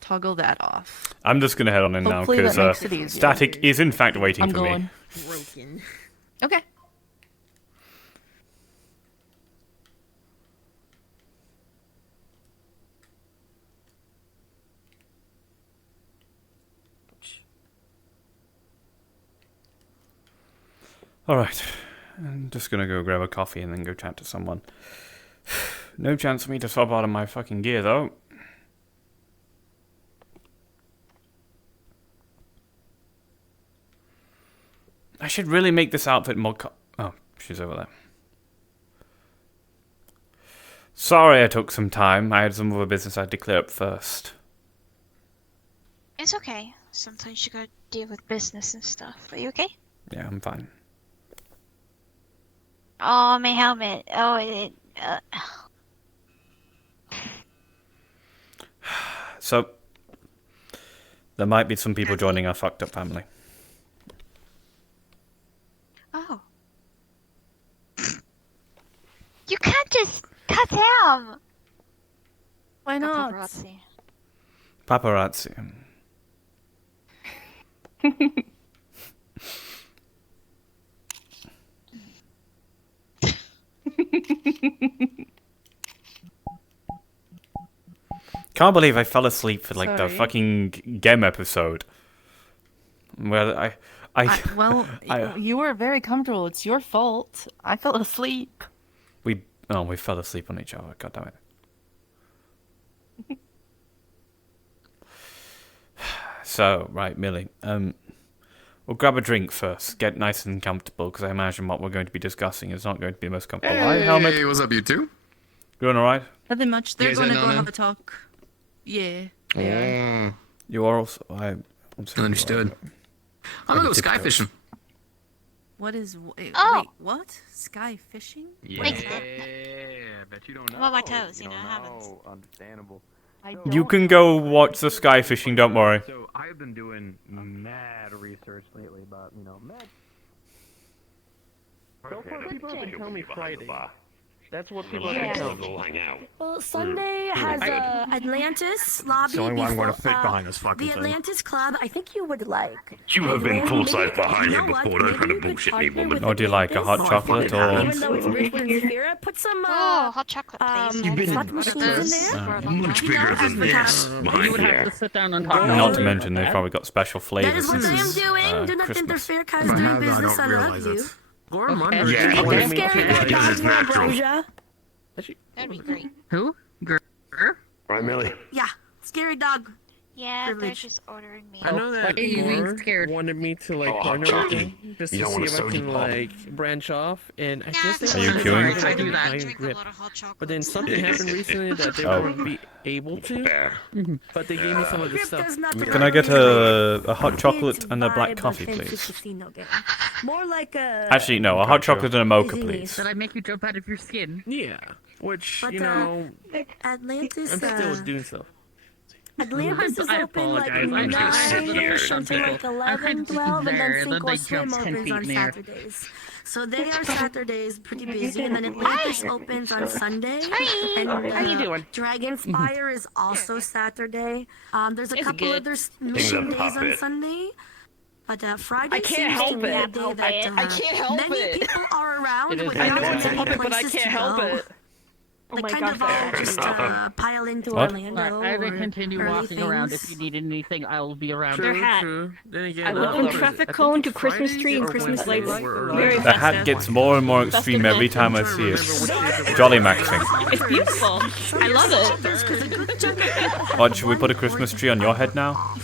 toggle that off. I'm just gonna head on in now Hopefully that because makes it easier. Static is in fact waiting I'm for going. me. Broken. Okay. Alright. I'm just gonna go grab a coffee and then go chat to someone. No chance for me to swap out of my fucking gear though. I should really make this outfit more oh, she's over there. Sorry I took some time. I had some other business I had to clear up first. It's okay. Sometimes you gotta deal with business and stuff. Are you okay? Yeah, I'm fine. Oh, my helmet. Oh, it. So, there might be some people joining our fucked up family. Oh. You can't just cut him! Why not? Paparazzi. Can't believe I fell asleep for like the fucking game episode. Where well, you were very comfortable. It's your fault. I fell asleep. we fell asleep on each other. God damn it. So, right, Millie. We'll grab a drink first. Get nice and comfortable, because I imagine what we're going to be discussing is not going to be the most comfortable. Hey, Helmet. what's up, you two? Doing alright? Nothing much. They're guys going to heading go on have in? a talk. Yeah. You are also... I'm sorry, Understood. you I'm gonna go I'm sky tiptoes. fishing. What is... Wait, Oh. what? Sky fishing? Yeah, Wait. bet you don't know. I'm on my toes, you know, it happens. Understandable. You can go watch the sky fishing, don't worry. So I've been doing mad research lately about, mad. So far, people have been telling me Friday. That's what people have been telling me. Well, Sunday has Atlantis lobby. So I'm going to fit before, behind this fucking the thing. Atlantis Club. I think you would like. You have been full-size behind You you know what? before. Don't try Maybe to you could bullshit me, partner woman. with Or do you like a hot Atlantis. chocolate or... Even though it's Richmond Sphere, put some Oh, hot chocolate, please. You've been slot machines in there. much bigger than this behind here. sit down and talk Not to mention they've probably got special That flavors is what I am since doing. Do not Christmas. interfere, cause If I doing have that, I business. don't I love realize you. it. Gorm, I'm Yeah, Get what that is scary because dog it's from natural. Ambrosia. That'd be great. Who? Right, Millie? Yeah, scary dog. Yeah, they're Privilege. just ordering me. I know that Why are you being Gore scared? wanted me to like Oh, partner Chucky. with him just You to don't see want a if I soda can pop. like branch off, and I guess it's Are you fine. queuing? I do that. I iron drink grip. a lot of hot chocolate. But then something happened recently that they Oh. wouldn't be able to, Bear. but they gave me some of the Grip stuff. does not Can I get require a hot chocolate kids and a black vibe coffee, fancy please? casino game. More like a. Actually, no, a hot chocolate and a mocha, Easy. please. Did I make you jump out of your skin? Yeah, which But, you know, Atlantis. I'm still doing stuff. Atlantis is I open like apologize. I'm just gonna sit 9 here. until like I'm 11, just 12, and then there, Sink then or they Swim jump 10 opens feet on in the air. Saturdays. So they are Saturdays pretty busy, and then Atlantis opens on Sunday. And How you doing? Dragonspire is also Saturday. There's a It's couple good. other mission Things days that on pop it. Sunday. But Friday I can't seems to help be a it. day that I can't help many it. people are around It is without very many bad. Help it, but I places can't to help go. it. Oh They my kind of gosh. all just pile into What? Orlando. I will or continue early walking around. If things. you need anything, I will be around. True, hat. true. Then again, I went from traffic cone to Christmas tree and Christmas lights. Very The hat gets more and more extreme every time I see it. Jolly maxing. It's beautiful. I love it. What, should we put a Christmas tree on your head now?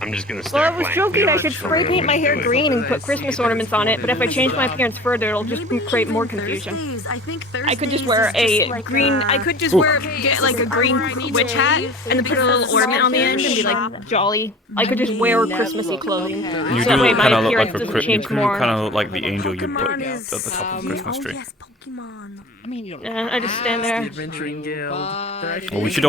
I'm just gonna Well, stare I was blankly joking I at should you. spray paint my hair green and put Christmas ornaments on it, but if I change my appearance further, it'll just Maybe create more even confusion. Thursdays. I think I could just Thursdays wear is a just like green. I could just get like a green witch hat and then put a little ornament on the end and be like jolly. I could just wear Christmassy clothing. You So do that way my kind of look appearance like a doesn't change you more. kind of look like the angel you put Pokemon at is the top of the Christmas oh tree. yes, Pokemon. I mean, you don't. And I just stand The there. Adventuring Guild. They're Well, actually we should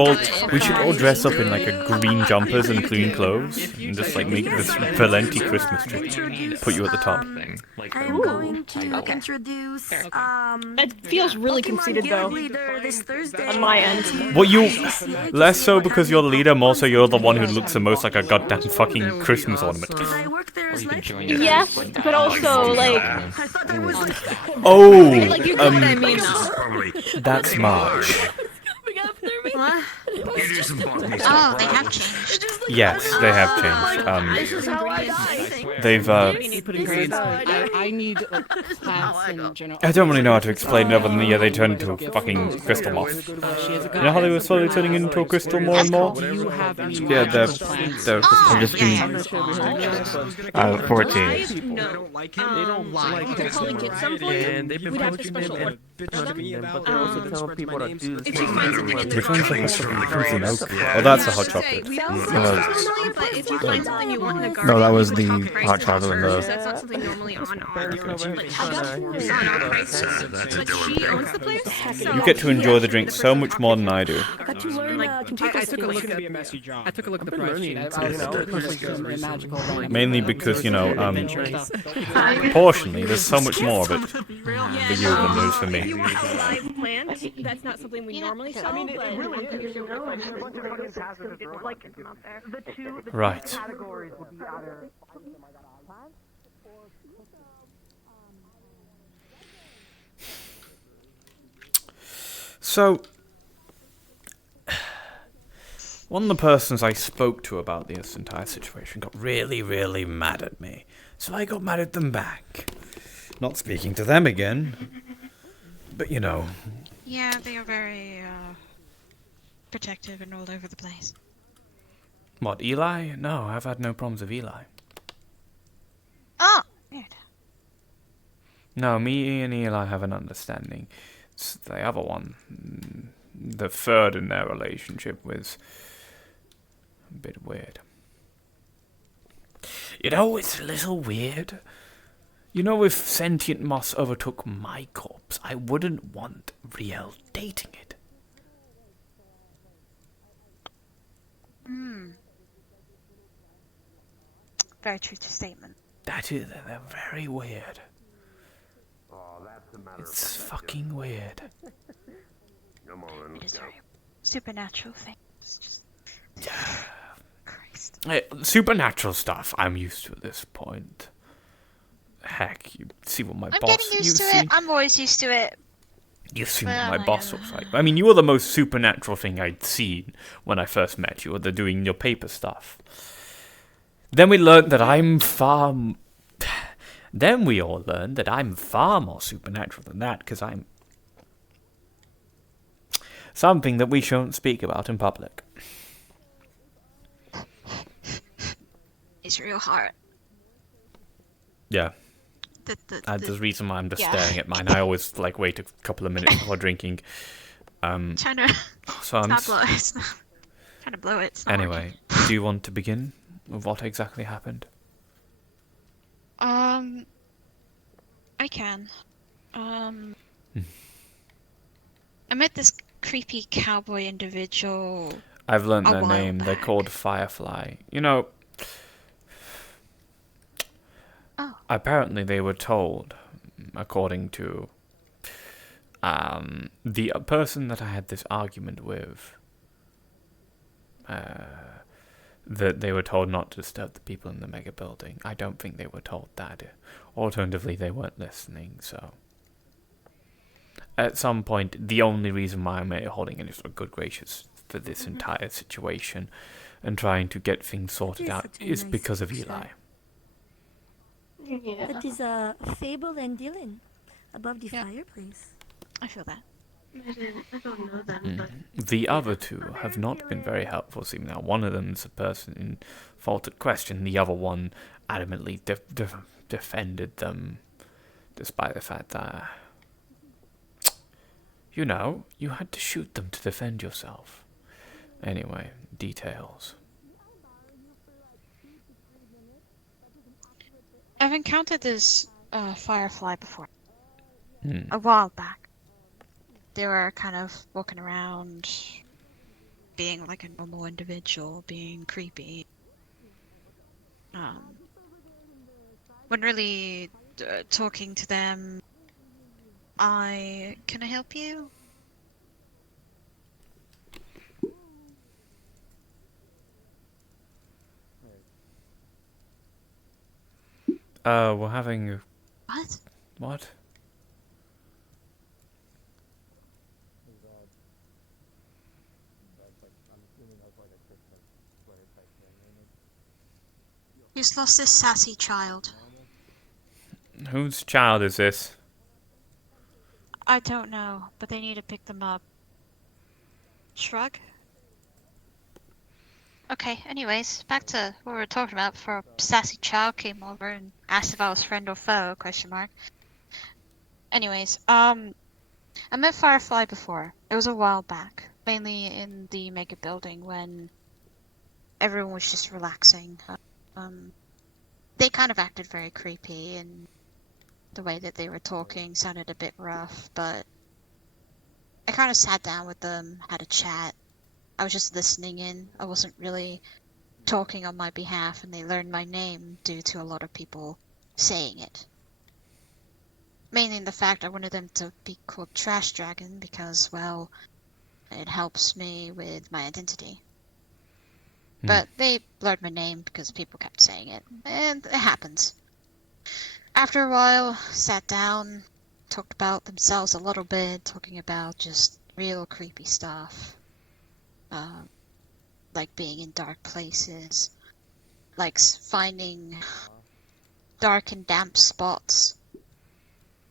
all dress up in like a green jumpers and clean clothes and just like make this Valenti Christmas tree. Put you at the top. I'm going to introduce It feels really Pokemon conceited Guild though. leader this Thursday. On my end. What you less so because you're the leader, more so you're the one who looks the most like a goddamn fucking Christmas ornament. Because I work there as lecturer. Yes, but also like, I thought that was like Oh, like you know what I mean. Probably. that's March. What? You do some botany Oh, they have changed. Yes, they have changed. this is how I die. They've I need like plants in general. I don't really know how to explain it other than they turned into a fucking crystal moth. You know how they were slowly turning into a crystal more and more? Do you have any Yeah, they're plants? they're Oh, just okay. 14. I don't like him. They don't like we could probably get some for you. And they've been We'd have to poaching him special and punching them, but they're they're also telling people to do If you find something in the Which one's like a garbage, fucking frozen oak? Oh, that's a hot chocolate. we don't normally, but if you find something you want in the garbage, No, that was we would the talk hot prices chocolate and first. the. That's not something normally on our like, That's a but different she owns thing. the place. So You get to enjoy the drink so much more than I do. Got to learn I took a look at I took a look at the price sheet. I was looking at magical. Mainly because, you know, proportionally, there's so much more of it for you than there is for If me. you want a live plant, that's not something we normally sell, but Right. So, one of the persons I spoke to about this entire situation got really, really mad at me. So I got mad at them back. Not speaking to them again. But, you know. Yeah, they are very protective and all over the place. What, Eli? No, I've had no problems with Eli. Oh, weird. No, me and Eli have an understanding. It's the other one, the third in their relationship, was a bit weird. You know, it's a little weird. You know, if sentient moss overtook my corpse, I wouldn't want Riel dating it. Very true to statement. That is, they're very weird. Oh, that's a matter It's fucking weird. Come on. It is very supernatural thing. It's just Christ. Supernatural stuff, I'm used to at this point. Heck, you see what my I'm boss... getting used to it. I'm always used to it. You see Well, what my I boss don't looks know. like. I mean, you were the most supernatural thing I'd seen when I first met you, or doing your paper stuff. Then we learned that I'm far... Then we all learned that I'm far more supernatural than that, because I'm... something that we shouldn't speak about in public. It's real hard. Yeah. The There's a reason why I'm just Yeah. staring at mine. I always, like, wait a couple of minutes before drinking. trying to So I'm... not blow it. It's not, trying to blow it. It's not Anyway, do you want to begin with what exactly happened? working. I can. I met this creepy cowboy individual. I've learned A their while name. They're back. called Firefly. You know, Oh. apparently they were told, according to the person that I had this argument with, that they were told not to disturb the people in the mega building. I don't think they were told that. Alternatively, they weren't listening, so... At some point, the only reason why I'm holding any sort of good gracious for this entire situation and trying to get things sorted is out such a is nice because of picture. Eli. That is Fable and Dylan above the fireplace. I feel that. I don't know them, The other two have not been very helpful. See, now one of them is a person in faulted question. The other one adamantly defended them, despite the fact that, you know, you had to shoot them to defend yourself. Anyway, details. I've encountered this firefly before. Hmm. A while back. they were kind of walking around, being like a normal individual, being creepy. When really talking to them, can I help you? We're having... What? What? He's lost this sassy child. Whose child is this? I don't know, but they need to pick them up. Shrug? Okay, anyways, back to what we were talking about before a sassy child came over and asked if I was friend or foe, question mark. Anyways, I met Firefly before. It was a while back. Mainly in the mega building when everyone was just relaxing. They kind of acted very creepy and the way that they were talking sounded a bit rough, but I kind of sat down with them, had a chat. I was just listening in. I wasn't really talking on my behalf, and they learned my name due to a lot of people saying it. Mainly in the fact I wanted them to be called Trash Dragon because, well, it helps me with my identity. But they learned my name because people kept saying it, and it happens. After a while, sat down, talked about themselves a little bit, talking about just real creepy stuff. Like being in dark places, like finding dark and damp spots.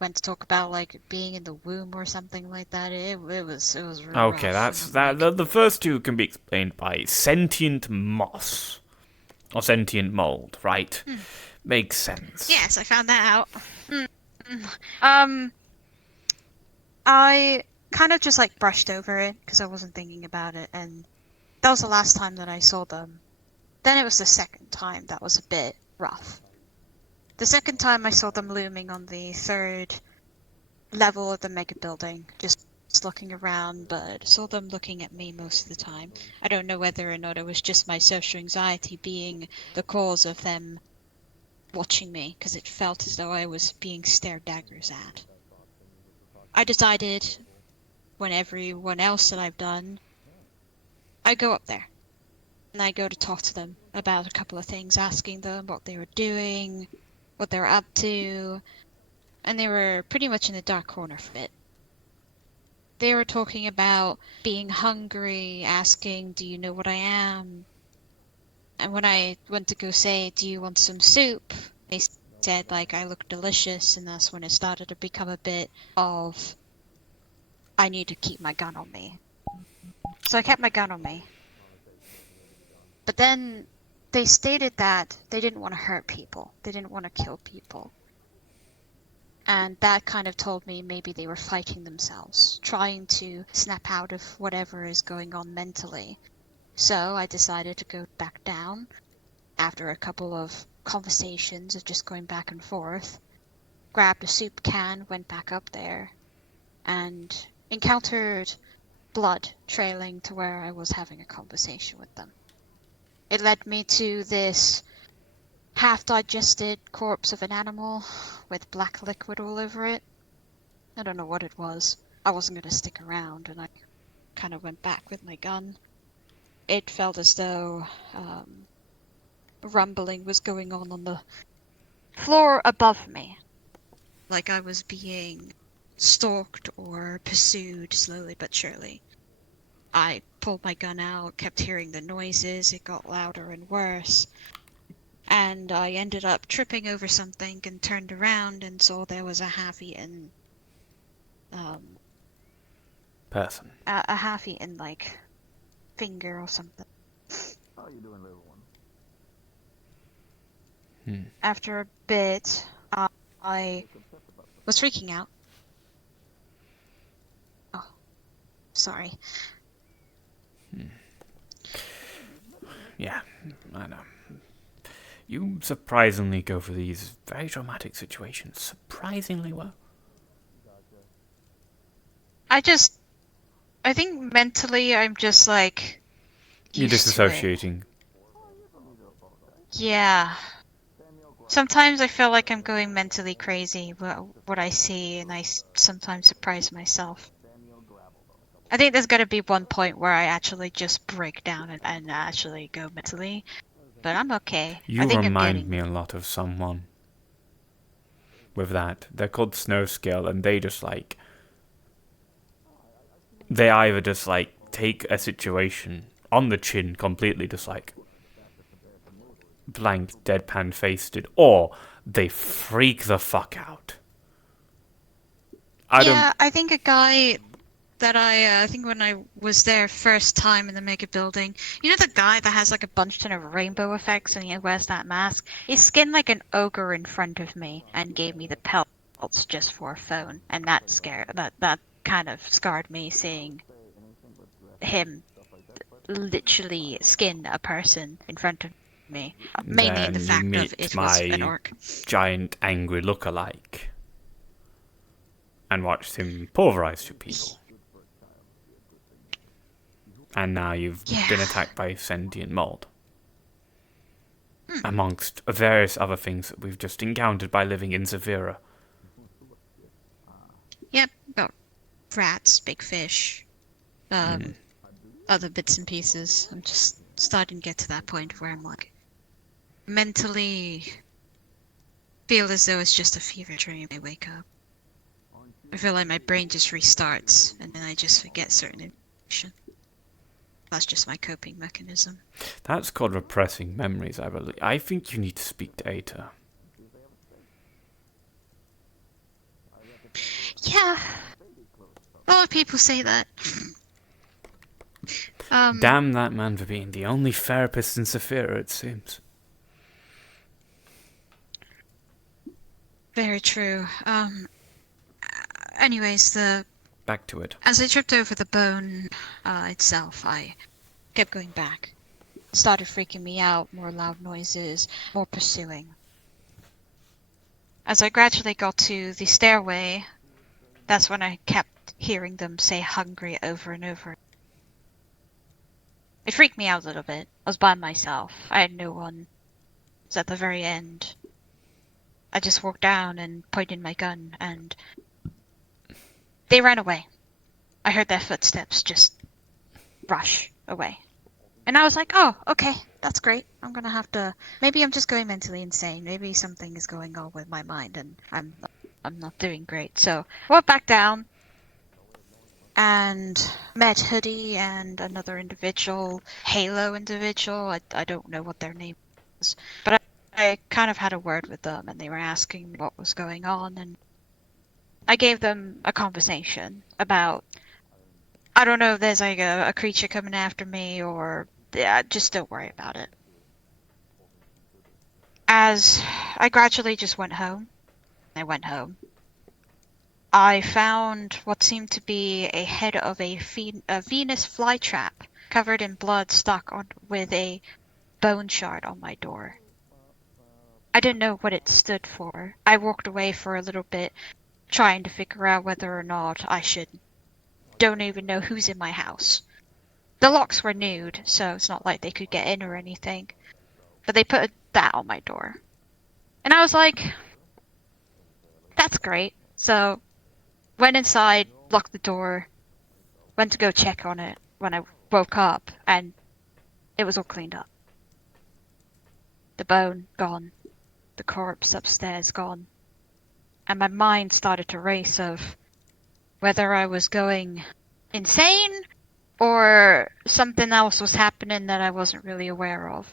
Went to talk about like being in the womb or something like that. It was really Okay, rough. that's that. The first two can be explained by sentient moss or sentient mold, right? Makes sense. Yes, I found that out. I kind of just like brushed over it because I wasn't thinking about it, and that was the last time that I saw them. Then it was the second time that was a bit rough. The second time I saw them looming on the third level of the mega building, just looking around, but saw them looking at me most of the time. I don't know whether or not it was just my social anxiety being the cause of them watching me, because it felt as though I was being stared daggers at. I decided, when everyone else that I've done, I go up there. And I go to talk to them about a couple of things, asking them what they were doing, what they were up to, and they were pretty much in the dark corner for it. They were talking about being hungry, asking, do you know what I am? And when I went to go say, do you want some soup? They said, like, I look delicious, and that's when it started to become a bit of, I need to keep my gun on me. So I kept my gun on me. But then they stated that they didn't want to hurt people. They didn't want to kill people. And that kind of told me maybe they were fighting themselves, trying to snap out of whatever is going on mentally. So I decided to go back down after a couple of conversations of just going back and forth, grabbed a soup can, went back up there, and encountered blood trailing to where I was having a conversation with them. It led me to this half-digested corpse of an animal with black liquid all over it. I don't know what it was. I wasn't going to stick around, and I kind of went back with my gun. It felt as though rumbling was going on the floor above me. Like I was being stalked or pursued slowly but surely. I pulled my gun out, kept hearing the noises, it got louder and worse. And I ended up tripping over something and turned around and saw there was a half-eaten... person. A half-eaten, like, finger or something. How you doing, little one? After a bit, I was freaking out. Oh, sorry. Yeah, I know. You surprisingly go for these very dramatic situations surprisingly well. I think mentally I'm just like You're used to it. disassociating. Yeah. Sometimes I feel like I'm going mentally crazy what I see, and sometimes surprise myself. I think there's gonna be one point where I actually just break down and actually go mentally, but I'm okay. I You think I'm remind getting me a lot of someone with that. They're called Snow Scale, and they just like... They either just like take a situation on the chin completely, just like blank, deadpan faced it, or they freak the fuck out. I think a guy that I think when I was there first time in the mega building, you know the guy that has like a bunch of rainbow effects and he wears that mask? He skinned like an ogre in front of me and gave me the pelts just for a phone, and that kind of scarred me seeing him literally skin a person in front of me, mainly in the Then you fact of meet it was an my orc. giant angry lookalike and watched him pulverize two people. And now you've been attacked by sentient mold. Amongst various other things that we've just encountered by living in Zephyra. Yep, got rats, big fish, other bits and pieces. I'm just starting to get to that point where I'm like mentally feel as though it's just a fever dream. I wake up. I feel like my brain just restarts and then I just forget certain information. That's just my coping mechanism. That's called repressing memories, I believe. I think you need to speak to Eta. Yeah. A lot of people say that. Damn that man for being the only therapist in Zephyra, it seems. Very true. Anyways, back to it. As I tripped over the bone itself, I kept going back. It started freaking me out, more loud noises, more pursuing. As I gradually got to the stairway, that's when I kept hearing them say hungry over and over. It freaked me out a little bit. I was by myself. I had no one. It was at the very end. I just walked down and pointed my gun, and they ran away. I heard their footsteps just rush away. And I was like, oh, okay, that's great. I'm gonna have to... Maybe I'm just going mentally insane. Maybe something is going on with my mind, and I'm not doing great. So I went back down and met Hoodie and another individual, Halo individual. I don't know what their name was, but I kind of had a word with them, and they were asking me what was going on, and I gave them a conversation about, I don't know if there's like a creature coming after me, or just don't worry about it. As I gradually just went home, I found what seemed to be a head of a Venus flytrap covered in blood stuck on with a bone shard on my door. I didn't know what it stood for. I walked away for a little bit, trying to figure out whether or not I should. Don't even know who's in my house. The locks were nude, so it's not like they could get in or anything. But they put that on my door. And I was like, that's great. So, went inside, locked the door, went to go check on it when I woke up, and it was all cleaned up. The bone, gone. The corpse upstairs, gone. And my mind started to race of whether I was going insane or something else was happening that I wasn't really aware of.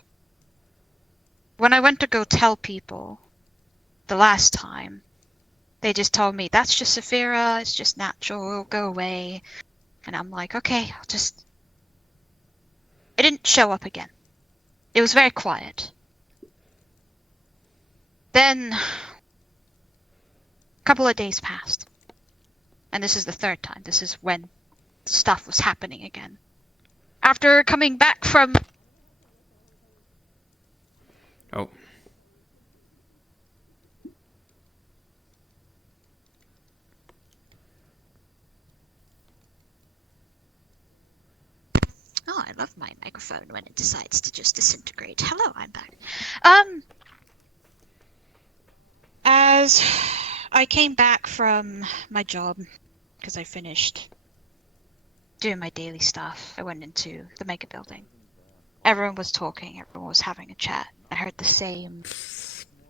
When I went to go tell people the last time, they just told me, that's just Zephyra, it's just natural, it'll go away. And I'm like, okay, I'll just... It didn't show up again. It was very quiet. Then, a couple of days passed. And this is the third time. This is when stuff was happening again. After coming back from... Oh. Oh, I love my microphone when it decides to just disintegrate. Hello, I'm back. As I came back from my job, because I finished doing my daily stuff, I went into the mega building. Everyone was talking, everyone was having a chat. I heard the same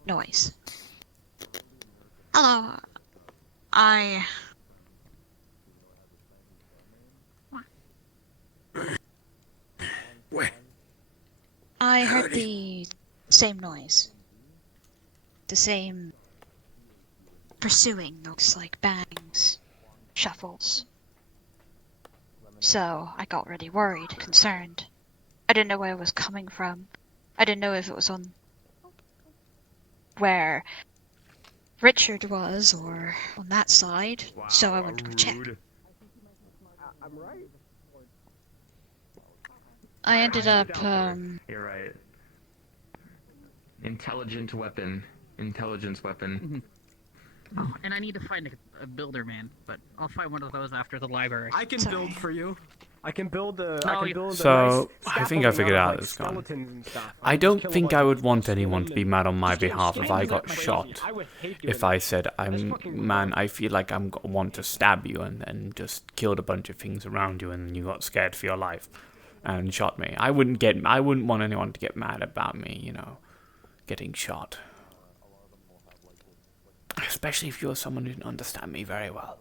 noise. Hello, I... Where? I heard the same noise. The same pursuing noise, like bangs, shuffles. So I got really worried, concerned. I didn't know where it was coming from. I didn't know if it was on where Richard was or on that side, so I went to go check. I'm right. I ended up, You're right. Intelligent weapon. Intelligence weapon. Oh, and I need to find a builder man, but I'll find one of those after the library. I can build for you. I can build a. No, I can you- build So, a nice I think I figured scaffolding out of, it's gone. skeletons and stuff. I can just don't kill a think bunch I of would them, want skin anyone to them, be and mad on my just get behalf them if I skinned got and let shot. I would hate doing If I that. said, That's fucking man, I feel like want to stab you, and then just killed a bunch of things around you, and you got scared for your life and shot me. I wouldn't want anyone to get mad about me, you know, getting shot. Especially if you're someone who didn't understand me very well.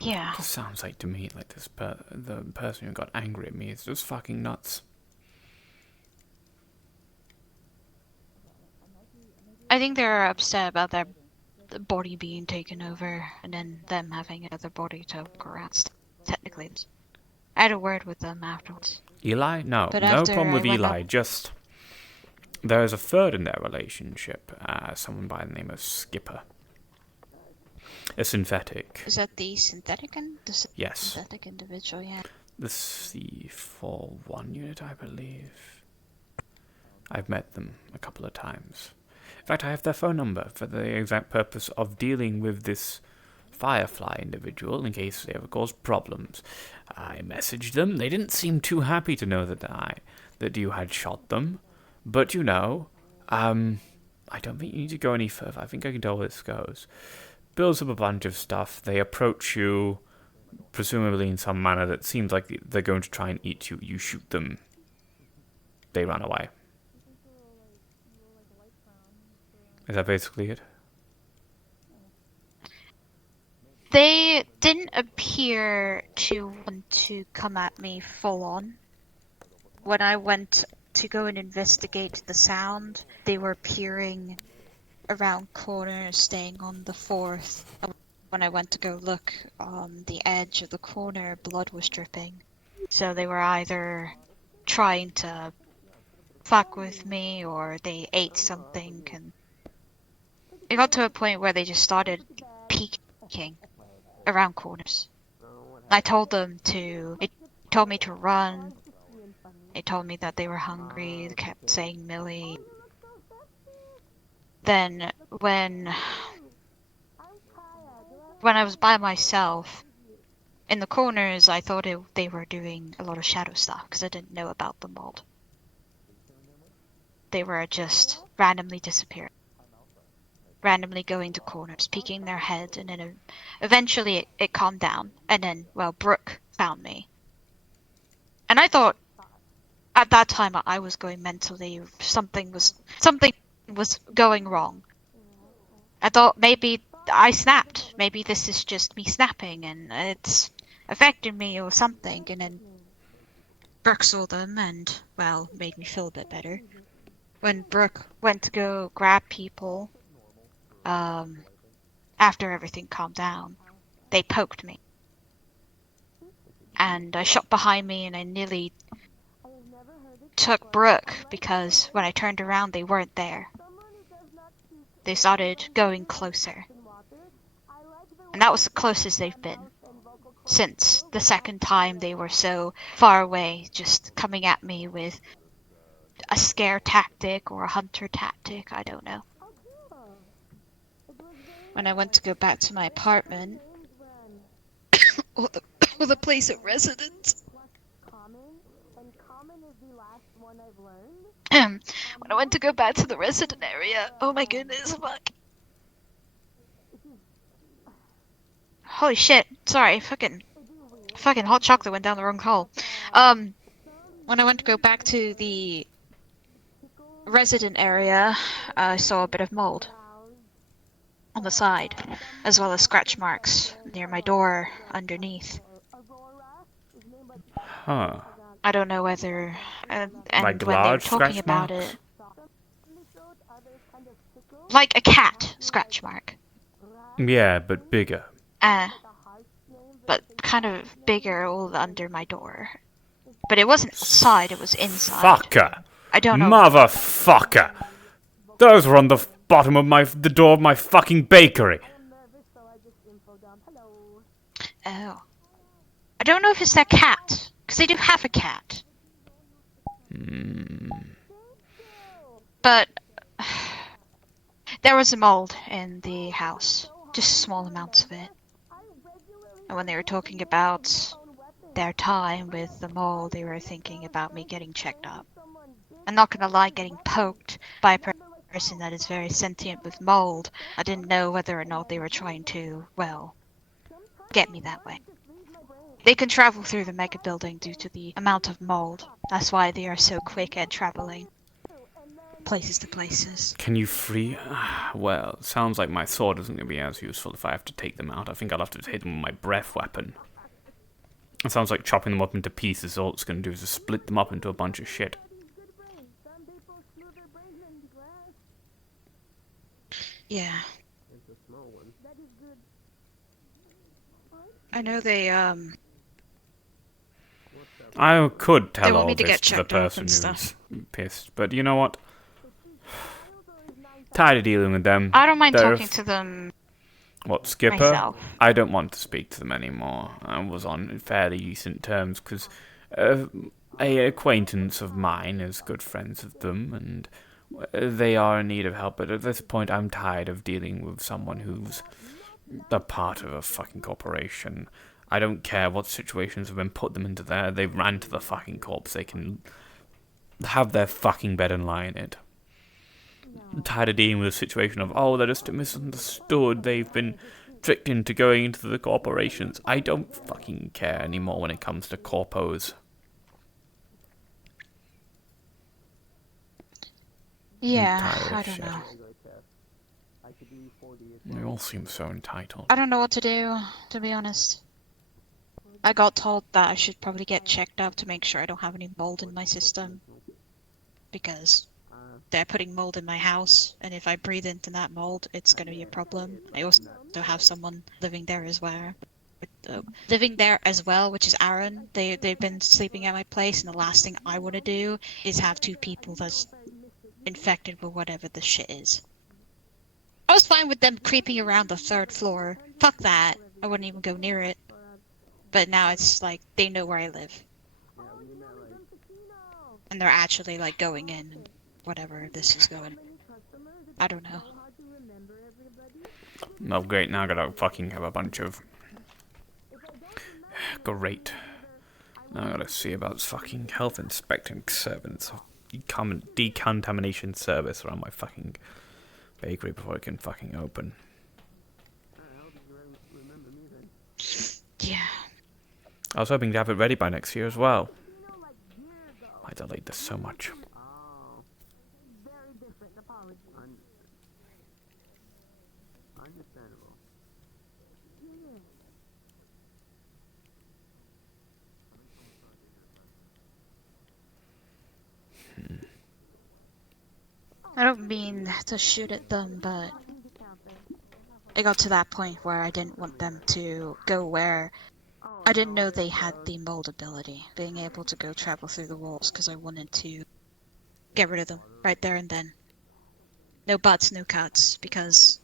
yeah. It just sounds like to me like the person who got angry at me is just fucking nuts. I think they're upset about their body being taken over, and then them having another body to walk around. Technically, I had a word with them afterwards. Eli? No, But no after problem with I went Eli. up- Just there is a third in their relationship. Someone by the name of Skipper. A synthetic. Is that the synthetic Yes. synthetic individual? Yeah. The C41 unit, I believe. I've met them a couple of times. In fact, I have their phone number for the exact purpose of dealing with this Firefly individual in case they ever cause problems. I messaged them. They didn't seem too happy to know that you had shot them. But you know, I don't think you need to go any further. I think I can tell where this goes. Builds up a bunch of stuff. They approach you, presumably in some manner that seems like they're going to try and eat you. You shoot them. They run away. Is that basically it? They didn't appear to want to come at me full on. When I went to go and investigate the sound, they were peering around corners, staying on the fourth. When I went to go look on the edge of the corner, blood was dripping. So they were either trying to fuck with me or they ate something, and it got to a point where they just started peeking around corners. I told them they told me to run. They told me that they were hungry. They kept saying Millie. Then when I was by myself in the corners, I thought they were doing a lot of shadow stuff because I didn't know about the mold. They were just randomly disappearing, randomly going to corners, peeking their head, and then eventually it calmed down. And then, well, Brooke found me, and I thought at that time I was going mentally. Something was going wrong. I thought maybe I snapped. Maybe this is just me snapping and it's affecting me or something. And then Brooke saw them and, well, made me feel a bit better. When Brooke went to go grab people, after everything calmed down, they poked me. And I shot behind me and I nearly took Brooke because when I turned around they weren't there. They started going closer. And that was the closest they've been since the second time they were so far away, just coming at me with a scare tactic or a hunter tactic, I don't know. When I went to go back to my apartment, or the or the place of residence. When I went to go back to the resident area, oh my goodness, fuck. Holy shit! Sorry, fucking hot chocolate went down the wrong hole. When I went to go back to the resident area, I saw a bit of mold on the side, as well as scratch marks near my door underneath. Huh. I don't know whether, and Like when they were large talking scratch about marks? it, like a cat scratch mark. Yeah, but bigger. But kind of bigger all under my door. But it wasn't outside, it was inside. Fucker! I don't know. Motherfucker! Those were on the bottom of the door of my fucking bakery. Oh. I don't know if it's their cat, because they do have a cat. But there was a mold in the house, just small amounts of it. And when they were talking about their time with the mold, they were thinking about me getting checked up. I'm not gonna lie, getting poked by a person that is very sentient with mold, I didn't know whether or not they were trying to, well, get me that way. They can travel through the mega building due to the amount of mold. That's why they are so quick at traveling places to places. Can you free? Well, it sounds like my sword isn't going to be as useful if I have to take them out. I think I'll have to hit them with my breath weapon. It sounds like chopping them up into pieces. All it's going to do is just split them up into a bunch of shit. Yeah. I know they, I could They tell want all me to this get to the checked up person and who's stuff. pissed, but you know what? Tired of dealing with them. I don't mind They're talking to them What, Skipper? myself. I don't want to speak to them anymore. I was on fairly decent terms because a acquaintance of mine is good friends with them, and they are in need of help. But at this point, I'm tired of dealing with someone who's a part of a fucking corporation. I don't care what situations have been put them into there. They ran to the fucking corpse. They can have their fucking bed and lie in it. I'm tired of dealing with a situation of, oh, they're just misunderstood. They've been tricked into going into the corporations. I don't fucking care anymore when it comes to corpos. Yeah, I don't know. They all seem so entitled. I don't know what to do, to be honest. I got told that I should probably get checked up to make sure I don't have any mold in my system. Because they're putting mold in my house, and if I breathe into that mold, it's gonna be a problem. I also have someone living there as well. Which is Aaron. They've been sleeping at my place, and the last thing I want to do is have two people that's infected with whatever the shit is. I was fine with them creeping around the 3rd floor. Fuck that. I wouldn't even go near it. But now it's like, they know where I live. And they're actually like going in and whatever this is going. I don't know. Oh, great, now I gotta fucking have a bunch of... Great. Now I gotta see about fucking health inspecting servants. Decontamination service around my fucking bakery before it can fucking open. Yeah. I was hoping to have it ready by next year as well. I delayed this so much. I don't mean to shoot at them, but it got to that point where I didn't want them to go where I didn't know they had the mold ability, being able to go travel through the walls, because I wanted to get rid of them right there and then. No buts, no cuts, because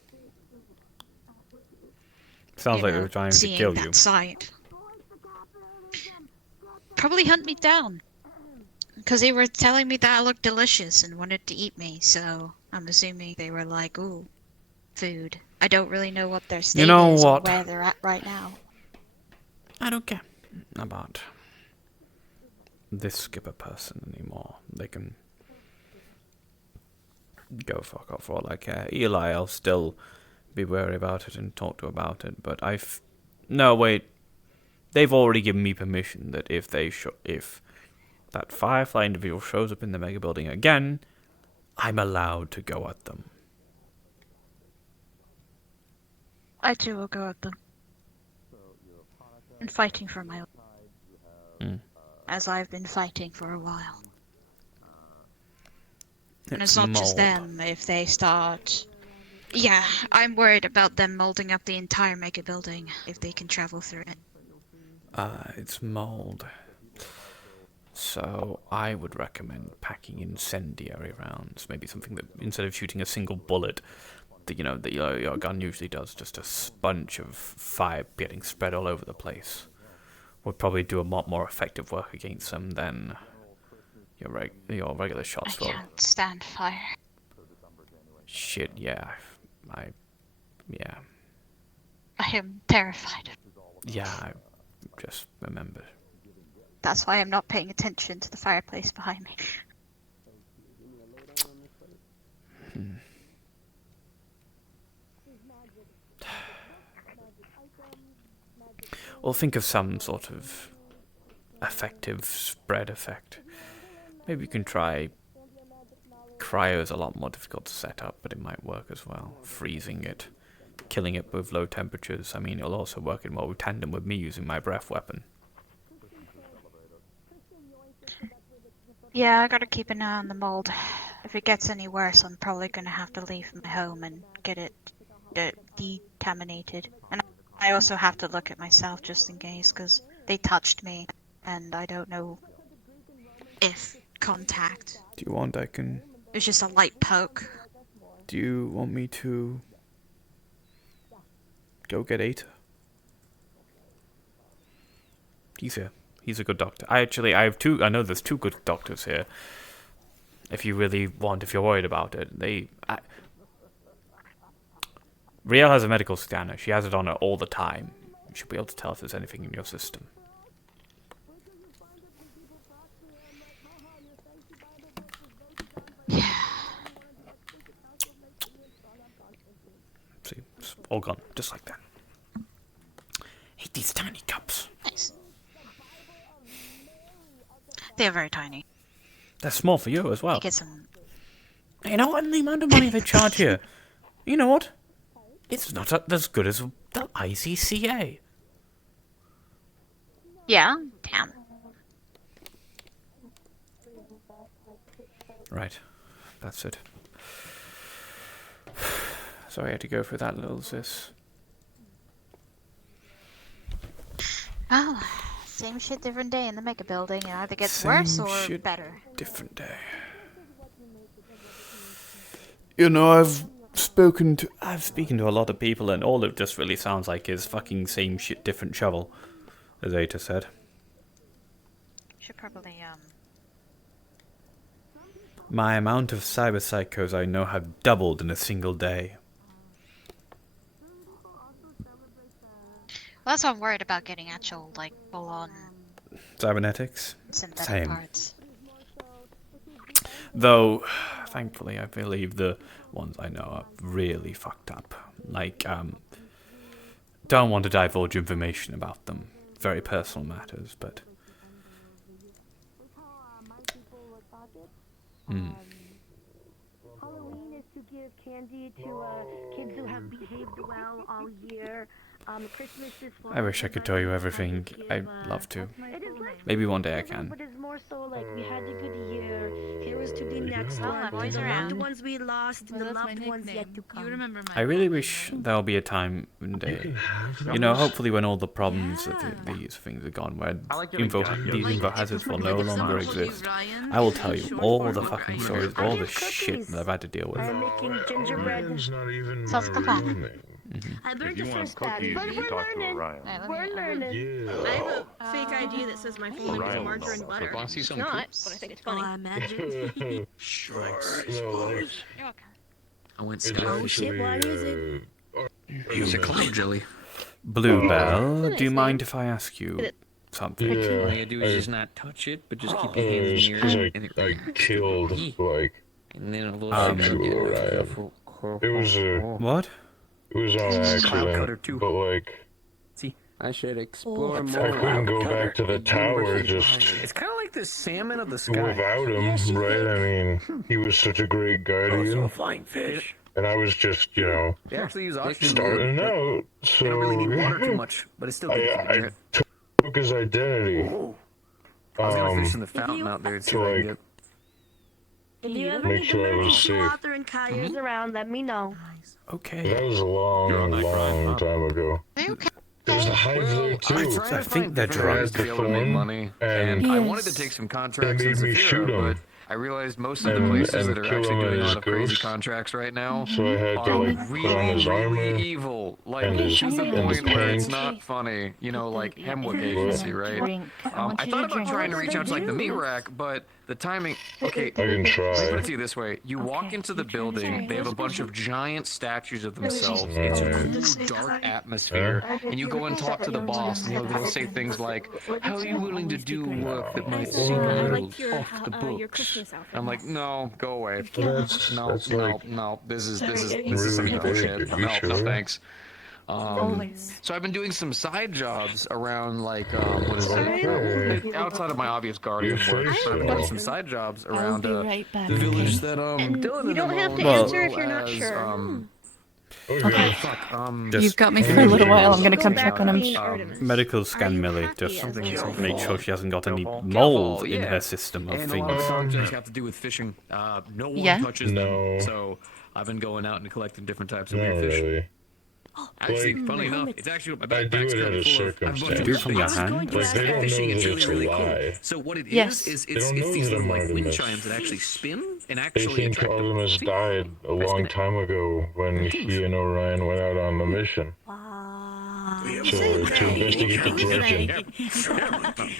Sounds like they were trying to kill you. Sight probably hunt me down. Because they were telling me that I looked delicious and wanted to eat me, so I'm assuming they were like, ooh, food. I don't really know what their state is or where they're at right now. I don't care about this skipper person anymore. They can go fuck off for all I care. Eli, I'll still be wary about it and talk to about it, but no, wait. They've already given me permission that if that Firefly individual shows up in the mega building again, I'm allowed to go at them. I too will go at them. And fighting for my life. As I've been fighting for a while. And it's not just them, if they start... Yeah, I'm worried about them molding up the entire mega building, if they can travel through it. It's mold. So I would recommend packing incendiary rounds. Maybe something that, instead of shooting a single bullet, that your gun usually does, just a sponge of fire getting spread all over the place, would probably do a lot more effective work against them than your regular shots will. I can't stand fire. Shit, yeah. I am terrified. Yeah, I just remembered. That's why I'm not paying attention to the fireplace behind me. Or think of some sort of effective spread effect. Maybe you can try... Cryo is a lot more difficult to set up, but it might work as well. Freezing it, killing it with low temperatures. I mean, it'll also work in more tandem with me using my breath weapon. Yeah, I gotta keep an eye on the mold. If it gets any worse, I'm probably gonna have to leave my home and get it decontaminated. And I also have to look at myself just in case, because they touched me, and I don't know if contact. Do you want I can... It was just a light poke. Do you want me to go get Eta? He's here. He's a good doctor. I have two. I know there's two good doctors here. If you're worried about it, Riel has a medical scanner. She has it on her all the time. You should be able to tell if there's anything in your system. See, it's all gone, just like that. Hate these tiny cups. Nice. They're very tiny. They're small for you as well. You get some... You know what? The amount of money they charge here. You know what? It's not as good as the ICCA. Yeah, damn. Right. That's it. Sorry I had to go through that little sis. Well, same shit, different day in the mega building. It either gets worse or better. Different day. You know, I've spoken to a lot of people, and all it just really sounds like is fucking same shit, different shovel, as Eta said. Should probably My amount of cyber psychos I know have doubled in a single day. Well, that's why I'm worried about getting actual, like, full-on Cybernetics? synthetic Same. parts. Though, thankfully, I believe the ones I know are really fucked up. Like, don't want to divulge information about them. Very personal matters, but... Halloween is to give candy to kids who have behaved well all year. Christmas is for... I wish I could tell you everything. I'd love to. Maybe one day I can. But it's more so like we had a good year. Here's to the next one. The loved ones we lost and the loved ones yet to come. You remember my I really wish there'll be a time and day, you know, hopefully when all the problems of these things are gone, where these info hazards will no longer exist. I will tell you all the fucking stories of all the shit that I've had to deal with. I'm making gingerbread. Sounds like a plan. I learned If you the want first batch, cookies, but you we're talk to learning. Orion. We're learning. I have a fake ID that says my full name is Orion will Margarine know. Butter. Wanna see It's some not, cooks? but I think it's Oh, funny. I imagine. Sure, I suppose. I went Oh shit, what is it? Use a cloud jelly. Bluebell, do you mind if I ask you something? All Yeah, you do is just not touch it, but just keep your hands in it's the air. 'cause And it I killed, like, and then a little actual Orion. It was What? it was on accident, but, like, See, I should explore more. I couldn't go back to the tower just it's kind of like the salmon of the sky. without him, right? I mean, he was such a great guardian, flying fish. and I was just, you know, They actually use oxygen. starting out, so They don't really need water too much, but it's still good. I took his identity. I was gonna fish in the fountain out there and see to, what I can like, get. If you ever make need sure I was emergency safe. water and kayaks around, let me know. Okay. That was a long, long time ago. There was a hive there too. I think they're drunk. The phone, and I wanted to take some contracts they in made me shoot Zafira, him. but I realized most of the And- places and that are kill actually him doing a as lot of crazy ghost. contracts right now So I had to, are like, put on really, his armor really evil. Like, and to his- the and his point where it's paint. not funny. You know, like Hemwick Drink. Agency, right? I want I you thought to about drink. trying to reach out to like the meat rack, but the timing. Okay, I can let me put try. it to you this way: you walk into the building, they have a bunch of giant statues of themselves. It's a really dark atmosphere, and you go and talk to the boss, and they'll say things like, "How are you willing to do work that might seem a I little liked your off the your books?" Christmas outfit. I'm like, no, go away. That's No, like no. This is really some evil big. shit. Are you No, sure? thanks. So I've been doing some side jobs around like what is Okay. it? Outside of my obvious guardian You work. think So I've been doing so? some side jobs I'll around be right back. the village that And Dylan you don't and have to Well- answer if you're not sure. Okay. Just You've got me for a little while. I'm gonna come Go check back on to him. being Artemis. medical Are scan you Millie, happy just as Something a make sure she hasn't got any Killball, mold in yeah. her system of And a lot of things. the contracts have to do with fishing. No one Yeah? touches No. them. So I've been going out and collecting different types of Not weird fish. really. Actually, Like- funnily enough, it's actually my I do backpack's it kind out of of full of. I have a bunch circumstance. of Do it from your things. hand? Like, they don't Fishing know is that really, it's a really cool. lie. So what it is Yes. is They it's don't know these that little I'm like wind Artemis. chimes that actually spin and They actually think attract them. Artemis See? died a long time ago when he and Orion went out on the mission. Wow. So to investigate the dredging.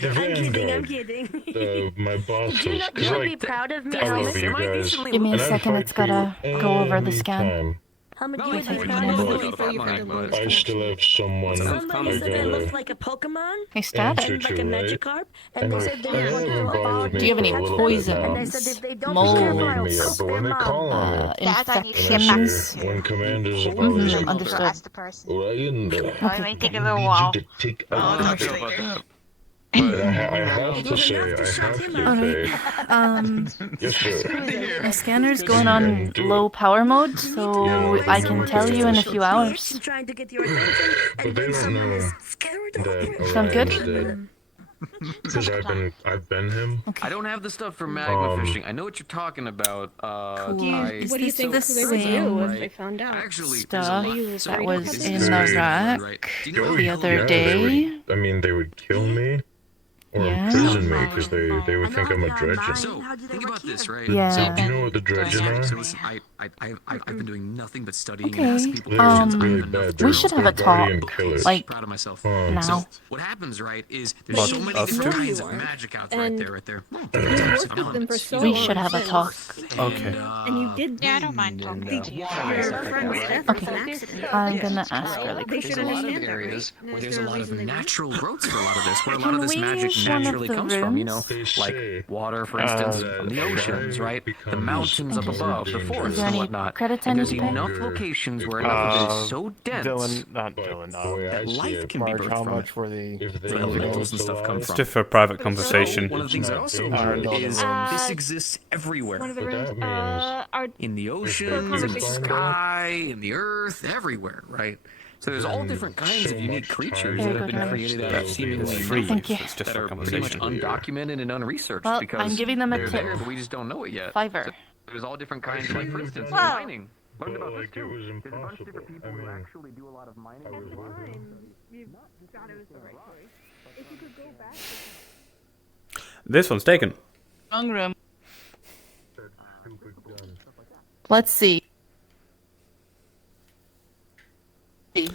The Vanguard. kidding. My boss Do you was, not, 'cause, you would be like, proud of me, I love Helmet? you guys. Give me a And I'd second. fight It's for you gotta go over the scan. anytime. Helmet, No, you would it's be fine. proud I'm of really me. not about mine, but I still have someone Somebody I said it looked gotta like a Pokemon. Hey, Stat. answer And like a to, right? Magikarp, and And they if said they they didn't want haven't to bothered me Do you have any for a little poison? bit now, And they said if they don't Mold. be they'll careful, leave I'll me up. But poke when them they call on me, Dad, I need to and get I back say, to when Commander's you. about Mhm, like, understood. Ask the person. Orion, It might take a I little need while. you to take I'll out talk the to you about that. But I have to say, I have to Alright. say, yes sir. My scanner's going on low power mode, so I can tell you in a few hours. trying to get your attention, But and they then don't someone know is scared of that Sound good? Orion's dead. Because I've been him. I don't have the stuff for magma Um, fishing. I know what you're talking about. Cool. I, Is What do you this think the they would do if same they found out? actually, stuff there's a that lot- was this in is the very rack right. Do you know Oh, the how other yeah, day? I mean, they would kill me or Yeah. imprison me because they would think I'm a dredger. So think about this, right? Yeah. So, Do you know what the dredging are? so listen, I've been doing nothing but studying Okay, and asking people They're questions. I really have enough bad. to we know. should have a They're guardian talk, killers. like, Proud of myself. Um, now. So what happens, right, is there's But so many us different two? kinds of magic out there, And right there. You Different types worked of with them for elements. so We long should have a since. talk. Okay. And you did. Yeah, I don't mind talking to you. Your friend's death was an accident. I'm gonna ask really They quick. should There's a lot of understand that, areas right? where Is there's a there a lot of reason they natural growths for a lot of this, where a lot Can of this we magic use one of naturally the comes from, you know, rooms? They like say water, for instance, that from the oceans, fire right? The becomes mountains up more above, the dangerous. forests Is there and any whatnot. credits I And need there's to pay? enough Longer locations where it enough of it goes. is so dense Dylan, not But Dylan. the way I that see life it, can be Marge, birthed how from much it. were the if they The elementals and don't stuff come It's from. just for private So, conversation. one of the things I It's also not learned dangerous. is Uh, this exists everywhere. One of the But rooms. that means Are In the they oceans, in the conversation. sky, in the earth, everywhere, right? So there's all different kinds so of unique much creatures time that have been has created out passed of that seemingly they'll It's be free. Thank you. It's just that for are pretty much conversation. undocumented and unresearched Well, because I'm giving them a they're tip. there, but we just don't know it yet. Fiver. So there's all different kinds, like for instance, Wow. mining. Learned But, about this like, too. it was There's a bunch of impossible. different people I who mean, actually do a lot of mining. I was with him. You thought it was the right choice. If you could go back. This one's taken. Wrong room. Stupid gun. Let's see.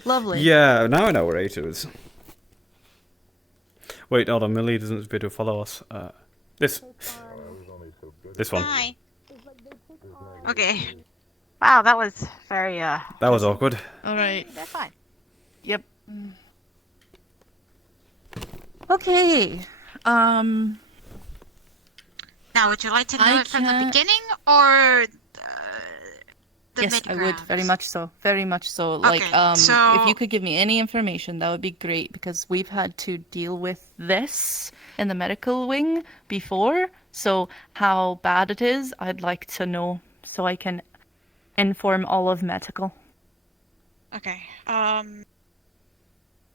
Lovely. Yeah, now I know where 8 is. Wait, hold on, Millie doesn't appear to follow us. This one. Hi. Okay. Wow, that was very That was awkward. All right. That's fine. Yep. Okay. Now, would you like to know it from the beginning or the Yes, I would, very much so. Very much so. Like, Okay, if you so could give me any information, that would be great because we've had to deal with this in the medical wing before. So how bad it is, I'd like to know so I can inform all of medical. okay.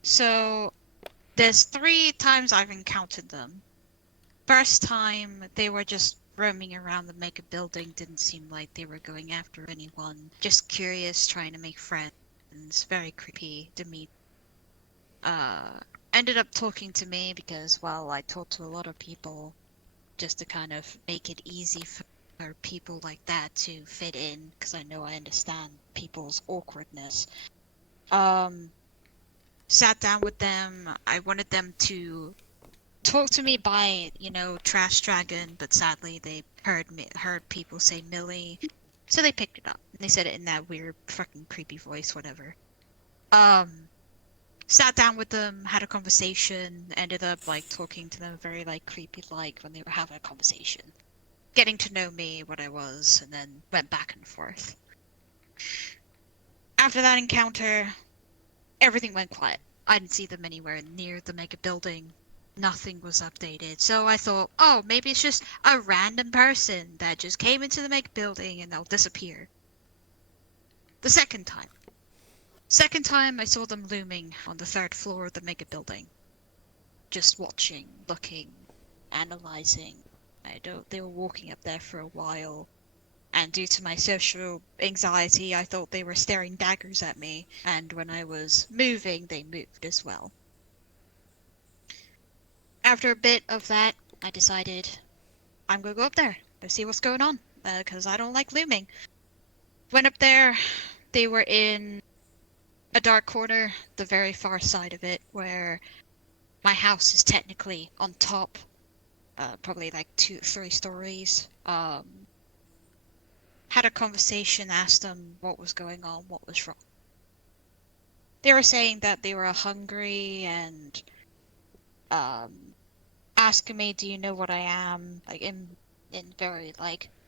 So there's 3 times I've encountered them. First time, they were just roaming around the mega building, didn't seem like they were going after anyone. Just curious, trying to make friends. Very creepy to meet. Ended up talking to me because, well, I talked to a lot of people just to kind of make it easy for people like that to fit in, because I know I understand people's awkwardness. Sat down with them. I wanted them to talk to me by, Trash Dragon, but sadly they heard people say Millie, so they picked it up. They said it in that weird fucking creepy voice, whatever. Sat down with them, had a conversation, ended up talking to them very creepy when they were having a conversation. Getting to know me, what I was, and then went back and forth. After that encounter, everything went quiet. I didn't see them anywhere near the mega building. Nothing was updated. So I thought, oh, maybe it's just a random person that just came into the mega building and they'll disappear. The second time I saw them looming on the 3rd floor of the mega building. Just watching, looking, analyzing. They were walking up there for a while. And due to my social anxiety, I thought they were staring daggers at me. And when I was moving, they moved as well. After a bit of that, I decided I'm gonna go up there. Go see what's going on. Because I don't like looming. Went up there. They were in a dark corner, the very far side of it, where my house is technically on top. Probably 2-3 stories. Had a conversation, asked them what was going on, what was wrong. They were saying that they were hungry and asking me, do you know what I am? In very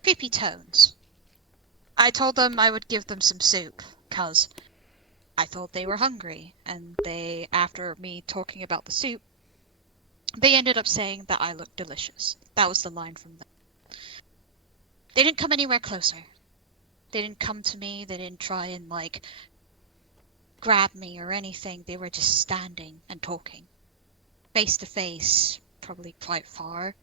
creepy tones. I told them I would give them some soup, cause I thought they were hungry, and they, after me talking about the soup, they ended up saying that I looked delicious. That was the line from them. They didn't come anywhere closer. They didn't come to me, they didn't try and grab me or anything. They were just standing and talking. Face to face, probably quite far.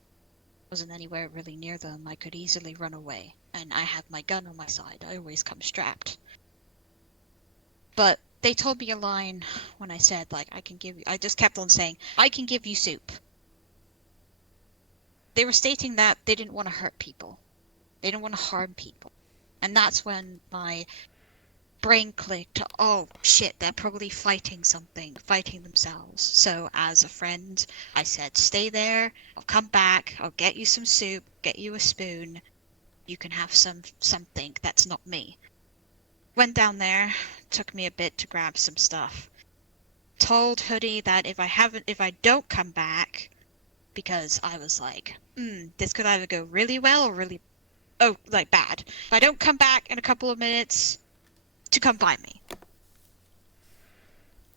Wasn't anywhere really near them. I could easily run away. And I have my gun on my side. I always come strapped. But they told me a line when I said, I just kept on saying, I can give you soup. They were stating that they didn't want to hurt people. They didn't want to harm people. And that's when my brain clicked, oh shit, they're probably fighting something, fighting themselves. So as a friend, I said, stay there, I'll come back, I'll get you some soup, get you a spoon, you can have something that's not me. Went down there, took me a bit to grab some stuff. Told Hoodie that if I don't come back, because I was this could either go really well or really bad. If I don't come back in a couple of minutes, to come find me.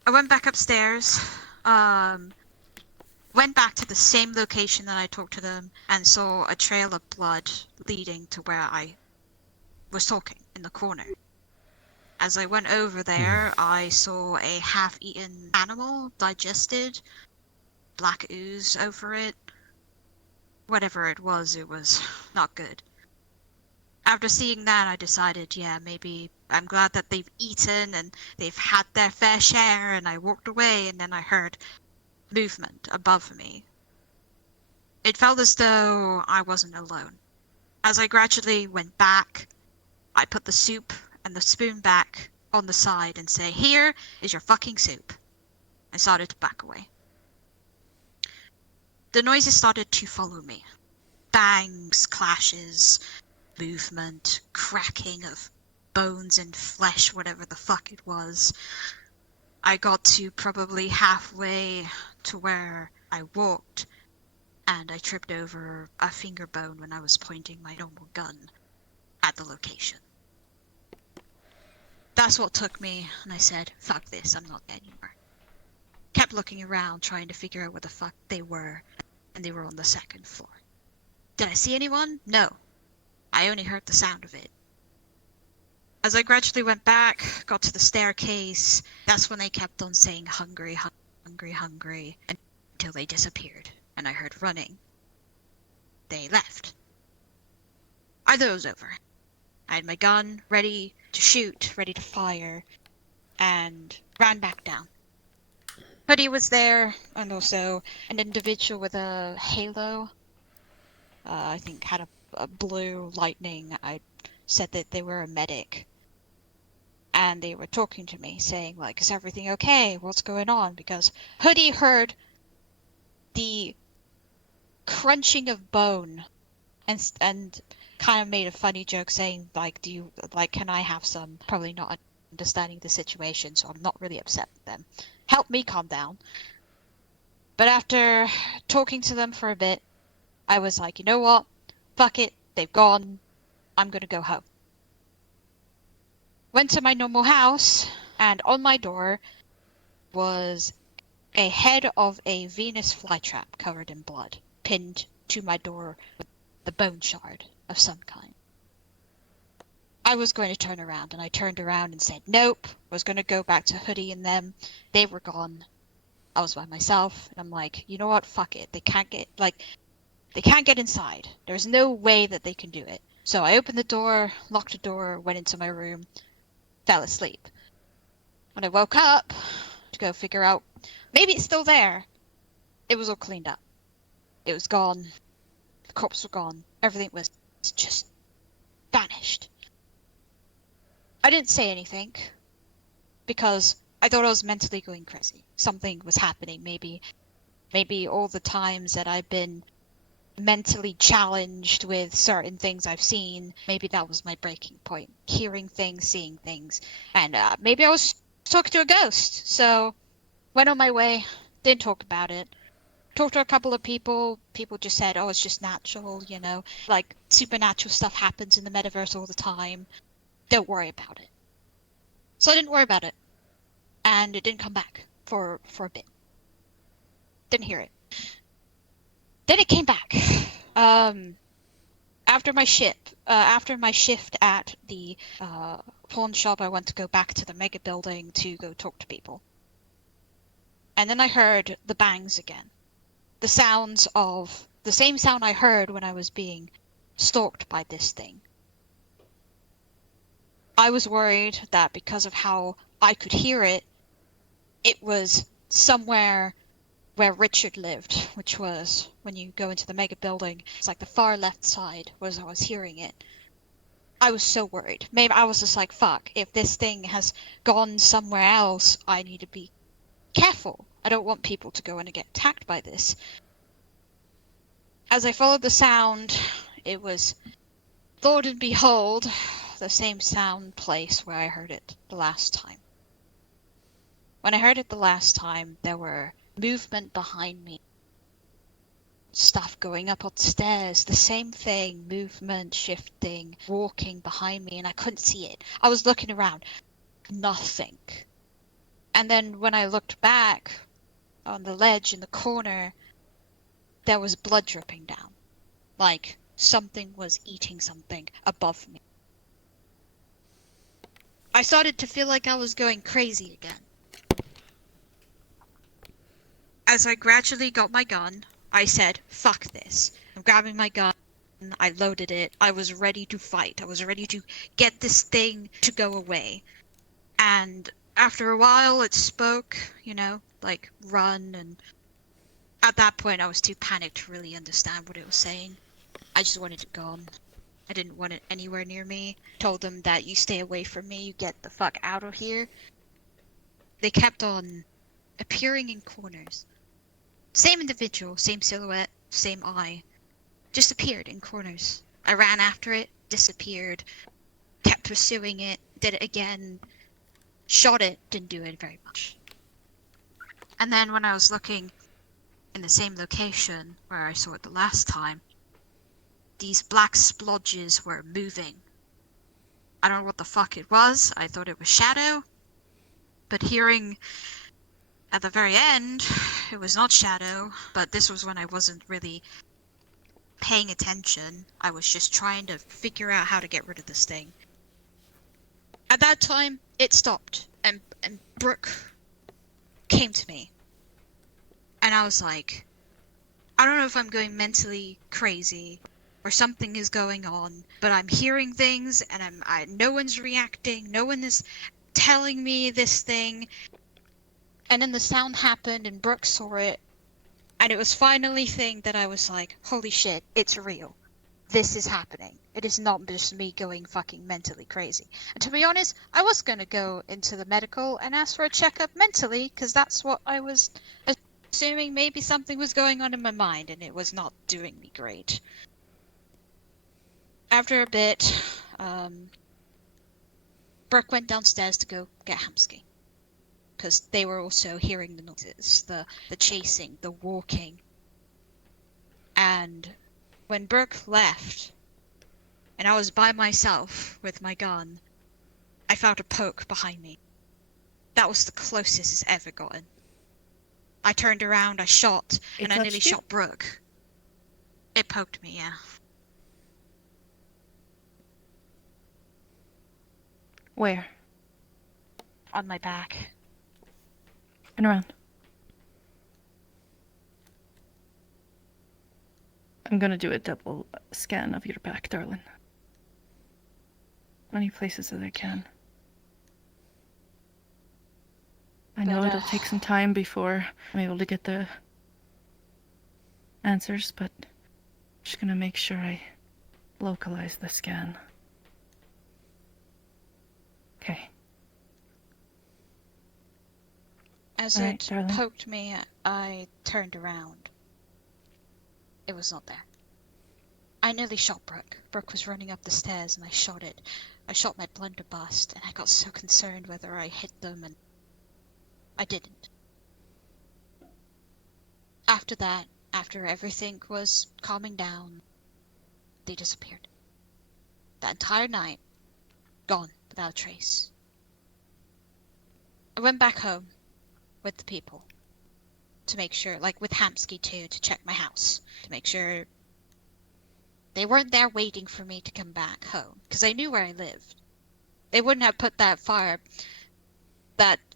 I went back upstairs, went back to the same location that I talked to them, and saw a trail of blood leading to where I was talking, in the corner. As I went over there, I saw a half-eaten animal, digested, black ooze over it. Whatever it was not good. After seeing that, I decided, yeah, maybe I'm glad that they've eaten and they've had their fair share, and I walked away, and then I heard movement above me. It felt as though I wasn't alone. As I gradually went back, I put the soup and the spoon back on the side and say, here is your fucking soup. I started to back away. The noises started to follow me. Bangs, clashes, movement, cracking of bones and flesh, whatever the fuck it was. I got to probably halfway to where I walked, and I tripped over a finger bone when I was pointing my normal gun at the location. That's what took me, and I said, fuck this, I'm not there anymore. Kept looking around, trying to figure out what the fuck they were, and they were on the second floor. Did I see anyone? No. I only heard the sound of it. As I gradually went back, got to the staircase, that's when they kept on saying hungry, hungry, hungry, until they disappeared, and I heard running. They left. I dozed over. I had my gun ready to shoot, ready to fire, and ran back down. Hoodie was there, and also an individual with a halo. I think had a blue lightning. I said that they were a medic. And they were talking to me, saying, like, is everything okay? What's going on? Because Hoodie heard the crunching of bone and kind of made a funny joke saying, like, can I have some? Probably not understanding the situation, so I'm not really upset with them. Help me calm down. But after talking to them for a bit, I was like, you know what? Fuck it. They've gone. I'm gonna go home. Went to my normal house, and on my door was a head of a Venus flytrap covered in blood, pinned to my door with the bone shard of some kind. I was going to turn around, and I turned around and said, nope, I was going to go back to Hoodie and them. They were gone. I was by myself, and I'm like, you know what, fuck it. They can't get inside. There's no way that they can do it. So I opened the door, locked the door, went into my room, fell asleep. When I woke up to go figure out, maybe it's still there, it was all cleaned up. It was gone. The corpse were gone. Everything was just vanished. I didn't say anything because I thought I was mentally going crazy. Something was happening. Maybe all the times that I've been mentally challenged with certain things I've seen, maybe that was my breaking point. Hearing things, seeing things. And maybe I was talking to a ghost. So went on my way, didn't talk about it. Talked to a couple of people. People just said, oh, it's just natural, you know. Like, supernatural stuff happens in the metaverse all the time. Don't worry about it. So I didn't worry about it. And it didn't come back for a bit. Didn't hear it. Then it came back. After my shift at the pawn shop, I went to go back to the mega building to go talk to people. And then I heard the bangs again. The same sound I heard when I was being stalked by this thing. I was worried that because of how I could hear it, it was somewhere where Richard lived, which was when you go into the mega building. It's like the far left side was I was hearing it. I was so worried. Maybe I was just like, fuck, if this thing has gone somewhere else, I need to be careful. I don't want people to go in and get attacked by this. As I followed the sound, it was, Lord and behold, the same sound place where I heard it the last time. When I heard it the last time, there were movement behind me. Stuff going up on stairs, the same thing, movement, shifting, walking behind me, and I couldn't see it. I was looking around, nothing. And then when I looked back on the ledge in the corner, there was blood dripping down. Like something was eating something above me. I started to feel like I was going crazy again. As I gradually got my gun, I said, fuck this. I'm grabbing my gun, I loaded it, I was ready to fight. I was ready to get this thing to go away. And after a while it spoke, you know, like run, and at that point I was too panicked to really understand what it was saying. I just wanted it gone. I didn't want it anywhere near me. Told them that you stay away from me, you get the fuck out of here. They kept on appearing in corners. Same individual, same silhouette, same eye. Just appeared in corners. I ran after it, disappeared, kept pursuing it, did it again, shot it, didn't do it very much. And then when I was looking in the same location where I saw it the last time, these black splodges were moving. I don't know what the fuck it was. I thought it was shadow. But hearing at the very end, it was not shadow. But this was when I wasn't really paying attention. I was just trying to figure out how to get rid of this thing. At that time, it stopped. And Brooke came to me. And I was like, I don't know if I'm going mentally crazy or something is going on, but I'm hearing things and no one's reacting, no one is telling me this thing. And then the sound happened and Brooke saw it, and it was finally thing that I was like, holy shit, it's real. This is happening. It is not just me going fucking mentally crazy. And to be honest, I was gonna go into the medical and ask for a checkup mentally, because that's what I was assuming. Maybe something was going on in my mind and it was not doing me great. After a bit, Brooke went downstairs to go get Hamsky. Because they were also hearing the noises, the chasing, the walking. And when Brooke left, and I was by myself with my gun, I felt a poke behind me. That was the closest it's ever gotten. I turned around, I shot, and I nearly shot Brooke. It poked me, yeah. Where? On my back. Turn around. I'm gonna do a double scan of your back, darling. Many places as I can. I know it'll take some time before I'm able to get the answers, but I'm just gonna make sure I localize the scan. Okay. As it poked me, I turned around. It was not there. I nearly shot Brooke. Brooke was running up the stairs and I shot it. I shot my blunderbuss and I got so concerned whether I hit them, and I didn't. After that, after everything was calming down, they disappeared. That entire night, gone without a trace. I went back home with the people to make sure, like with Hamsky too, to check my house, to make sure they weren't there waiting for me to come back home, because I knew where I lived. They wouldn't have put that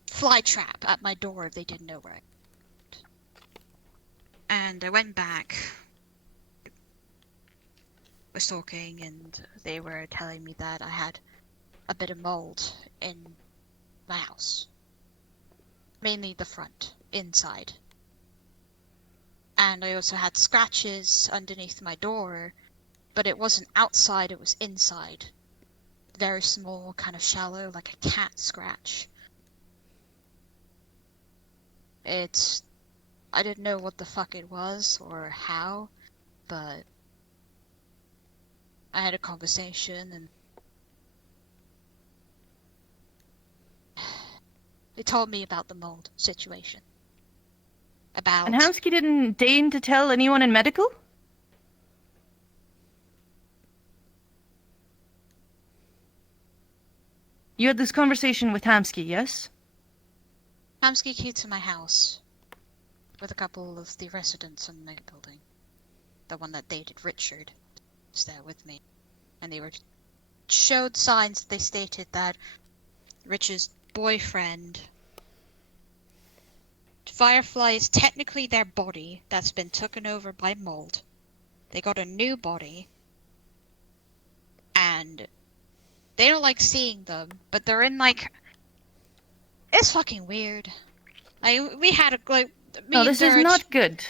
fly trap at my door if they didn't know where I lived. And I went back, was talking, and they were telling me that I had a bit of mold in my house. Mainly the front, inside. And I also had scratches underneath my door, but it wasn't outside, it was inside. Very small, kind of shallow, like a cat scratch. I didn't know what the fuck it was or how, but I had a conversation and they told me about the mold situation. And Hamsky didn't deign to tell anyone in medical? You had this conversation with Hamsky, yes? Hamsky came to my house with a couple of the residents in my building. The one that dated Richard was there with me. And they showed signs. They stated that Richard's boyfriend, Firefly, is technically their body that's been taken over by mold. They got a new body, and they don't like seeing them, but they're in it's fucking weird. We had No, this is not good.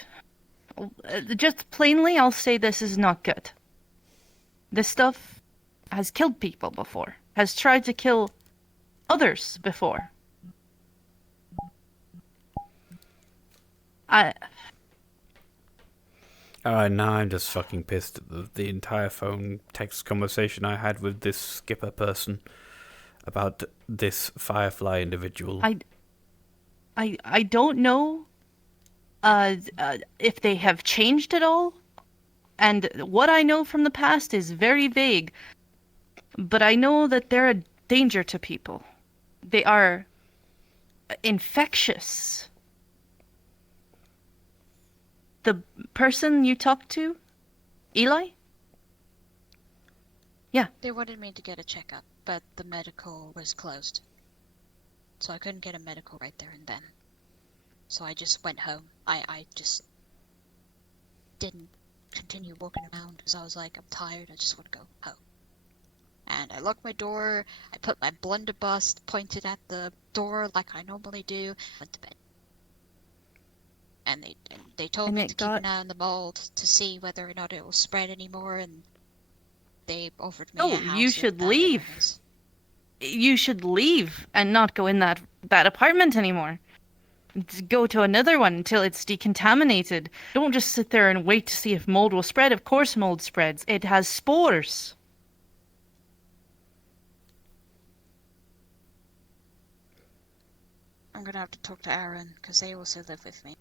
Just plainly, I'll say this is not good. This stuff has killed people before. Has tried to kill others before. Now I'm just fucking pissed at the entire phone text conversation I had with this skipper person about this Firefly individual. I don't know if they have changed at all. And what I know from the past is very vague. But I know that they're a danger to people. They are infectious. The person you talked to? Eli? Yeah. They wanted me to get a checkup, but the medical was closed. So I couldn't get a medical right there and then. So I just went home. I just didn't continue walking around because I was like, I'm tired, I just want to go home. And I locked my door, I put my blunderbuss pointed at the door like I normally do, went to bed. And they told me to keep an eye on the mold to see whether or not it will spread anymore, and they offered me a house. You should leave. You should leave and not go in that apartment anymore. Go to another one until it's decontaminated. Don't just sit there and wait to see if mold will spread. Of course mold spreads. It has spores. I'm gonna have to talk to Aaron, because they also live with me.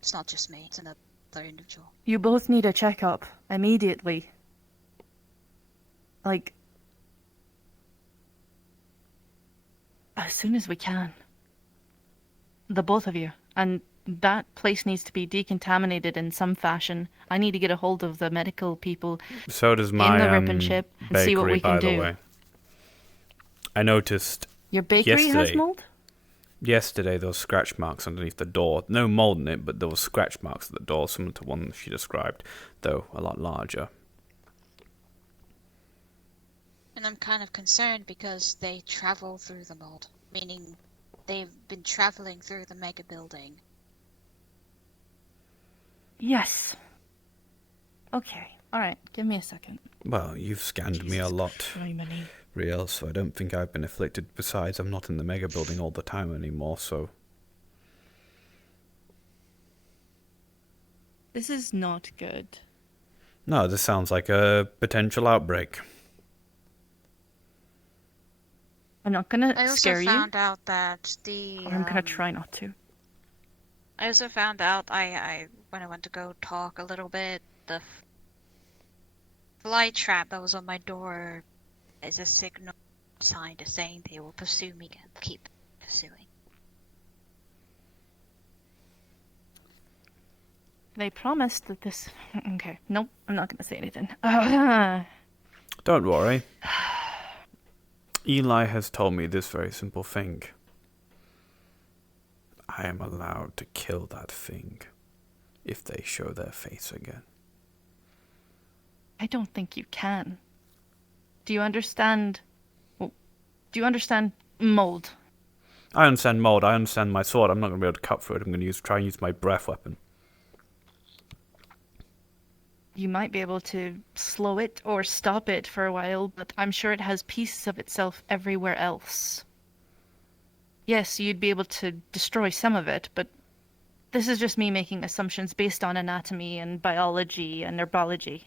It's not just me, it's another individual. You both need a checkup immediately. Like, as soon as we can. The both of you. And that place needs to be decontaminated in some fashion. I need to get a hold of the medical people So does my in the Rip and Ship and bakery, see what we can by the do. way. I noticed Your bakery has mold? Yesterday there were scratch marks underneath the door. No mold in it, but there were scratch marks at the door, similar to one she described, though a lot larger. And I'm kind of concerned because they travel through the mold, meaning they've been traveling through the mega building. Yes. Okay. Alright, give me a second. Well, you've scanned me a lot, Criminy. Riel, so I don't think I've been afflicted. Besides, I'm not in the mega building all the time anymore, so... This is not good. No, this sounds like a potential outbreak. I'm not gonna I scare also you. found out that Or I'm gonna try not to. I also found out when I went to go talk a little bit, the fly trap that was on my door is a signal sign to saying they will pursue me and keep pursuing. They promised that this... Okay, nope, I'm not gonna say anything. Don't worry. Eli has told me this very simple thing. I am allowed to kill that thing if they show their face again. I don't think you can. Do you understand... Well, do you understand mold? I understand mold, I understand my sword. I'm not going to be able to cut through it. I'm going to try and use my breath weapon. You might be able to slow it or stop it for a while, but I'm sure it has pieces of itself everywhere else. Yes, you'd be able to destroy some of it, but this is just me making assumptions based on anatomy and biology and herbology.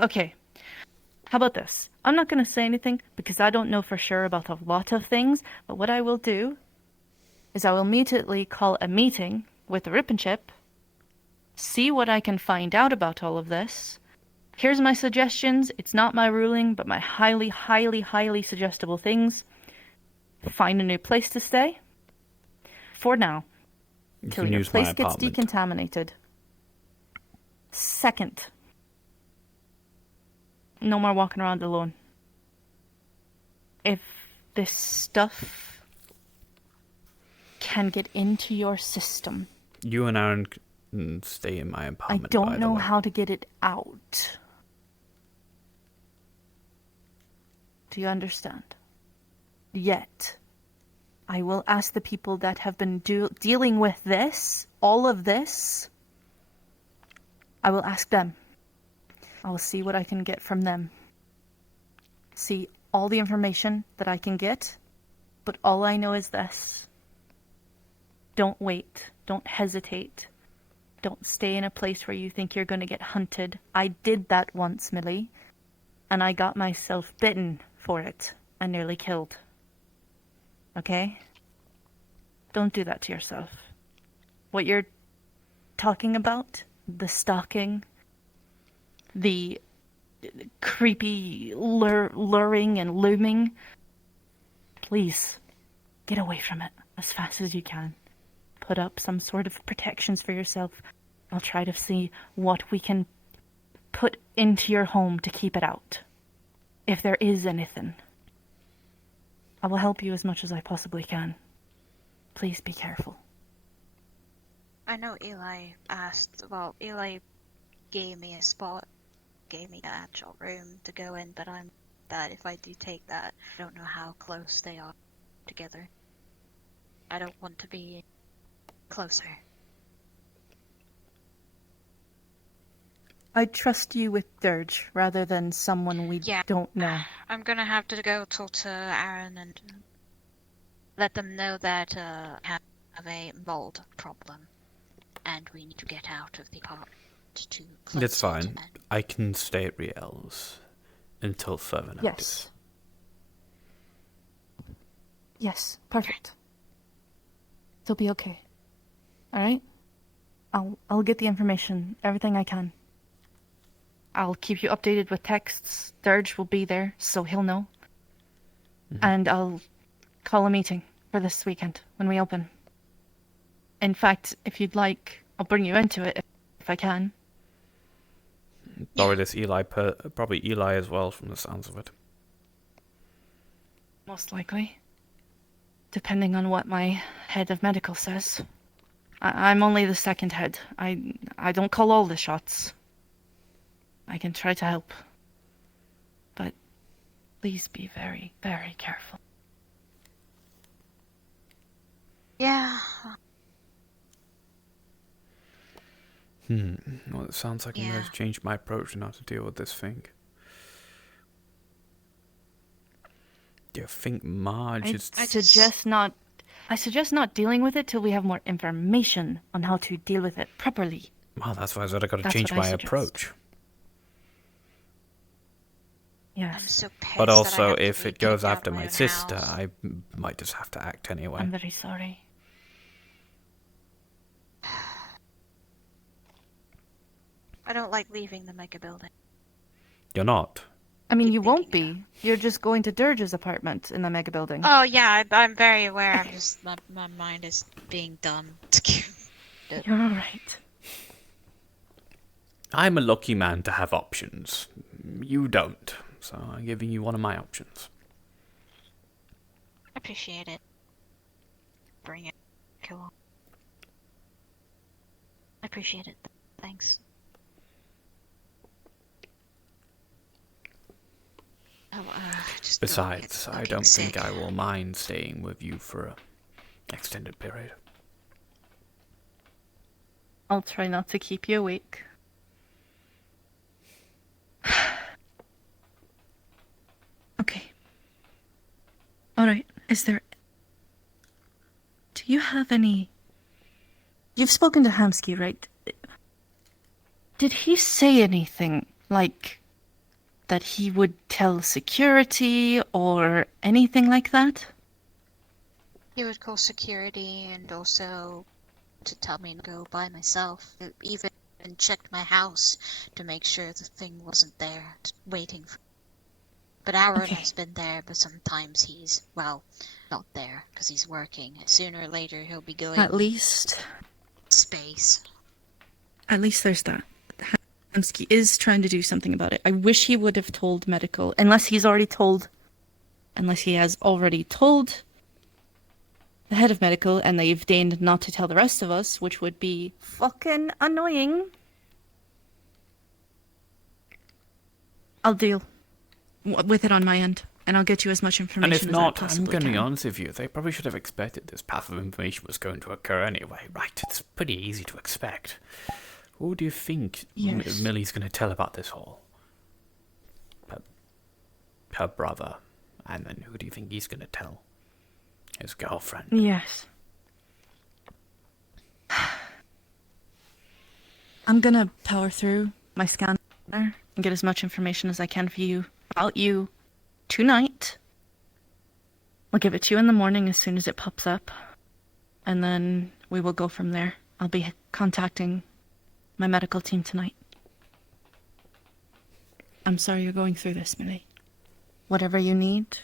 Okay. How about this? I'm not going to say anything because I don't know for sure about a lot of things, but what I will do is I will immediately call a meeting with the Rip and Chip, see what I can find out about all of this. Here's my suggestions. It's not my ruling, but my highly, highly, highly suggestible things. Find a new place to stay. For now. Till your place gets decontaminated. Second. No more walking around alone. If this stuff can get into your system... You and Aaron can stay in my apartment. I don't know how to get it out. Do you understand? Yet, I will ask the people that have been dealing with this, all of this, I will ask them. I will see what I can get from them. See all the information that I can get, but all I know is this. Don't wait. Don't hesitate. Don't stay in a place where you think you're going to get hunted. I did that once, Millie, and I got myself bitten for it and nearly killed. Okay? Don't do that to yourself. What you're talking about, the stalking, the creepy luring and looming, please get away from it as fast as you can. Put up some sort of protections for yourself. I'll try to see what we can put into your home to keep it out. If there is anything, I will help you as much as I possibly can. Please be careful. I know Eli gave me a spot, gave me an actual room to go in, but I'm that if I do take that, I don't know how close they are together. I don't want to be closer. I trust you with Dirge rather than someone we don't know. I'm gonna have to go talk to Aaron and let them know that I have a mold problem and we need to get out of the apartment to close It's it. fine. I can stay at Riel's until further notice. Yes. Yes, perfect. It'll be okay. Alright? I'll get the information, everything I can. I'll keep you updated with texts. Dirge will be there, so he'll know. And I'll call a meeting for this weekend when we open. In fact, if you'd like, I'll bring you into it if I can. Probably this Eli, probably Eli as well, from the sounds of it. Most likely. Depending on what my head of medical says. I'm only the second head. I don't call all the shots. I can try to help. But please be very, very careful. Yeah. Well, it sounds like I'm going to change my approach on how to deal with this thing. Do you think Marge is... I suggest not dealing with it till we have more information on how to deal with it properly. Well, that's why I said I got to change my approach. Yes. I'm so pissed But also, that I have if to it goes kicked out after of my own sister, house. I might just have to act anyway. I'm very sorry. I don't like leaving the mega building. You're not. I mean, you won't be. You're just going to Dirge's apartment in the mega building. Oh yeah, I'm very aware. I'm just my mind is being dumb. You're alright. I'm a lucky man to have options. You don't, so I'm giving you one of my options. Appreciate it. Bring it. Cool. I appreciate it. Thanks. Oh, just Besides, I don't think I will mind staying with you for an extended period. I'll try not to keep you awake. Okay. Alright, is there... Do you have any... You've spoken to Hamsky, right? Did he say anything, like, that he would tell security or anything like that? He would call security and also to tell me to go by myself. Even checked my house to make sure the thing wasn't there, waiting for. But Aaron has been there, but sometimes he's, well, not there because he's working. Sooner or later he'll be going. At least. Space. At least there's that. Hamsky is trying to do something about it. I wish he would have told medical, unless he has already told the head of medical, and they've deigned not to tell the rest of us, which would be fucking annoying. I'll deal with it on my end, and I'll get you as much information And if as not, I I'm possibly going to be can. honest with you, they probably should have expected this path of information was going to occur anyway, right? It's pretty easy to expect. Who do you think Millie's going to tell about this all? Her brother. And then who do you think he's going to tell? His girlfriend. Yes. I'm gonna power through my scanner and get as much information as I can for you about you tonight. I'll give it to you in the morning as soon as it pops up. and then we will go from there. I'll be contacting my medical team tonight. I'm sorry you're going through this, Millie. Whatever you need,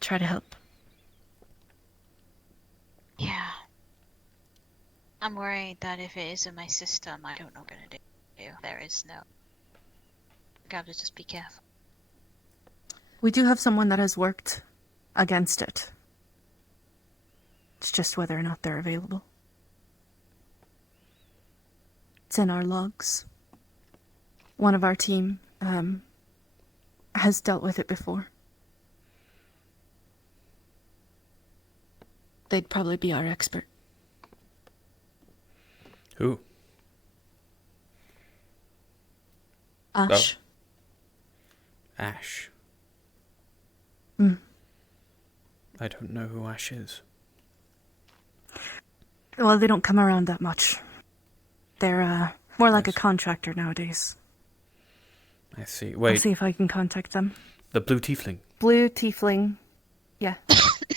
try to help. Yeah. I'm worried that if it is in my system, I don't know what I'm gonna do. There is no. Gotta just be careful. We do have someone that has worked against it. It's just whether or not they're available. It's in our logs. One of our team has dealt with it before. They'd probably be our expert. Who? Ash. Oh. Ash. I don't know who Ash is. Well, they don't come around that much. They're more like a contractor nowadays. I see. I'll Wait. see if I can contact them. The blue tiefling. Blue tiefling. Yeah.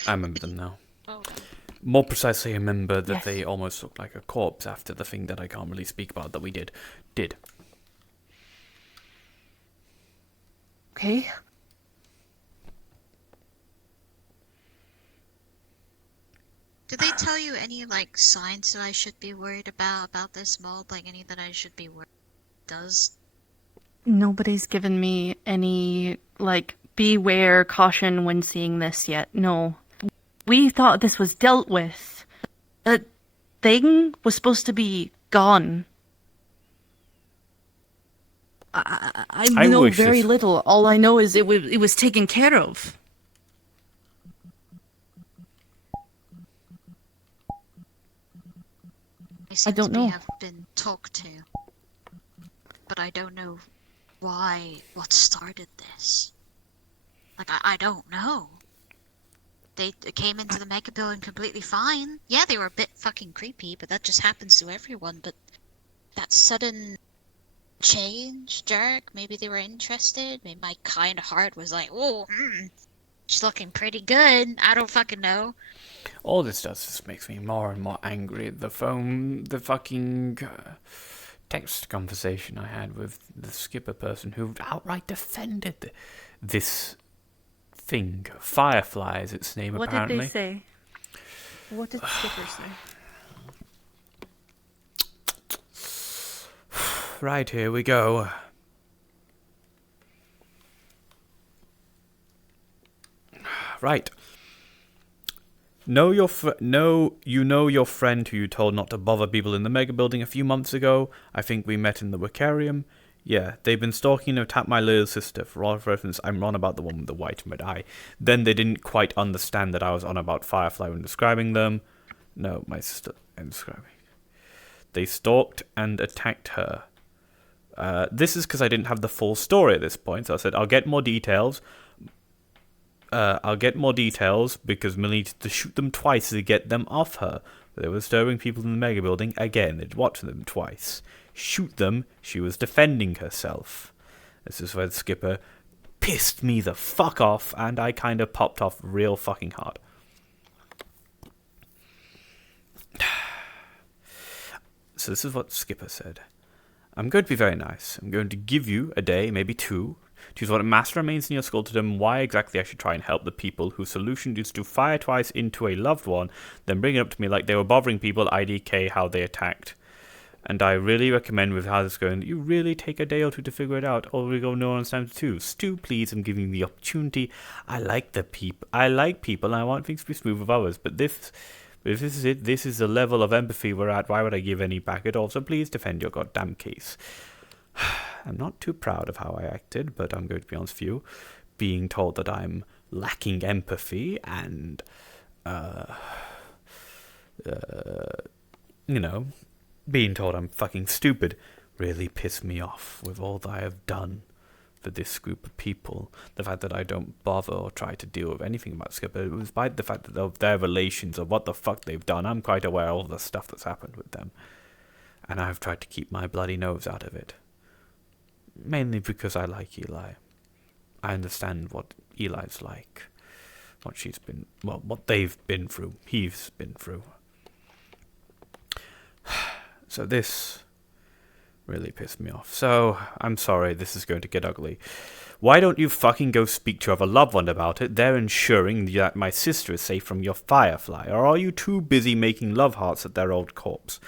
I remember them now. More precisely, I remember that Yes. they almost looked like a corpse after the thing that I can't really speak about that we did. Okay. Did they tell you any, like, signs that I should be worried about this mold? Like, any that I should be worried does? Nobody's given me any, like, beware, caution when seeing this yet. No. We thought this was dealt with. That thing was supposed to be gone. I know wish very this- little. All I know is it was taken care of. I don't know. Have been talked to, but I don't know what started this. Like, I don't know. They came into the mega building completely fine. Yeah, they were a bit fucking creepy, but that just happens to everyone. But that sudden change, jerk, maybe they were interested. Maybe my kind heart was like, oh, she's looking pretty good. I don't fucking know. All this does just makes me more and more angry. The fucking text conversation I had with the skipper person who outright defended this thing. Firefly is its name, What apparently. did they say? What did the skipper say? Right, here we go. Right. You know your friend who you told not to bother people in the mega building a few months ago? I think we met in the Wiccarium. Yeah, they've been stalking and attacked my little sister. For all reference, I'm on about the one with the white and red eye. Then they didn't quite understand that I was on about Firefly when describing them. No, my sister, I'm describing. They stalked and attacked her. This is because I didn't have the full story at this point, so I said, I'll get more details. Because Millie needed to shoot them twice to get them off her. They were disturbing people in the mega building. Again, they'd watched them twice. Shoot them, she was defending herself. This is where the skipper pissed me the fuck off, and I kind of popped off real fucking hard. So this is what Skipper said. I'm going to be very nice. I'm going to give you a day, maybe two, to use what master remains in your skull to determine why exactly I should try and help the people whose solution is to fire twice into a loved one, then bring it up to me like they were bothering people, IDK how they attacked. And I really recommend with how this is going, you really take a day or two to figure it out, or we go no on time two. Stu, please, I'm giving you the opportunity. I like people, and I want things to be smooth with others, but if this is it, this is the level of empathy we're at, why would I give any back at all? So please defend your goddamn case. I'm not too proud of how I acted, but I'm going to be honest with you, being told that I'm lacking empathy and, being told I'm fucking stupid really pissed me off with all that I have done for this group of people. The fact that I don't bother or try to deal with anything about Skipper, despite the fact that of their relations, of what the fuck they've done, I'm quite aware of all the stuff that's happened with them. And I've tried to keep my bloody nose out of it. Mainly because I like Eli. I understand what Eli's like. What they've been through. He's been through. So this really pissed me off. So, I'm sorry, this is going to get ugly. Why don't you fucking go speak to your loved one about it? They're ensuring that my sister is safe from your firefly. Or are you too busy making love hearts at their old corpse?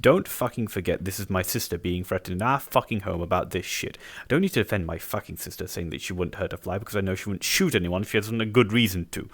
Don't fucking forget this is my sister being threatened in our fucking home about this shit. I don't need to defend my fucking sister saying that she wouldn't hurt a fly because I know she wouldn't shoot anyone if she hasn't a good reason to.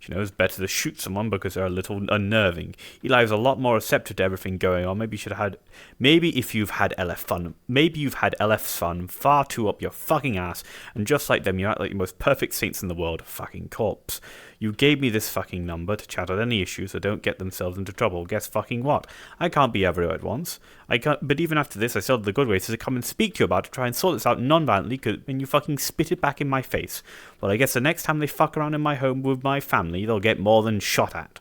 She knows better to shoot someone because they're a little unnerving. Eli is a lot more receptive to everything going on. Maybe if you've had LF's fun far too up your fucking ass, and just like them, you act like the most perfect saints in the world. Fucking corpse. You gave me this fucking number to chat out any issues so don't get themselves into trouble. Guess fucking what? I can't be everywhere at once. But even after this, I still have the good ways to come and speak to you about it, to try and sort this out non-violently, and you fucking spit it back in my face. Well, I guess the next time they fuck around in my home with my family, they'll get more than shot at.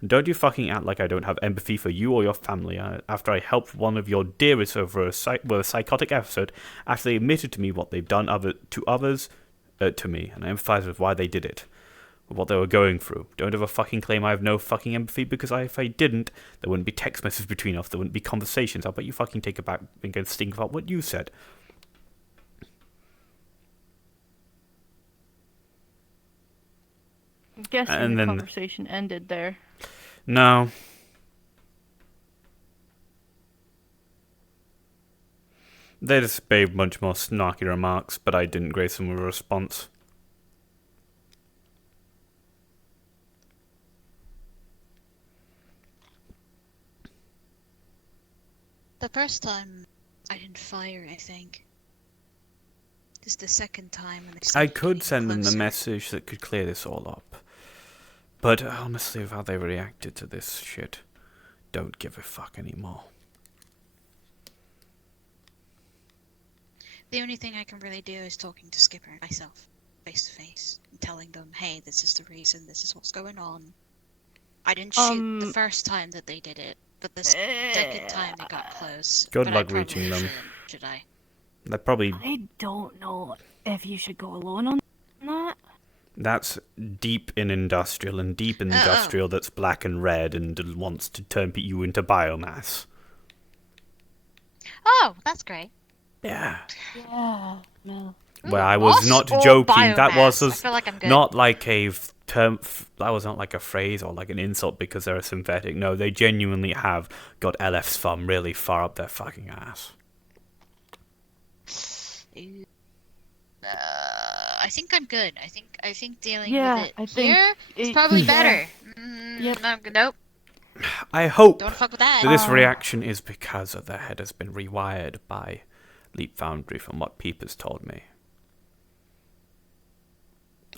And don't you fucking act like I don't have empathy for you or your family after I helped one of your dearest over with a psychotic episode after they admitted to me what they've done to me, and I empathize with why they did it. With what they were going through. Don't ever fucking claim I have no fucking empathy, because if I didn't, there wouldn't be text messages between us, there wouldn't be conversations. I'll bet you fucking take it back and go think about what you said. I'm guessing the conversation ended there. No. They just made much more snarky remarks, but I didn't grace them with a response. The first time, I didn't fire, I think. This is the second time. I could send them the message that could clear this all up. But honestly, with how they reacted to this shit, don't give a fuck anymore. The only thing I can really do is talking to Skipper and myself, face to face, and telling them, hey, this is the reason, this is what's going on. I didn't shoot the first time that they did it, but the second time they got close. Good luck reaching them. Should I? They're probably... I don't know if you should go alone on that. That's deep in industrial, and deep in industrial that's black and red and wants to turn you into biomass. Oh, that's great. Yeah. Yeah, no. Well, I was not joking. Biomass. That was I feel like I'm good. not like a term. That was not like a phrase or like an insult because they're synthetic. No, they genuinely have got LF's thumb really far up their fucking ass. I think I'm good. I think dealing Yeah, with it here is probably better. Yep. Nope. I hope Don't fuck with that. This reaction is because of their head has been rewired by Leap Foundry from what Peepers told me.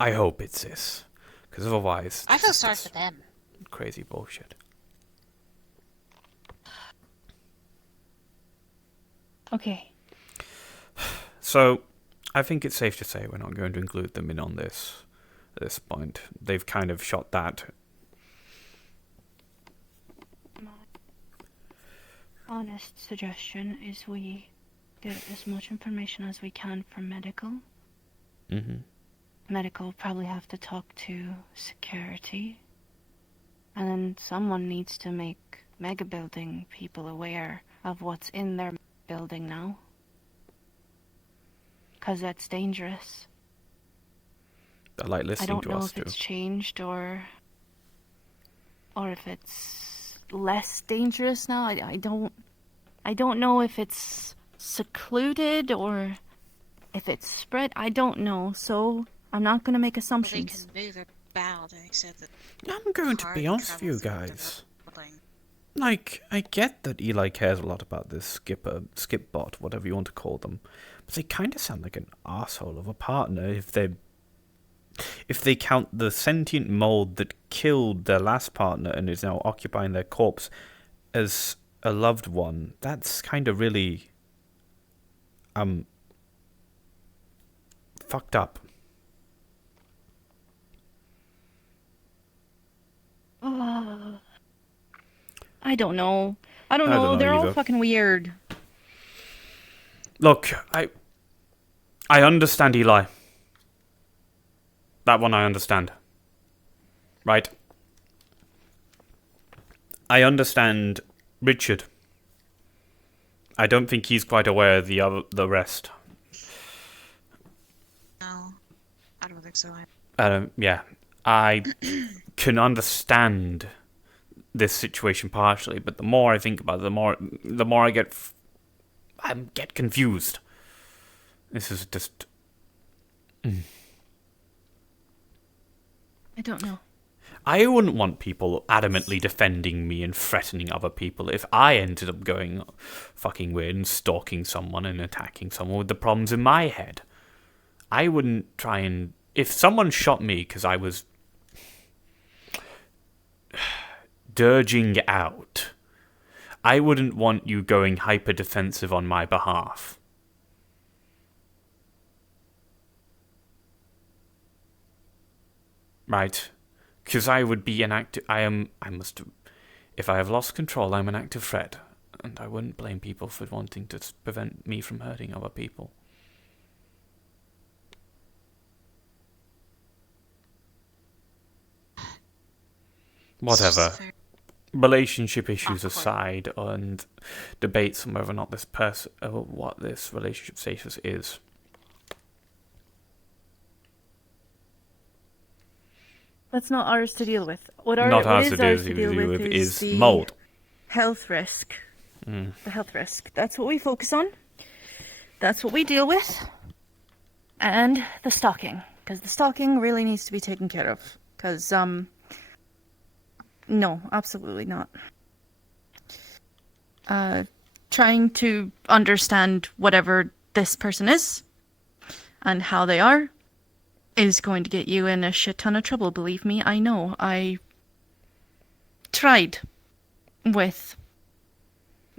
I hope it's this. Because otherwise... I feel sorry for them. Crazy bullshit. Okay. So, I think it's safe to say we're not going to include them in on this at this point. They've kind of shot that. My honest suggestion is we get as much information as we can from medical. Mm-hmm. Medical will probably have to talk to security. And then someone needs to make mega building people aware of what's in their building now. Because that's dangerous. I like listening to us too. I don't know if it's changed or if it's less dangerous now. I don't know if it's secluded or if it's spread. I don't know. So I'm not going to make assumptions. They can move about. I said that. I'm going to be honest with you guys. Like, I get that Eli cares a lot about this skipbot, whatever you want to call them, but they kind of sound like an asshole of a partner if they count the sentient mold that killed their last partner and is now occupying their corpse as a loved one. That's kind of really fucked up. I don't know. I don't know. They're all fucking weird. Look, I understand Eli. That one I understand. Right? I understand Richard. I don't think he's quite aware of the rest. No, I don't think so. Yeah, I can understand this situation partially, but the more I think about it, the more I get confused. This is just. I don't know. I wouldn't want people adamantly defending me and threatening other people if I ended up going fucking weird and stalking someone and attacking someone with the problems in my head. I wouldn't try and... If someone shot me because I was dirging out, I wouldn't want you going hyper-defensive on my behalf. Right? Because I would be an active... If I have lost control, I'm an active threat. And I wouldn't blame people for wanting to prevent me from hurting other people. Whatever. Relationship issues aside, and debates on whether or not what this relationship status is. That's not ours to deal with. What Not is ours to deal with is the mold. Health risk. The health risk. That's what we focus on. That's what we deal with. And the stalking. Because the stalking really needs to be taken care of. Because, no, absolutely not. Trying to understand whatever this person is and how they are is going to get you in a shit ton of trouble, believe me. I know. I tried with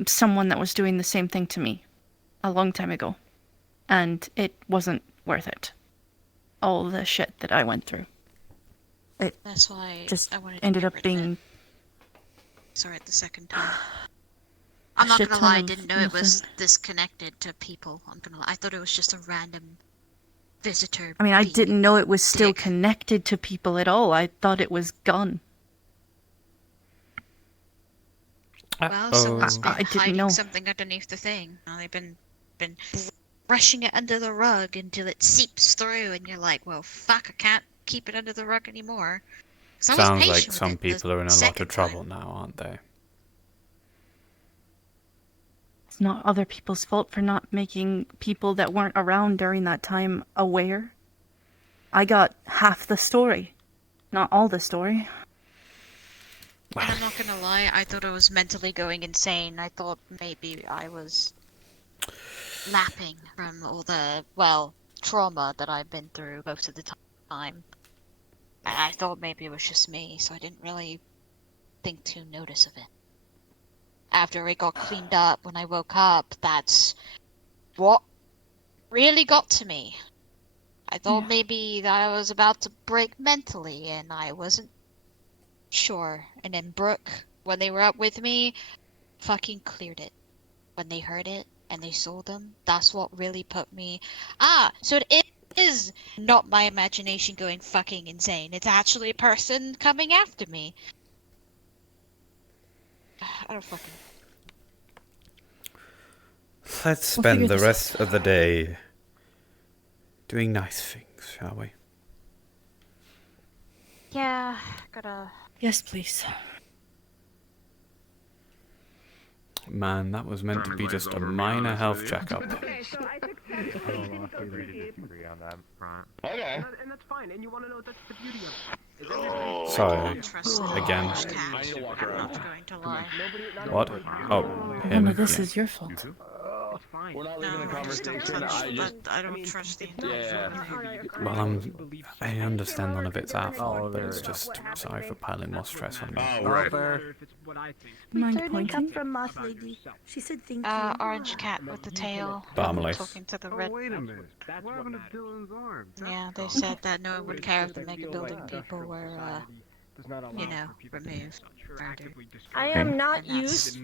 someone that was doing the same thing to me a long time ago, and it wasn't worth it. All the shit that I went through. That's why just I wanted ended to up get rid of being... it. Sorry, the second time. I'm not gonna lie, I didn't know it was disconnected to people. I thought it was just a random visitor. I mean, I didn't know it was still connected to people at all. I thought it was gone. Well, someone's been I didn't hiding know. something underneath the thing. They've been brushing it under the rug until it seeps through, and you're like, well, fuck, I can't keep it under the rug anymore. Sounds like some people are in a lot of trouble now, aren't they? It's not other people's fault for not making people that weren't around during that time aware. I got half the story, not all the story. And I'm not gonna lie, I thought I was mentally going insane. I thought maybe I was lapping from all the, trauma that I've been through most of the time. I thought maybe it was just me, so I didn't really think too notice of it. After it got cleaned up, when I woke up, that's what really got to me. I thought maybe that I was about to break mentally, and I wasn't sure. And then Brooke, when they were up with me, fucking cleared it. When they heard it and they saw them, that's what really put me... so it is not my imagination going fucking insane. It's actually a person coming after me. I don't fucking... Let's spend the rest of the day doing nice things, shall we? Yeah, gotta... Yes, please. Man, that was meant to be just a minor health checkup. Okay, so I took Okay. and that's fine. And you want to know that's the beauty of it. Sorry, again. I need to walk around. I'm not going to lie. What? Oh, Oh, him. no, this yeah. is your fault. It's fine. We're not No, leaving the I just don't conversation. trust, I don't trust the Well, I understand none of it's our fault, but it's just sorry for piling more stress on me. Oh, right. Mind Third pointing? cup from Moss Lady. She said thank you. Orange cat with the tail. Barmaley. Talking to the red... Wait a minute. What happened to Dylan's arm? Yeah, they said that no one would care if the mega building people were, removed. I am not used.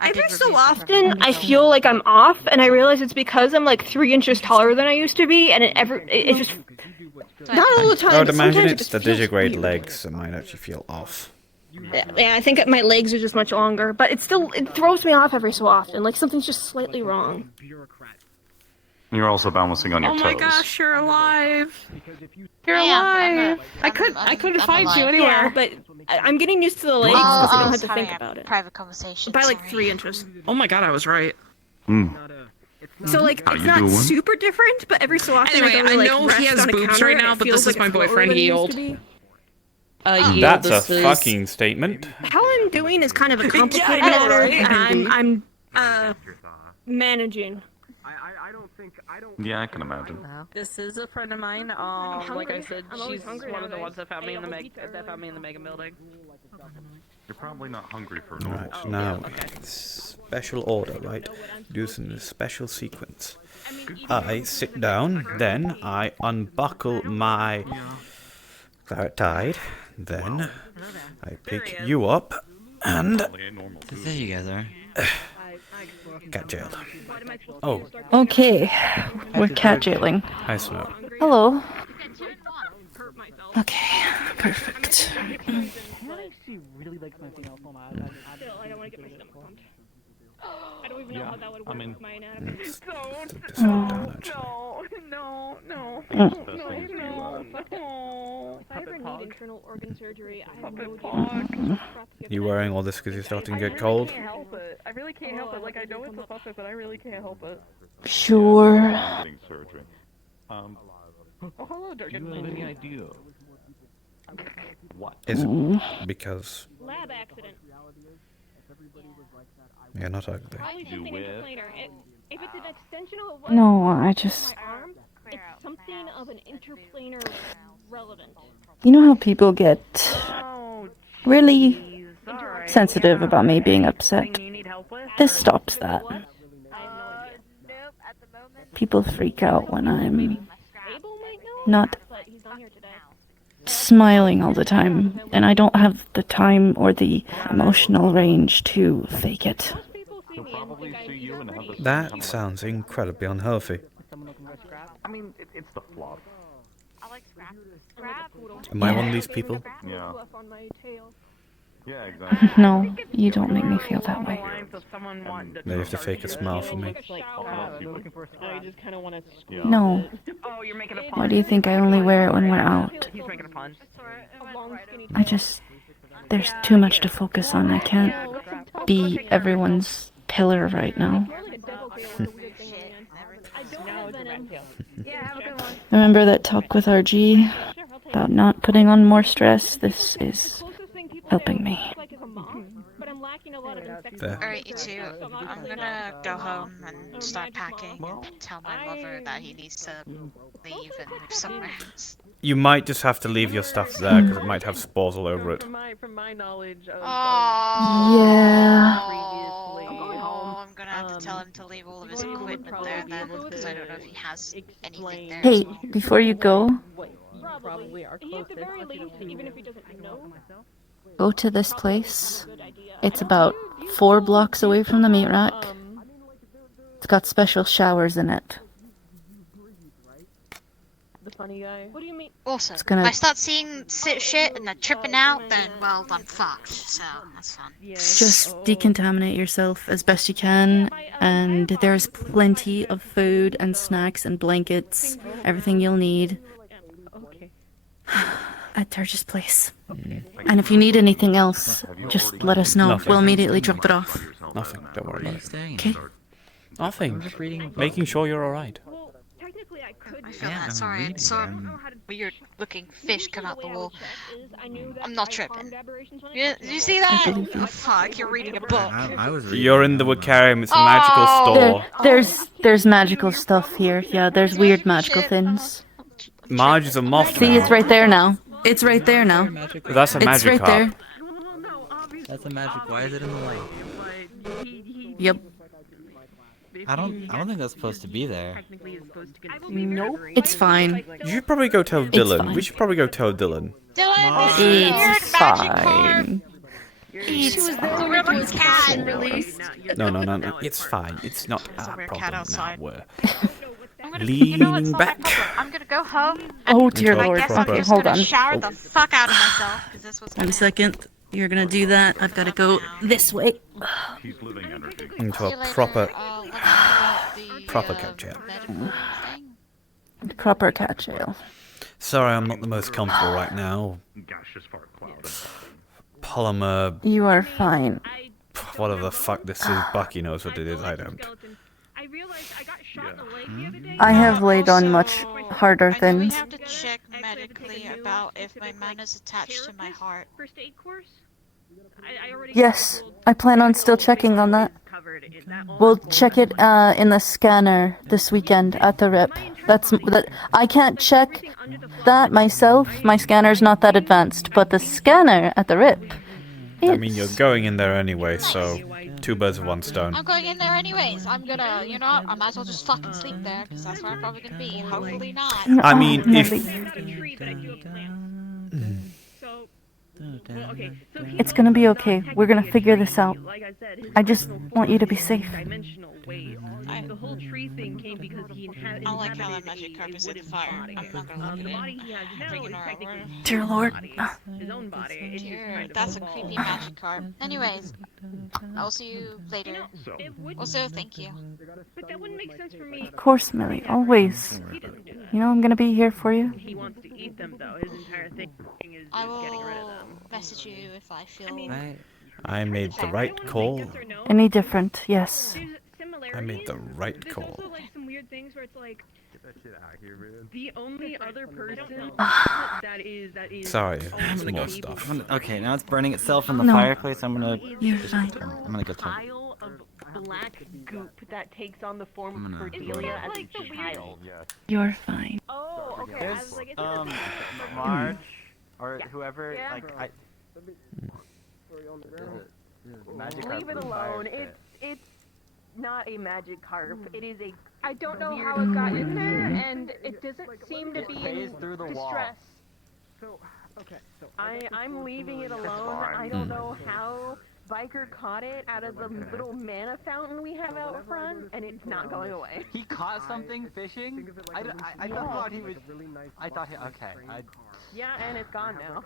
I Every did so remove them from often, the I feel like I'm off, and I realize it's because I'm like 3 inches taller than I used to be, and it's just not all the time. I would but imagine sometimes it it's just the feels digigrade weird. legs that might actually feel off. Yeah, I think my legs are just much longer, but it throws me off every so often. Like something's just slightly wrong. You're also balancing on your Oh toes. my gosh, you're alive! You're Yeah, alive! I couldn't find you alive. anywhere. Yeah, but I'm getting used to the legs because I don't have to think about it. Private conversation. By like sorry. 3 inches. Oh my god, I was right. So like How it's you not doing? super different, but every so often Anyway, I go to, like, know rest he has on a boobs counter right and now, it but feels this is like my it's lower boyfriend. than it He used old. to be. That's a fucking statement. How I'm doing is kind of a complicated Yeah, I know, matter, right? and I'm managing. Yeah, I can imagine. This is a friend of mine. Like I said, she's one of the ones that found me in the Megan building. You're probably not hungry for Right, now, special order, right? Do some special sequence. I sit down, then I unbuckle my claret tide, then I pick you up, and There you guys are. cat jailed. Oh, Okay, we're cat jailing. hi Snow. Hello. Okay, perfect. She really likes my female form. Still, I don't want to get my stomach pumped. I don't even know how that would work with my anatomy. No. If I ever need internal organ surgery, I have no idea. You wearing all this because you're starting to get cold? I really can't help it. Like, I know it's a suspect, but I really can't help it. Sure. Getting surgery. Oh, hello, Dirk. Do you have any idea? What? Is it because Lab accident. you're not ugly? Probably something interplanar. If it's an extension of what No, I just... my arm, it's something of an interplanar relevant. You know how people get really sensitive about me being upset? This stops that. People freak out when I'm not smiling all the time, and I don't have the time or the emotional range to fake it. That sounds incredibly unhealthy. I mean, it's the fluff. Am I one of these people? Yeah. Yeah, exactly. No, you don't make me feel that way. Now you have to fake a smile for me. No. Why do you think I only wear it when we're out? There's too much to focus on. I can't be everyone's pillar right now. Remember that talk with RG about not putting on more stress? This is helping me. Alright, you two. I'm gonna go home and start packing and tell my lover that he needs to leave and move somewhere else. You might just have to leave your stuff there because it might have spores all over it. From my knowledge of... Yeah. Oh, I'm gonna have to tell him to leave all of his equipment there then, because I don't know if he has anything there. Hey, before you go, He at the very least, even if he doesn't know. go to this place. It's about 4 blocks away from the meat rack. It's got special showers in it. The funny guy. What do you mean? Also, It's gonna- if I start seeing shit and they're tripping out, then, well, I'm fucked, so that's fun. Just decontaminate yourself as best you can, and there's plenty of food and snacks and blankets, everything you'll need at Turgis Place. And if you need anything else, just let us know. Nothing. We'll immediately drop it off. Nothing, don't worry about it. Okay? Nothing. Making sure you're alright. I feel that. Sorry, I saw a weird looking fish come out the wall. I'm not tripping. Did you see that? Oh, fuck, you're reading a book. I was reading. You're in the Wiccarium, it's a magical store. There's magical stuff here. Yeah, there's weird magical things. Marge is a moth See, now. it's right there now. It's right there now. That's a It's magic right there. That's a magic. Why is it in the light? Yep. I don't think that's supposed to be there. Nope. It's fine. You should probably go tell It's Dylan. fine. We should probably go tell Dylan. It's fine. It's the river cat released. No. It's fine. It's not our weird problem cat now. outside. We're You know leaning it's not back. my problem. I'm gonna go home. Oh dear Until lord. I guess I'm Okay, just hold gonna on. shower the fuck out of myself, because this was 1 second. You're gonna do that. I've gotta go this way. He's living energy. Into See a you later. proper Let me know about the proper cat jail. medical thing. Proper cat jail. Sorry, I'm not the most comfortable right now. Gaseous fart cloud. Polymer, You are fine. whatever the fuck this is. Bucky knows what it is. I don't. I realized I got shot in the leg the other day. I have laid on much harder I know we things. have to check medically about if my man is attached to my heart. First aid course. I already Yes, I plan on still checking on that. We'll check it in the scanner this weekend at the RIP. That I can't check that myself. My scanner's not that advanced, but the scanner at the RIP. I mean, you're going in there anyway, so two birds with one stone. I'm going in there anyways. I'm gonna, you know, I might as well just fucking sleep there, because that's where I'm probably gonna be. Hopefully not. I mean, if it's gonna be okay. We're gonna figure this out. I just want you to be safe. The whole tree thing came because he I don't like how that magic carp is in the fire. I'm not gonna look at it. he has now is technically Dear Lord. his own body. It's just Dear, kind of that's a evolved. creepy magic carp. Anyways, I'll see you later. Also, thank you. But that wouldn't make sense for me. Of course, Millie. Always. You know I'm gonna be here for you. He wants to eat them, though. His entire thing is I just getting rid of will them. message you if I feel. I made the right call. Any different? Yes. I made the right call. Also, like some weird things where it's like the only other person that is. Sorry, I'm it's gonna more go. stuff. Okay, now it's burning itself in the No. fireplace. I'm gonna. You're just fine. I'm gonna go talk. Pile of black goop that takes on the form I'm of gonna- Cordelia as a child. You're fine. Oh, okay. I There's was like, is it Marge or Yeah. whoever. Yeah. Like I. Leave it alone. It's not a magic carp. It is a. I don't know how it got in there, and it doesn't seem to It be phased in through the wall. distress. I'm leaving it alone. I don't know how Biker caught it out of the little mana fountain we have out front, and it's not going away. He caught something fishing. I thought he was. I thought he. Okay. Yeah, and it's gone now.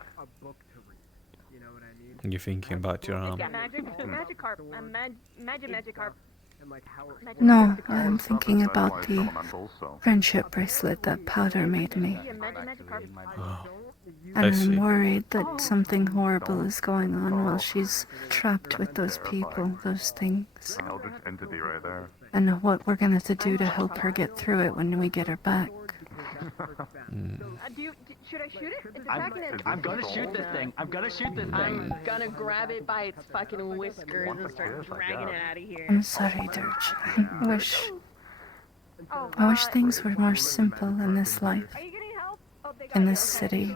You're thinking about your arm. Yeah, magic carp. Magic carp. No, I'm thinking about the friendship bracelet that Powder made me. I And see. I'm worried that something horrible is going on while she's trapped with those people, those things. Eldritch entity right there. And what we're gonna have to do to help her get through it when we get her back. Should I shoot it? It's attacking it. I'm gonna shoot this thing. I'm gonna shoot this thing. I'm gonna grab it by its fucking whiskers and start dragging it out of here. I'm sorry, Dirge. I wish things were more simple in this life, in this city.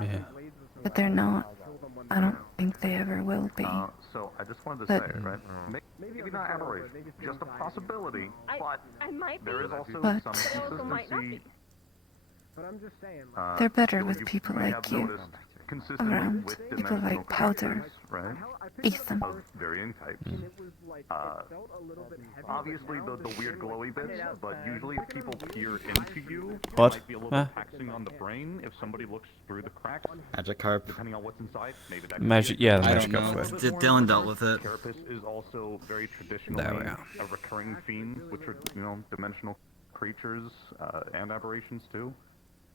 Yeah. But they're not. I don't think they ever will be. So I just wanted to But- say, right? Maybe not aberration, just a possibility. But I might be. there is also But- some But it also might not consistency. be. But I'm just saying. They're better that with you people may like have you noticed consistently around. with People dimensional like Powder, characters, right? Ethan. Of varying types. Obviously the weird glowy bits, but usually if people peer into you, it What? might be a little taxing on the brain. If somebody looks through the cracks, Magic carp. depending on what's inside, maybe that Magic, yeah, the I magic don't carp. know. Way. Dylan dealt with it. Carapace is also very traditionally There we are. a recurring theme, which are, dimensional creatures and aberrations too.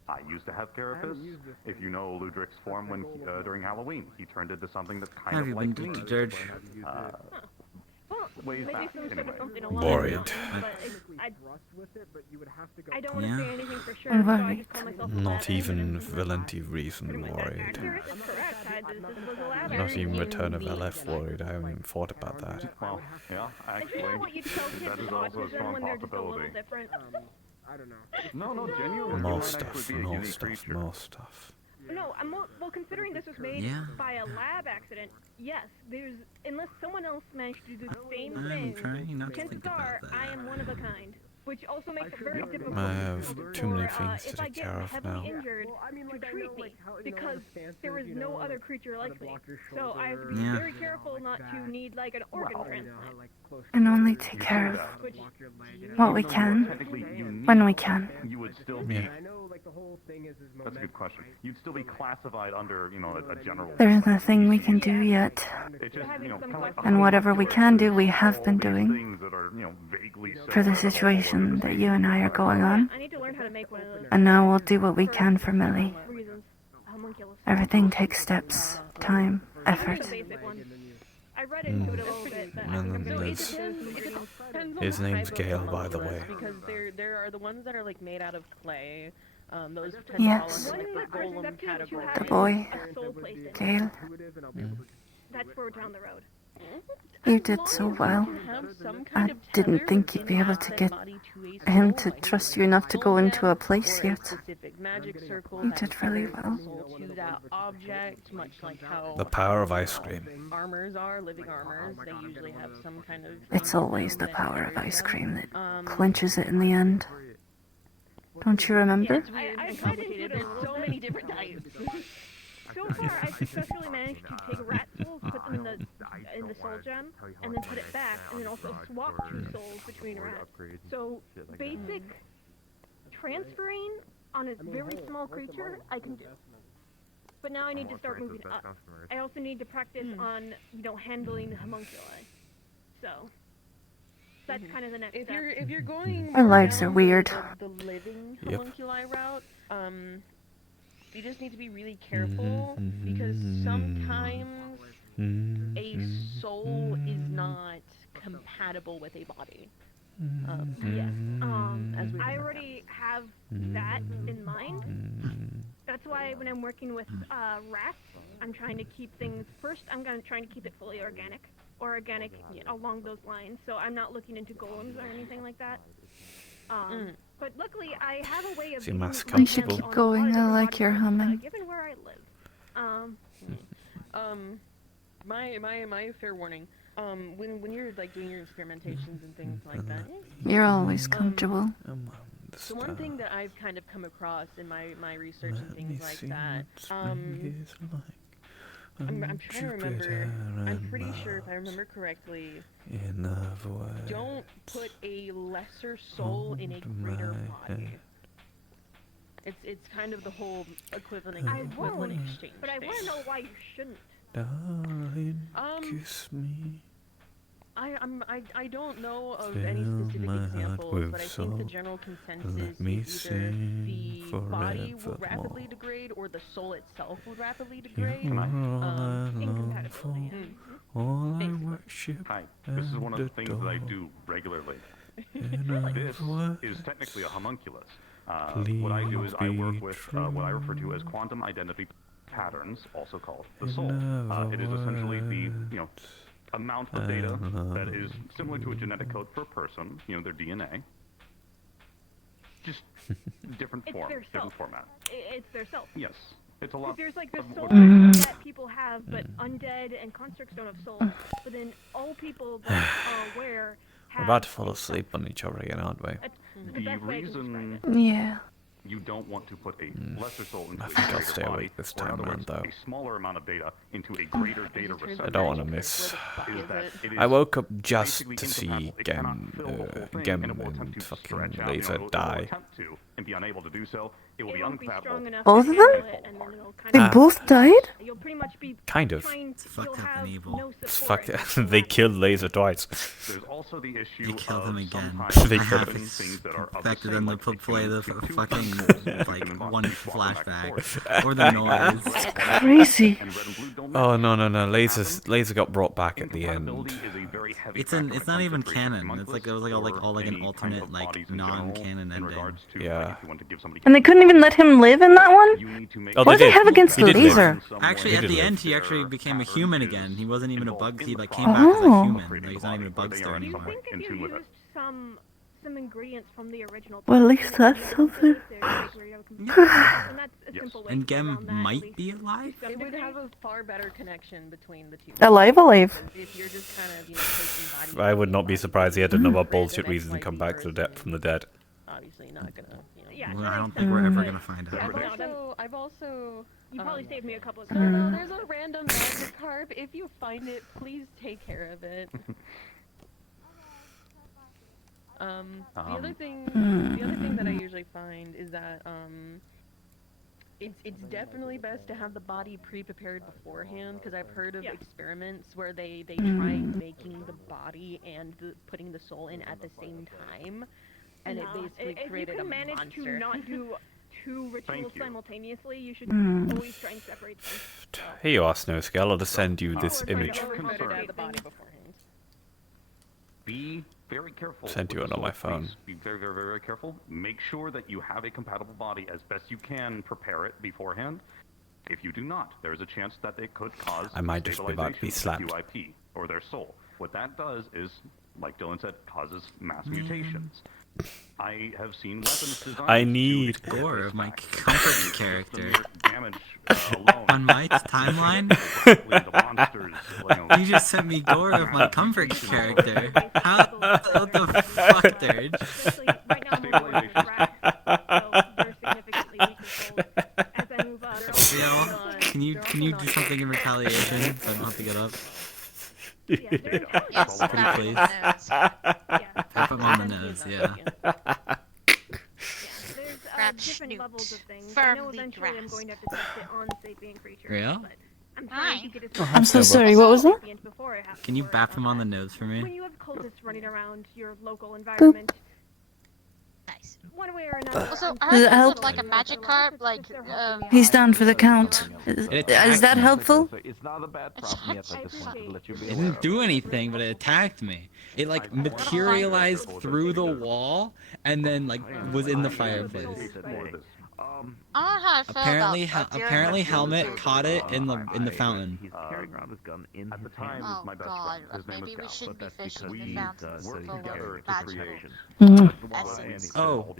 I used to have Carapace. If you know Ludric's form when during Halloween, he turned into something that's kind Have of you like been me. to Dirge? Ways Maybe back, anyway. something along Worried. those lines, but I don't want to Yeah. say anything for sure, I'm so I worried. just call myself a Not lab even animal. Valenti reason worried. Accurate is correct. This was a lab Not even animal. Return of LF worried. I haven't even thought about that. Well, yeah, And you know what you tell kids that with is also a autism strong when they're just a little possibility. different? No, genuinely. More you might stuff, actually be a more unique stuff, creature. more stuff. No, well, considering this was made Yeah. by a lab accident, yes, unless someone else managed to do the same I'm thing, trying not to chances think about are that. I am one of a kind. Which also makes it very difficult I have for, too many things to if I take get care of heavily now. injured to treat me, because there is no other creature like me. So I have to be Yeah. very careful not to need like an organ transplant. And only take care of Which, what we can Technically unique, when we can. you would still be Yeah. That's a good question. You'd still be classified under, you know, a general. There is nothing we can do yet. It's just, you know, kind of like And whatever we can do, we have been doing things that are, you know, vaguely for the situation that you and I are going on. I need to learn how to make one of those. And now we'll do what we can for Millie. Everything takes steps, time, effort. I read into it a little bit, but And then there's his name's Gale, by the way. Because there are the ones that are like made out of clay. Those tend Yes. to fall under like the golem category. The boy, Gale, That's where we're down the road. you did so well. I didn't think you'd be able to get him to trust you enough to go into a place yet. You did really well. To that object, much like how The power of ice cream. armors are, living armors, they usually have some kind of... It's always the power of ice cream that clinches it in the end. Don't you remember? I tried into it. There's so many different types. So far, I've successfully managed to take rat souls, put them in the soul gem, and then put it back, and then also swap 2 souls between rats. So basic transferring on a very small creature, I can do. But now I need to start moving up. I also need to practice on, you know, handling the homunculi. So that's kind of the next step. If you're going Our lives are weird. the living homunculi route, you just need to be really careful because sometimes a soul is not compatible with a body. Yes. I already have that in mind. That's why when I'm working with rats, I'm trying to keep things first. I'm trying to keep it fully organic, or organic along those lines. So I'm not looking into golems or anything like that. But luckily, I have a way of. We should keep going. I like your humming. Given where I live. My fair warning. When you're like doing your experimentations and things like that. You're always comfortable. So one thing that I've kind of come across in my research and things like that, I'm trying to remember. I'm pretty sure if I remember correctly. Don't put a lesser soul in a greater body. It's kind of the whole equivalent exchange. But I want to know why you shouldn't. Darling, kiss me. I don't know of any specific examples, but I think the general consensus is either the body will rapidly degrade or the soul itself will rapidly degrade. Incompatibility. All I worship. Hi, this is one of the things that I do regularly. This is technically a homunculus. What I do is I work with what I refer to as quantum identity patterns, also called the soul. It is essentially the, amount of data that is similar to a genetic code for a person, their DNA. Just different form, different format. It's their self. Yes. It's a lot. There's like the soul that people have, but undead and constructs don't have souls. But then all people that are aware have. We're about to fall asleep on each other again, aren't we? The reason you don't want to put a lesser soul into I a think I'll greater stay body, awake this or in time other round, words, though. a smaller amount of data into a greater data receptor. I don't want to miss. Is that it is I woke up just basically to see incompatible. It cannot fill the whole thing, Gem and it will attempt and to fucking stretch out, Laser it will die. attempt to, and be unable to do so. It will be won't be strong uncompatible. enough Both to of them? handle it, and then it'll kind They of both died? You'll pretty much be Kind of. trying to, Fucked you'll up have and evil. no It's support. fucked. They killed Laser twice. There's also the issue You killed him again. They I killed have him. things that are of the infected same, them like to play the two fucking like one flashback or the noise. Crazy. Oh no! Laser got brought back at the end. It's not even canon. It's like it was like an alternate like non-canon ending. Yeah. And they couldn't even let him live in that one? Oh, What do they did. have against He did live. Laser? Actually, He at did the live. end, he actually became a human again. He wasn't even a bug. He like came back as a Oh. human. Like, he's not even a bugster anymore. I think if you used some ingredients from the original. Well, at least that's something. And Gem might be alive. It would have a far better connection between the two. Alive. If you're just kind of, taking body. I would not be surprised he had another bullshit reason to come back to from the dead. Obviously not gonna. Well, I don't think we're ever gonna find out. I've also. You probably saved me a couple of No, times. there's a random magic carp. If you find it, please take care of it. The other thing that I usually find is that It's definitely best to have the body pre-prepared beforehand, because I've heard of experiments where they tried making the body and putting the soul in at the same time, and it basically created a monster. If you can manage to not do two rituals simultaneously, you should always try and separate them. Here you are, Snowscale. I'll just send you this image. Be very careful. Sent you it on my phone. Please be very, very, very careful. Make sure that you have a compatible body as best you can. Prepare it beforehand. If you do not, there is a chance that it could cause I might just be about to be slapped. UIP or their soul. What that does is, like Dylan said, causes mass mutations. I have seen weapons designed. I need gore of my comfort character. Damage on my timeline. You just sent me gore of my comfort character. How? What the fuck, dude? You know, can you do something in retaliation so I don't have to get up? Yes, Pretty please. Tap him on the nose, yeah. Grab different Snoot. levels of things. I know Firmly eventually I'm going to have to test it on sapient creatures. Real? But I'm trying to get as I'm so sorry, what was that? before I have Can you bap him on the nose for When me? you have cultists running around your local environment, Nice. one way or another. Also, I Does it heard help? help? Like a magic carp, like He's down for the count. Is that helpful? It's not a bad problem yet. I just wanted to let you be It aware. didn't do anything, but it attacked me. It like materialized through the wall and then like was in the fireplace. I don't know how I feel Apparently, about apparently Helmet caught it in the fountain. He's carrying around his gun in At the his time, hand. my best God, friend. His name maybe we was Gal. shouldn't be But that's fishing because in we fountains work full together of to magical create. essence. Oh,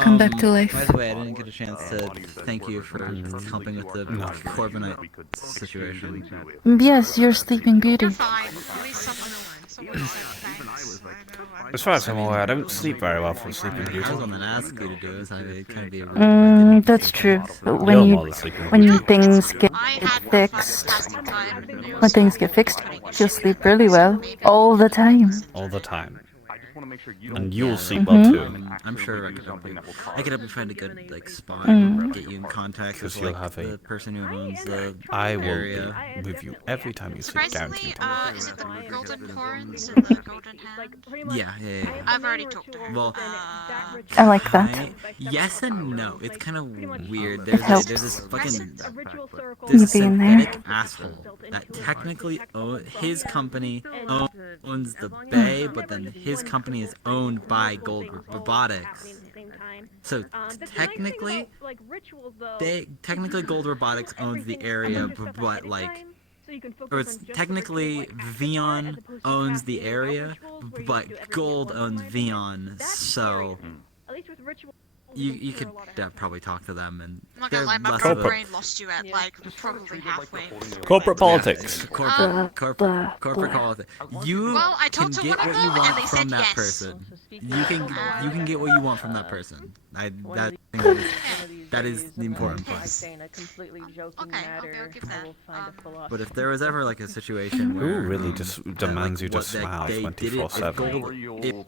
Come back to life. By the way, I didn't get a chance to thank you for helping with the Corbinite situation. Yes, you're Sleeping Beauty. Fine. At least someone said thanks. As far as I'm aware, I don't sleep very well from Sleeping I was Beauty. on the ask you to do it, so it kind of be rude. That's true. But You're when more the Sleeping Beauty. things get fixed, when things get fixed, you'll sleep really well all the time. All the time. I just want to make sure you And don't you'll get sleep it. well too. I'm sure I Do could help something you. that will I could help cause you find a good like spot, get you in contact with Because you'll like have a- the person who owns the I will area. be with you every time you sleep, Surprisingly, guaranteed. is it the golden horns and the golden hand? Yeah. I've already talked to her. Well, I like that. yes and no. It's kind of weird. It There's helps. this fucking Being there. synthetic asshole that technically his company owns the bay, but then his company is owned by Gold Robotics. So technically, Gold Robotics owns the area, but like. Or it's technically Vion owns the area, but Gold owns Vion, so you could probably talk to them and I'm not they're gonna lie, my less of a brain lost you at like probably halfway. Corporate politics. corporate politics. You Well, I can talked to get one what of you them, and want they from said that yes. person. You can get what you want from that person. That is the important part. I'll give that. But if there was ever like a situation where Who really just demands you to what, that smile they did it, 24/7?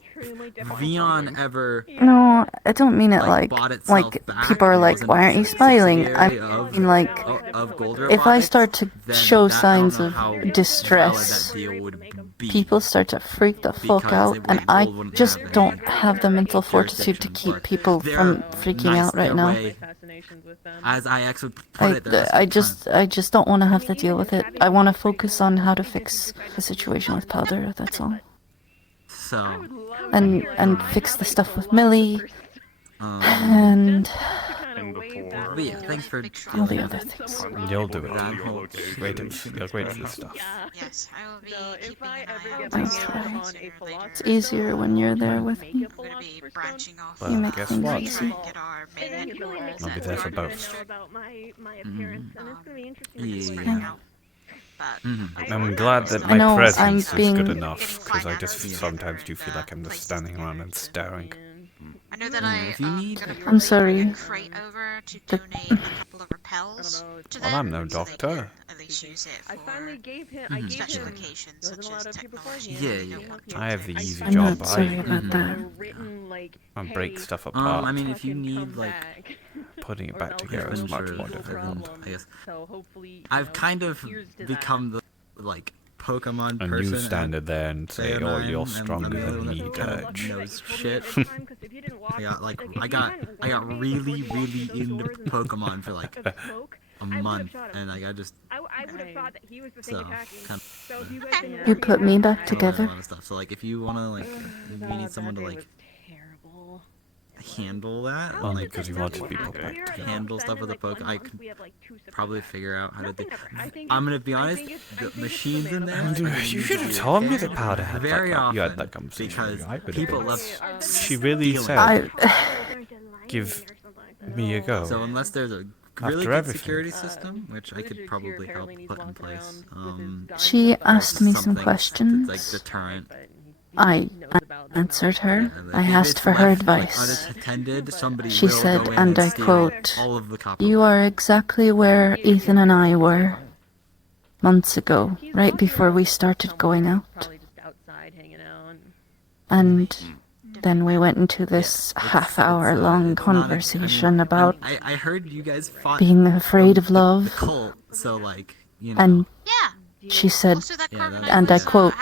if Vion ever No, I don't mean it like bought itself like back people are and like, wasn't why aren't you smiling? I mean like, of Gold if I Robotics, start to then show that- I don't signs know of how valid distress, that deal would be. people start to freak the fuck Because out, they and wouldn't- I Gold wouldn't just have don't any have the mental fortitude to keep people from freaking out right now. As I actually put it, they're I just don't want to have to deal with it. I want to focus on how to fix the situation with Powder. That's all. so And fix the stuff with Millie. um, And but yeah, thanks for all the other things. You'll do it. That You're great at this stuff. Yes, I will be keeping an eye out. I'm sorry. It's easier when you're there with me. I'm gonna be branching off. But You make guess things what? easy. Get our main I'll be there for both. about my appearance, and it's gonna be interesting Yeah. to see spreading how. out. But Mhm. I'm glad that I my know, I'm presence is being- good enough, because I just sometimes do feel like I'm just standing around and staring. I know that I if you need, gonna I'm probably sorry. bring a crate over to donate a couple of repels to them. Well, I'm no so they doctor. can at always use it for I finally gave him. I gave special him. occasions He wasn't such allowed as up here before. technology. Yeah, You yeah. know what I have the easy I'm job. not sorry I about that. Written like. I break stuff I apart. mean, if you need like Putting it or back else together there is will much be more legal difficult. problems. I guess. So hopefully, I've kind of here's to become the like Pokemon And person. you stand there and say, Fan "Oh, nine, you're and stronger I'm the than only me, one that kind Dirge." of knows shit. I got really into Pokemon for like a month, and like I just I would have thought that he was the thing so attacking. kind So if you guys can You work put it me out, back of a together. lot of stuff. So like if you wanna like if you need someone to like handle that, Only like because you wanted people back together. handle stuff with a Pokemon, I could probably figure out how to do. I'm gonna be honest, the machines in there. You should have told me that Powder had very that. often You had that conversation. because people love. She really stealing. said, "Give me a go." So unless there's a really After good everything. security system, which I could probably help put in place, She asked me some something questions. like deterrent. I answered her. I If asked it's for her left, like, advice. unattended, somebody She will said, go in and I steal quote, all of the copper. "You are exactly where Ethan and I were months ago, right before we started going out." And then we went into this half-hour-long conversation about I heard you guys fought being afraid of the love. cult, so like you know. And she said, and I quote,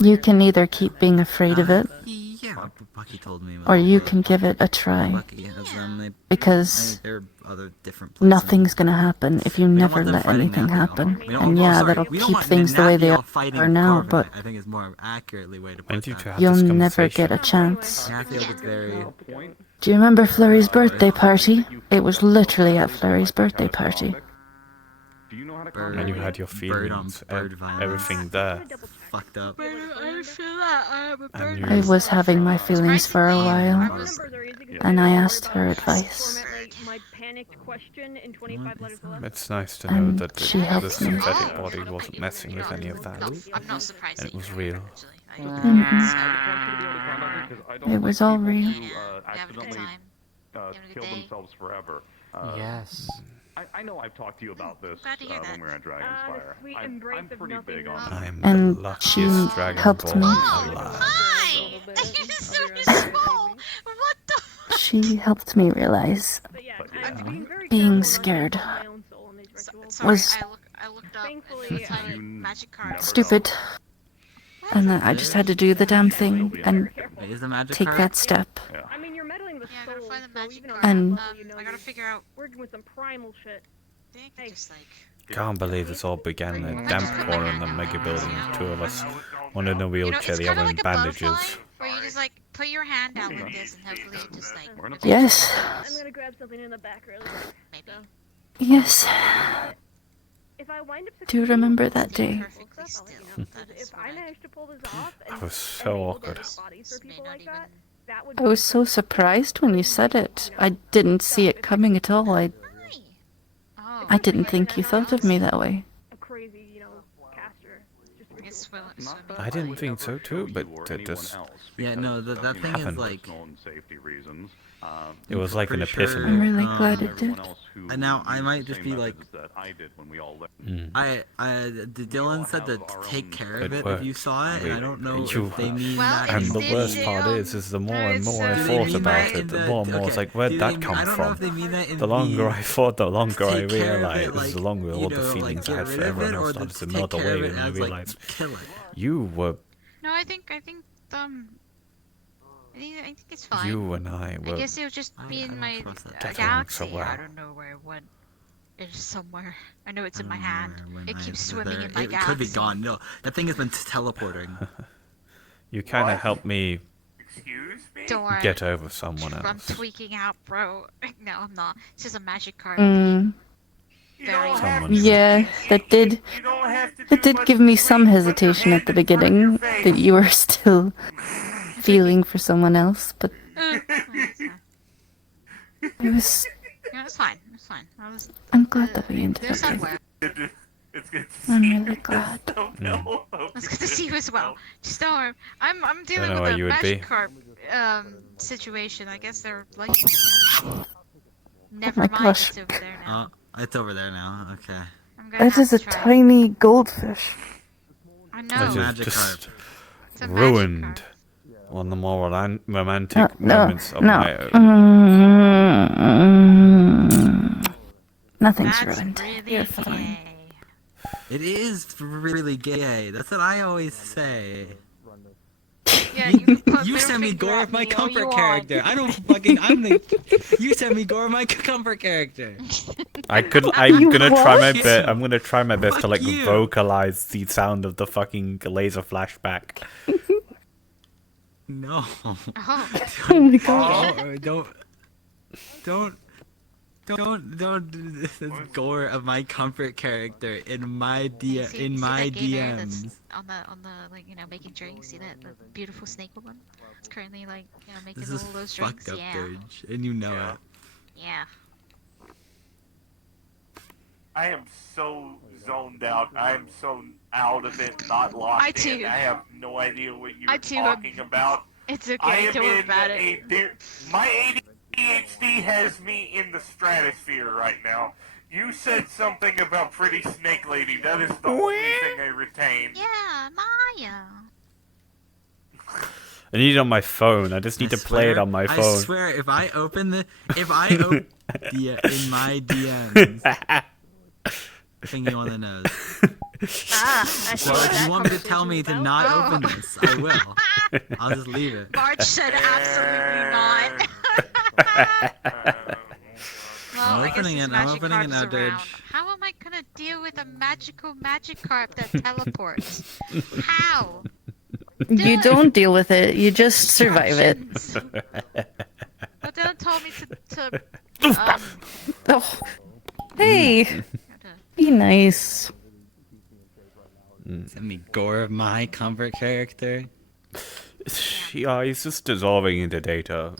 "You can either keep being afraid of it, Yeah, Bucky told me. or you can give it a try. Bucky has them. Because there are other different places. nothing's gonna happen if you never them let fighting anything now. happen. We don't- And oh, yeah, sorry, that'll we don't keep want things the way they Nathaniel fighting are now, Carbonite. but I think is more accurately way to put When do you that. two have you'll this never conversation? get a chance. Nathaniel gets very. Do you remember Flurry's birthday party? It was literally at Flurry's birthday party. And you had your feelings, everything there. Fucked up. And I was having my feelings for a while, and I asked her advice. My panicked question in 25 letters or less. It's nice to know And that she the helped me. synthetic body wasn't messing with any of that. I'm not surprised. And it was real. It was all real. Accidentally kill themselves forever. Yes. I know I've talked to you about this when we were at Dragonspire. Sweet I'm embrace of pretty nothing big on else. I'm And the she luckiest Dragon helped Ball me. alive. Hi! You're so small! What the? She helped me realize being scared was I looked up magic card. stupid. And then I just had to do the damn thing and Is the magic take card? that step. I mean, you're meddling with souls, find the so magic even on And- that level, you know, I gotta figure out. working with some primal shit. Hey. Just like. Can't believe this all began in a damp corner in the mega building. Two of us, one in a wheelchair, the other in bandages. Where you just like put your hand out like this and hopefully it just like. Yes. I'm gonna grab something in the back really quick. Maybe. Yes. If I wind up Do you remember that day? if I manage to pull this off, That was so awkward. bodies for people like that, that would I was so surprised when you said it. I didn't see it coming at all. I didn't think you thought of me that way. a crazy, you know, caster. Just I didn't think so too, but it just Yeah, no, that thing is happened. like. Safety reasons. It was like an Pretty sure, epiphany. I'm really glad it did. And now I might just be like. I did when we all lived. Dylan said to take care of It it if you works. saw it. And I don't know You- if they mean Well, that. And the Did worst they, part is the more and more I Do they thought mean about that it, in the more and more it's like, do where'd they that mean- come I don't know from? if they mean that in The longer I thought, the longer I take care of it, realized, like, the longer all you the know, feelings like, I had get for rid of everyone it, else or started to take melt care of away, it and I as, like, realized kill it. you were, No, I think I think it's fine. you and I I were guess it'll just be in my Getting galaxy. so well. I don't know where it went. It's somewhere. I know it's in my I hand. don't know where It mine keeps is swimming there. in my It galaxy. could be gone. No, that thing has been teleporting. you kind of helped me Don't worry. get over someone I'm else. tweaking out, bro. No, I'm not. It's just a magic card. Very Someone Yeah, that did give me some hesitation at the beginning that you were still feeling for someone else, but it was. Yeah, it's fine. It's fine. I'm glad that we ended They're up. somewhere. It's good to I'm see you. really glad. It's good to see you as well. Just don't worry. I'm dealing know with where a you would be. magic card situation. I guess they're like. Never my mind. gosh. It's over there now. It's over there now. Okay. I'm That is a tiny goldfish. I know. This is just ruined one of the more romantic No, moments of no. my own. Nothing's ruined. You're fine. It is really gay. That's what I always say. Yeah, you send me gore of my comfort character. I don't fucking. You send me gore of my comfort character. I'm gonna try my best. I'm gonna try my best to like vocalize the sound of the fucking laser flashback. No. Oh my god. Don't do this gore of my comfort character in my DMs. On the like making drinks. See that the beautiful snake woman? It's currently like making This all is those drinks. fucked up, Yeah. Dirge, and you know it. Yeah. I am so zoned out. I am so out of it, not locked in. I have no idea what you're talking about. It's okay. I am Don't worry in about it. my ADHD has me in the stratosphere right now. You said something about Pretty Snake Lady. That is the only thing I retain. Yeah, Maya. I need it on my phone. I just need to play it on my phone. I swear, if I open in my DMs, finger you on the nose. Well, if you want me to tell me to not open this, I will. I'll just leave it. Marge said absolutely not. Well, I'm opening it now, Dirge. How am I gonna deal with a magical Magikarp that teleports? How? You don't deal with it. You just survive it. But Dylan told me to Oh. Hey. Be nice. Send me gore of my comfort character. Yeah, he's just dissolving into data.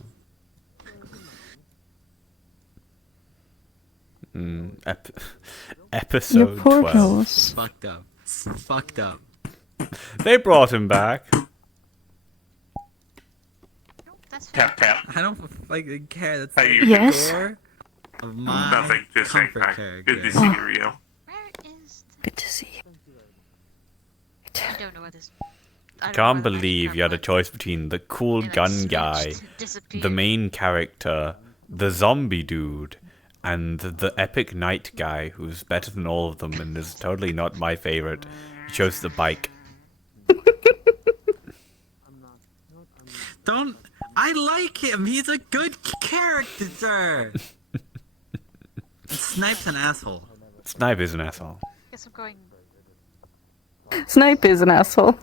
Episode Your poor 12. nose. Fucked up. Fucked up. They brought him back. Tap tap. I don't fucking care. That's How the you Yes? gore of my Nothing. Just saying. comfort Hi. character. Good to see you, Rio. Good to see you. I don't know what this. Can't believe you had a choice between the cool gun guy, the main character, the zombie dude, and the epic knight guy who's better than all of them and is totally not my favorite. You chose the bike. Don't. I like him. He's a good character. Snipe's an asshole. Snipe is an asshole. Guess I'm going. Snipe is an asshole.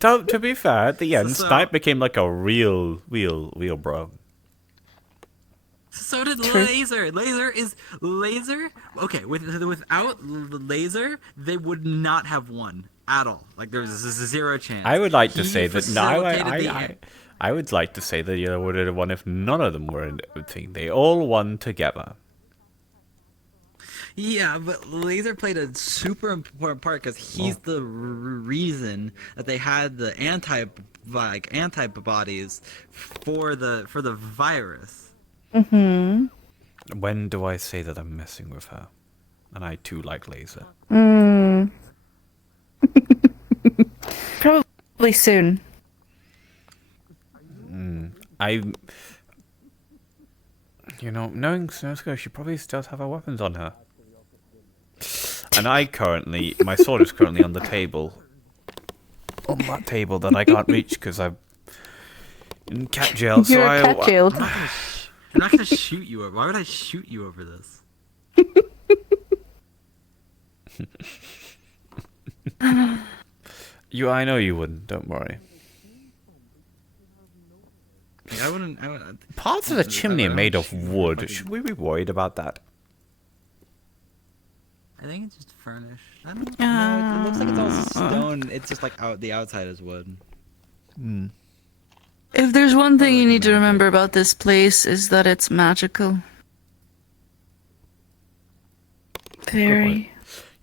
To be fair, at the end, So- Snipe became like a real bro. So did True. Laser. Laser. Okay, without Laser, they would not have won at all. Like there's a zero chance. I would like to He say that facilitated I would like to say that you would have won if none of them were in the thing. They all won together. Yeah, but Laser played a super important part because he's the reason that they had the antibodies for the virus. Mm-hmm. When do I say that I'm messing with her? And I too like Laser. Probably soon. Knowing Snowsco, she probably still have her weapons on her. And my sword is currently on the table. On that table that I can't reach because I'm in cat jail. You're so cat jailed. I'm not gonna shoot you over. Why would I shoot you over this? I know you wouldn't. Don't worry. I wouldn't. Parts of the chimney are made of wood. Should we be worried about that? I think it's just furnished. I don't know. It looks like it's all stone. It's just like the outside is wood. If there's one thing you need to remember about this place is that it's magical. Very.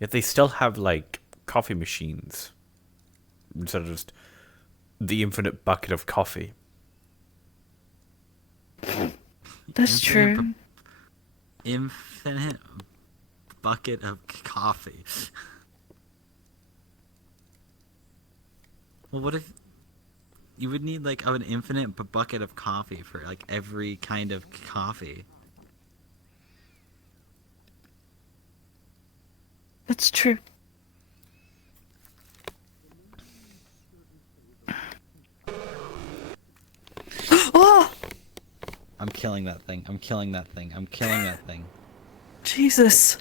Yet they still have like coffee machines instead of just the infinite bucket of coffee. That's true. Infinite bucket of coffee. Well, what if you would need like an infinite bucket of coffee for like every kind of coffee? That's true. Oh! I'm killing that thing. I'm killing that thing. I'm killing that thing. Jesus.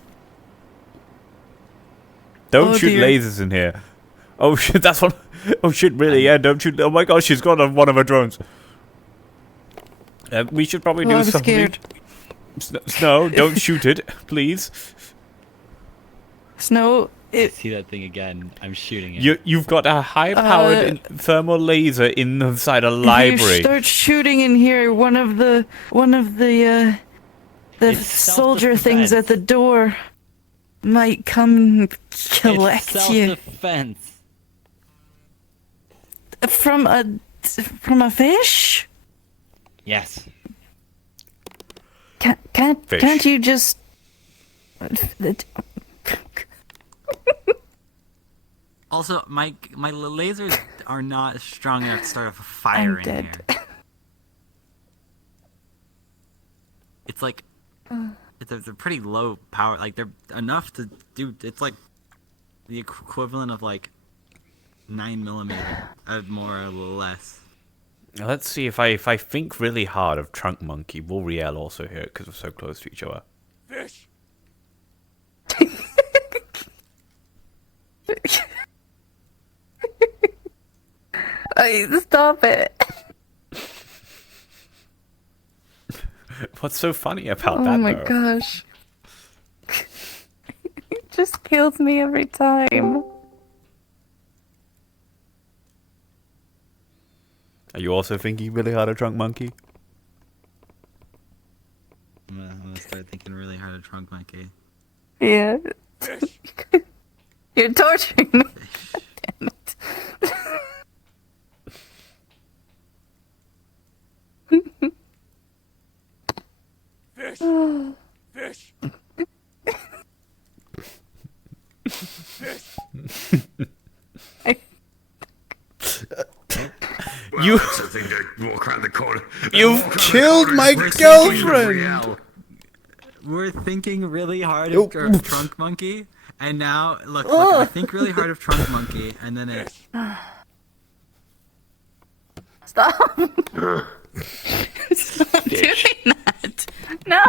Don't Oh, shoot dear. lasers in here. Oh shit, that's one. Oh shit, really? Yeah, don't shoot. Oh my gosh, she's got on one of her drones. We should probably do I'm something. scared. Snow, don't shoot it, please. Snow, I see that thing again. I'm shooting it. You've got a high-powered thermal laser inside a library. If you start shooting in here, one of the soldier things at the door might come collect you. Self-defense. From a fish? Yes. Can't you just? Also, my lasers are not strong enough to start a fire in here. It's like it's a pretty low power. Like they're enough to do. It's like the equivalent of like 9mm, more or less. Now, let's see if I think really hard of Trunk Monkey. Will Riel also hear it because we're so close to each other? Fish. Stop it. What's so funny about Oh that? my though? gosh. It just kills me every time. Are you also thinking really hard of Trunk Monkey? I'm gonna start thinking really hard of Trunk Monkey. Yeah. You're torturing me. Damn it. Fish. Fish. Fish. You. Something to walk around the corner. You've killed my girlfriend. We're thinking really hard of Trunk Monkey, and now look, I think really hard of Trunk Monkey, and then it. Stop. Stop doing that. No.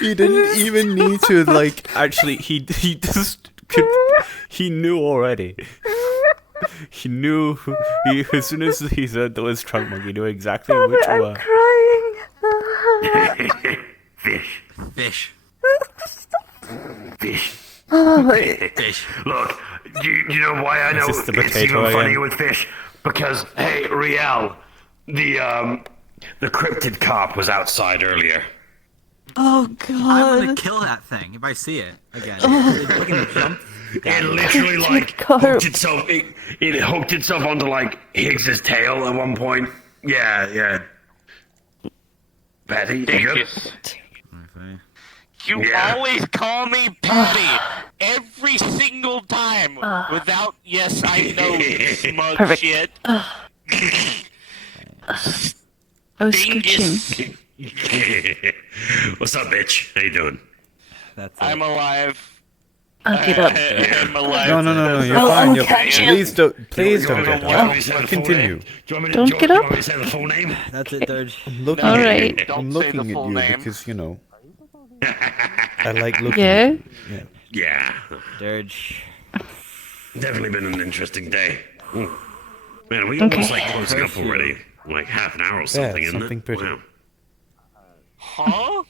He didn't even need to like actually he just could, he knew already. He knew as soon as he said there was Trunk Monkey, he knew exactly which I'm one. crying. Fish. Fish. Fish. Oh, Fish. Look, you know why I know Is this the it's potato even funnier again? with fish? Because, hey, Riel, the cryptid cop was outside earlier. Oh god. I'm gonna kill that thing if I see it again. It's gonna jump. It literally hooked itself. It hooked itself onto like Higgs's tail at one point. Yeah. Patty, you good? You always call me Patty every single time without yes I know smug Perfect. shit. Oh, scooching. What's up, bitch? How you doing? I'm alive. I'll get up. I'm alive. No, you're fine. You're fine. Please don't get up. Continue. Don't get up. Say the full name? That's it, Dirge. I'm looking All at right. you. I'm looking at you because you know. I like looking. Yeah. At you. Yeah. Dirge. Definitely been an interesting day. Ooh. Man, we almost like closing up already. Like half an hour or something, isn't something it? pretty. Wow. Huh?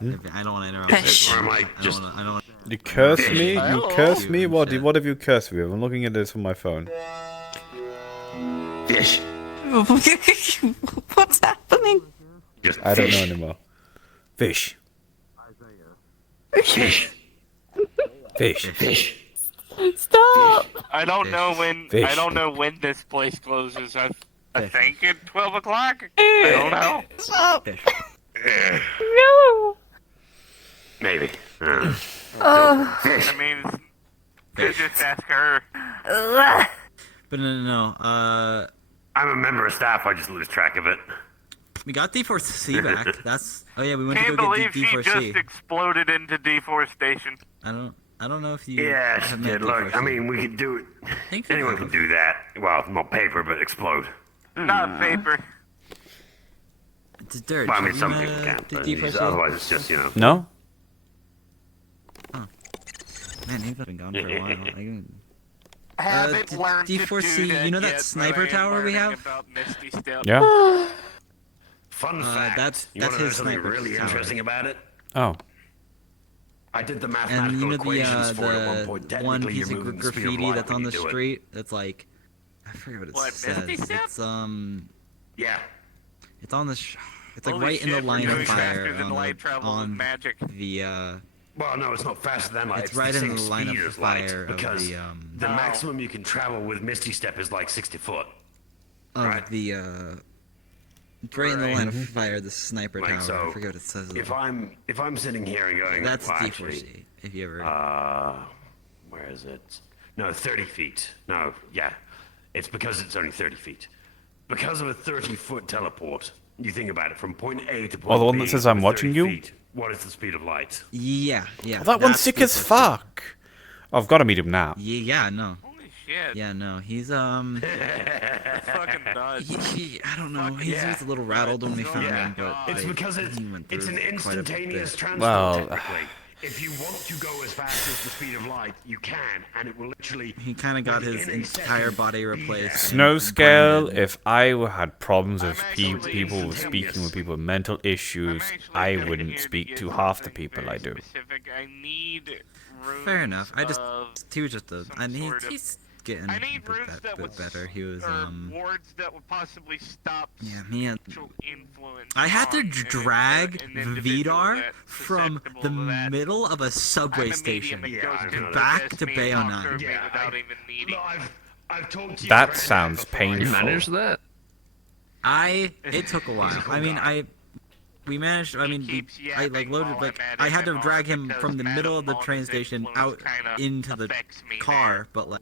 I don't want to interrupt. Or am I just? I don't want. You curse me? You Hello? curse me? What have you cursed me with? I'm looking at this on my phone. Fish. What's happening? Just I don't fish. know anymore. Fish. Fish. Fish. Fish. Stop. I don't know when Fish. I don't know when this place closes. I think at 12 o'clock. I don't know. Stop. Fish. No! Maybe. Oh. I mean, just ask her. But no. I'm a member of staff. I just lose track of it. We got D4C back. That's. Oh yeah, we went Can't to go believe get she D4C. just exploded into deforestation. I don't know if you. Yeah, she have met did. Look, D4C. I mean, we could do it. Think you Anyone have. can do that. Well, not paper, but explode. Not paper. It's dirt. Well, I mean, Have some you met, people can, but D4C? otherwise it's just, No? Man, he's been gone for a while. Haven't learned to do D4C, that you know that yet, sniper but I am tower we learning have? about Misty Step. Yeah. Fun fact. that's you want to know his something sniper really tower. interesting about it? Oh. I did the And mathematical you know equations for it at one the point. one Technically, piece you're of moving the speed of graffiti light that's when on you the do it. street? That's like, I forget what it What, says. Misty Step? It's Yeah. it's on the. It's like Holy right in the shit, we're line of doing faster fire than light travel with on magic. the. Well, no, it's not faster than light. It's right the in same the line speed of as light, fire of because the maximum you can travel with Misty Step is like 60 foot. of Right. the it's right in the line of fire. The sniper Like, tower. so I forget what it says. if I'm sitting here and going, That's well, D4C. actually, If you ever. where is it? No, 30 feet. No, yeah. It's because it's only 30 feet. Because of a 30-foot teleport, you think about it, from point A to point Oh, the one B that says I'm with watching 30 you? feet, what is the speed of light? Yeah. Oh, that one's sick as fuck. Oh, I've got to meet him now. Yeah, no. Holy shit. Yeah, no. He's That's fucking nuts. I don't know. He's just a little rattled when we found him, but It's because he went it's through an quite a instantaneous bit. transfer, Well, technically. If you want to go as fast as the speed of light, you can, and it will literally... He kind of got his within a entire second body be replaced. there. Snow and scale, branded. if I had problems with actually people with speaking with people with mental issues, I wouldn't speak to half the people I do. Specific. I need rooms Fair enough. of He was just a. I mean, sort of- he's getting I a need rooms that bit would better. He was or wards that would possibly stop Yeah, me and sexual influence. I had to on drag an individual Vidar that's from susceptible the to that. middle of a subway I'm a station medium that goes to back possess to me Bay and talk 09. to me without even needing. I've talked to you That about sounds before. painful. You managed that? It took a while. I mean, we managed. I mean, keeps I like yapping loaded while like I'm at I it had to and drag all him because from the middle of the Madam train Monica's station influence out kinda into the affects me car, but like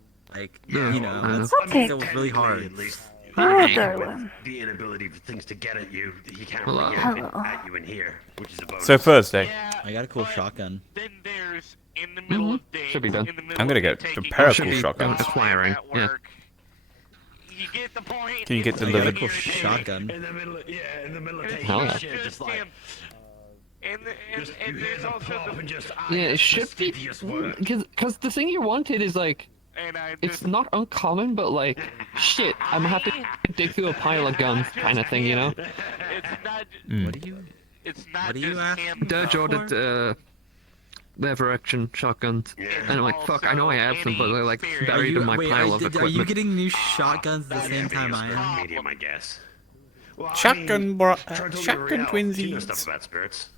Yeah, you know, I know. that's, Okay. still was really hard. At least, Hello, with darling. the inability for things to get at you, he can't Hello. really get Hello. at you in here, which is a bonus. So Thursday, Yeah, I got a cool but shotgun. Then there's in the middle of days. Should be done. In the middle I'm gonna of get you the taking Paracool Should be shotgun. just wiring, at yeah. work. You get the point. Can you get It's I got a delivered? cool irritating. shotgun. In the middle, in the middle of It's taking Hell your yeah. shit, just like him. And you hear there's the also pop the and just Yeah, it that's should the be. steadiest word. Because the thing you wanted is like. and I It's just not uncommon, but like, shit, I'm gonna have to dig through a pile of guns kind of thing, you know? it's not What do you? it's not What do you just ask him. Dirge ordered lever action shotguns, and I'm like, fuck, I know I have them, but they're like Are buried in my pile of Are you equipment. getting new shotguns at the same time I am? Medium, I guess. Well, I Shotgun, mean, bro. try talking to Shotgun Riel. She knows twinsies. stuff about spirits.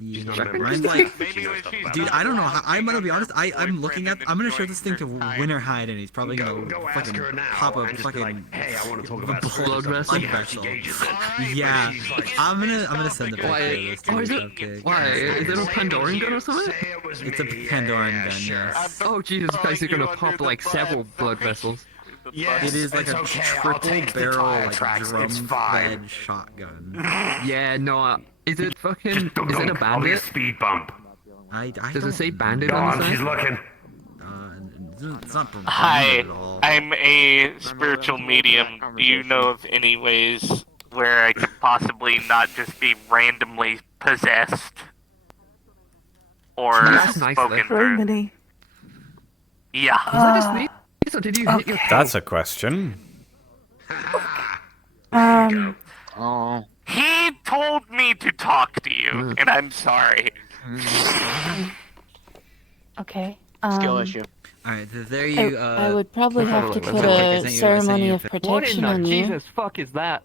Yeah, not a member. mine's like, Maybe She knows when stuff she's about dude, it. I don't know. I'm gonna be honest. I'm Boyfriend looking at. and I'm gonna show enjoying this thing to her time. Winter Hide, and he's probably Go gonna ask fucking her now pop a and just be fucking like, hey, I want to talk a about blood spirits. vessel? See how she vessel. gauges it. Yeah, She's like, I'm gonna send it back Why? to this Oh, is dude, it? okay. Why? Is it a Pandoran gun or something? Say it was It's a me. Pandoran Yeah, gun, sure. yes. Oh Jesus Christ, you're gonna pop like several blood vessels. Yes, It is like it's a okay. I'll triple take the barrel, tire like tracks. It's drum fine. fed shotgun. Yeah, no, is it fucking, Just don't is it a I'll be a bandit? speed bump. I Does don't it say bandit Go on on, the she's side? looking. It's not branded Hi, at all. I'm a spiritual medium. Do you know of any ways where I could possibly not just be randomly possessed or That's nice, spoken though. through? Remedy. Yeah. Was that a sneeze, or did you hit your That's a question. Um, He told me to talk to you, and I'm sorry. okay. Skill issue. Alright, there you. I would probably have to That's put okay, I a sent you- ceremony I of sent you protection on you. Jesus fuck is that?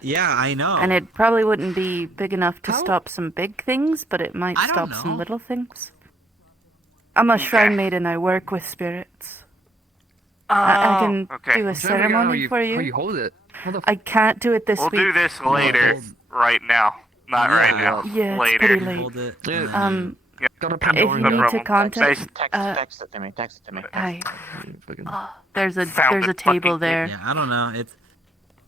Yeah, I know. And it probably wouldn't be big enough to stop some big things, but it might I don't stop some know. little things. I'm a shrine maiden. I work with spirits. I can okay. do a ceremony for How you. you hold it? How the I can't do it this We'll week. do this later, right now. Not right now. Yeah, it's Later. pretty late. Hold it. If you need to contact, Text it to me. Text it to me. hi. There's a table there. Yeah, I don't know.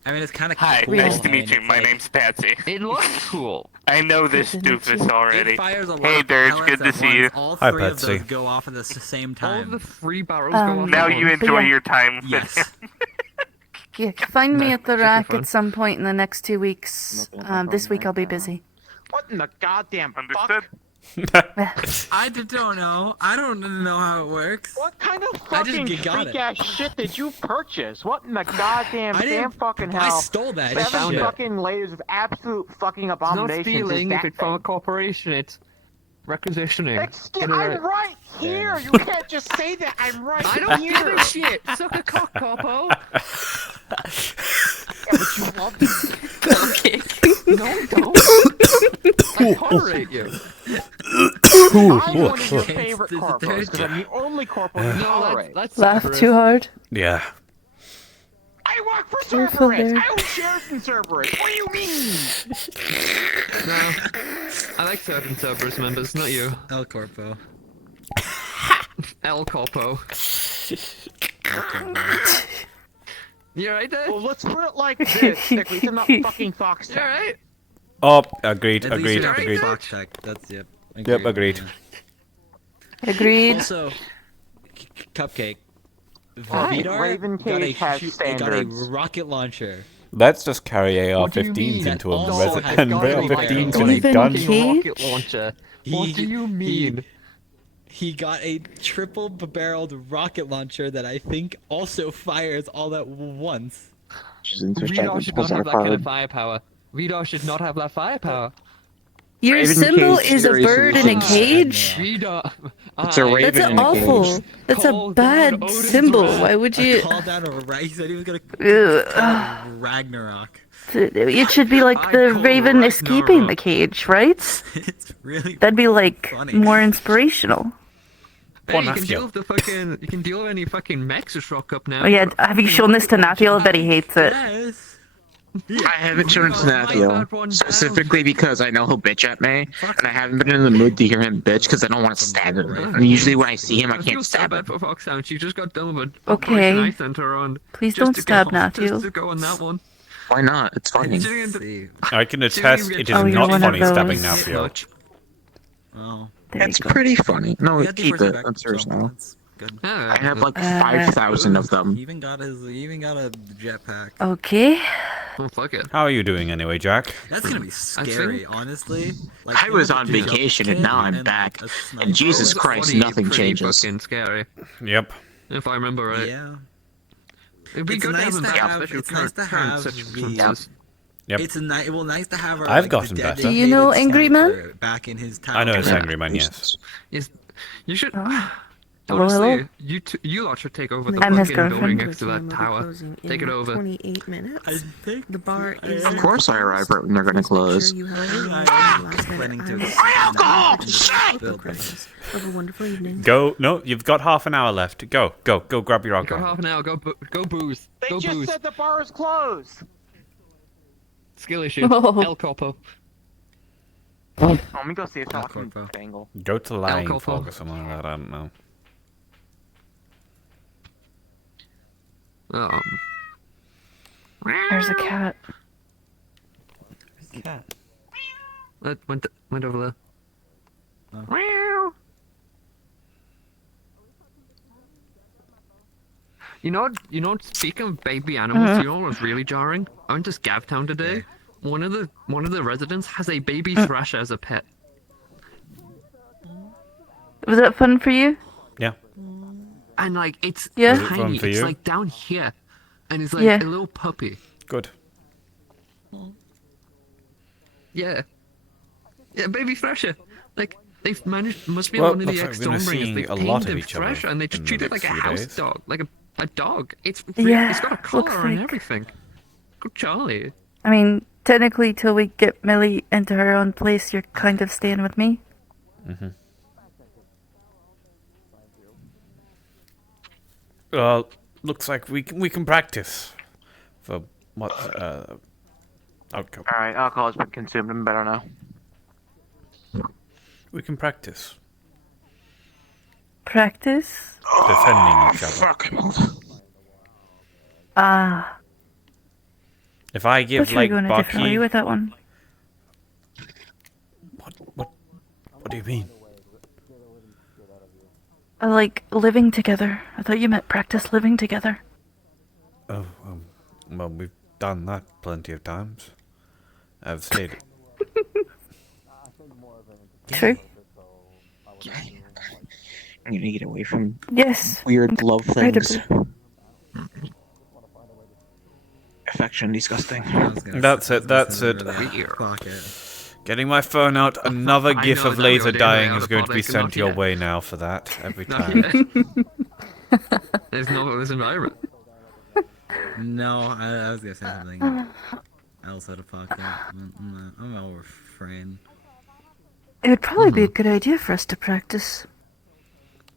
I mean, it's kind of Hi, cool. nice to meet you. My name's Patsy. It looks cool. I know this doofus already. It fires a lot Hey, of Dirge, pellets good to at see once. you. All Hi, three of Patsy. those go off at the same All time. the free barrels go off. Now at you once. enjoy your time. Yes. Yeah, find me at the check your rack phone. at some point in the next 2 weeks. This week I'll be busy. What in the goddamn Understood? I don't know. I don't know how it works. What kind of I just fucking got freak it. ass shit did you purchase? What in the goddamn I didn't- damn fucking I hell? stole that 7 shit. fucking layers of absolute fucking It's not abominations. stealing is if that it's from a corporation. It's requisitioning. I'm right here. You can't just say that. I'm right I don't here. give a shit. Suck a cock, Corpo. Yeah, but you love me. No, I don't. I tolerate you. I'm one of your favorite corpos because I'm the only corpo you No, tolerate. that's Laugh Cerberus. too hard. Yeah. I work for Careful Cerberus. there. I own shares in Cerberus. What do you mean? No. I like certain Cerberus members, not you. El Corpo. El Corpo. You alright there? Well, let's put it like this. At least I'm not fucking Fox. You alright? Oh, agreed, At least agreed, you're not agreed. Fox Tech. That's yep. Yep, agreed. Agreed. Also, Cupcake. Hi, Vidar Raven got a Cage has got a standards. rocket launcher. Let's just carry What do you AR-15s mean? into him. Also has And got a AR-15s fucking in a Raven gun. Cage? Rocket launcher. What do you mean? He got a triple-barreled rocket launcher that I think also fires all at once. Vidar should not have that kind of firepower. Vidar should not have that firepower. Your Raven symbol Cage is a series bird in a solutions. cage? Vidar. It's a raven That's in a awful. cage. That's a Call bad down Odin's symbol. wrath. Why would I you? called down a he said he was gonna Ugh. Ragnarok. It should be like I the call raven escaping the Ragnarok. cage, right? It's really That'd be like funny. more inspirational. Hey, you can Matthew. deal with the fucking. You can deal with any fucking mechs that rock up now. Oh yeah, have you shown this to Nathiel? I bet he hates it. Yes. I haven't shown it to Bad one Nathiel, specifically because I know he'll bitch at me, and I haven't been in the mood to hear him bitch because I don't want to stab him. I mean, usually when I see him, I I feel can't so stab bad him. for Fox Sound. She just got done with a Okay. Operation I sent her on. Please Just don't to stab go- Just Nathiel. to go on that one. Why not? It's funny. She didn't- See. I can attest it is Oh, you're not one of funny stabbing those. Nafio. Oh. There you It's go. pretty funny. No, He had the keep first it. effect, I'm serious so now. that's good. I have like Uh, 5,000 of them. He even got a jetpack. Okay. Oh, fuck it. How are you doing anyway, Jack? That's gonna be scary, honestly. Like, I was on vacation and now I'm back, and Jesus Christ, nothing changes. Fucking scary. Yep. If I remember right. Yeah. It'd be It's good nice to to have have. a special It's nice to character in have such the. circumstances. Yep. It's nice to have our. I've like, gotten the better. Do you know dedicated Angry Man? sniper back in his town. I know it's Angry Man, yes. Yes. You should. Hello, Honestly, hello. you lot should take over the I'm his fucking building girlfriend. next to that tower. Take it over. 28 minutes. The bar is. Of course I arrive right when they're gonna close. Planning to alcohol! Have a wonderful evening. Go. No, you've got half an hour left. Go grab your Go alcohol. half an hour. Go booze. They Go just booze. said the bar is closed. Skill issue. Oh. El Copo. Oh, let me go see if I can bangle. Go to Lying Alcohol. Fog or something like that, I don't know. There's a cat. Cat. Went over there. You know, speaking of baby animals, you know what was really jarring? I went to Scavtown today. One of the residents has a baby thrush as a pet. Was that fun for you? Yeah. And like it's Yeah. Was it fun tiny. for It's you? like down here. And it's like Yeah. a little puppy. Good. Yeah. Yeah, baby thrasher. Like they've managed must be Well, one of the looks like we're gonna exterminators. see They've a tamed lot of him each other thrasher and they just in the treat it next like a few house days. dog. Like a dog. It's Yeah, it's got a looks collar and like- everything. Good Charlie. I mean, technically, till we get Millie into her own place, you're kind of staying with me. Mm-hmm. Well, looks like we can practice for what Okay. Alright, alcohol has been consumed. I'm better now. We can practice. Practice? Defending each other. Fuck. Ah. If I give, Thought you were like, going a different way Bucky... with that one. What do you mean? Like living together. I thought you meant practice living together. Oh, well, we've done that plenty of times. I've stayed. True. I'm gonna get away from Yes. weird love things. Incredibly. Affection, disgusting. That's it. Getting my phone out, another gif of laser dying is going to be sent your way now for that, every time. There's no this environment. No, I was gonna say something else out of pocket. I'm a refrain. It would probably be a good idea for us to practice.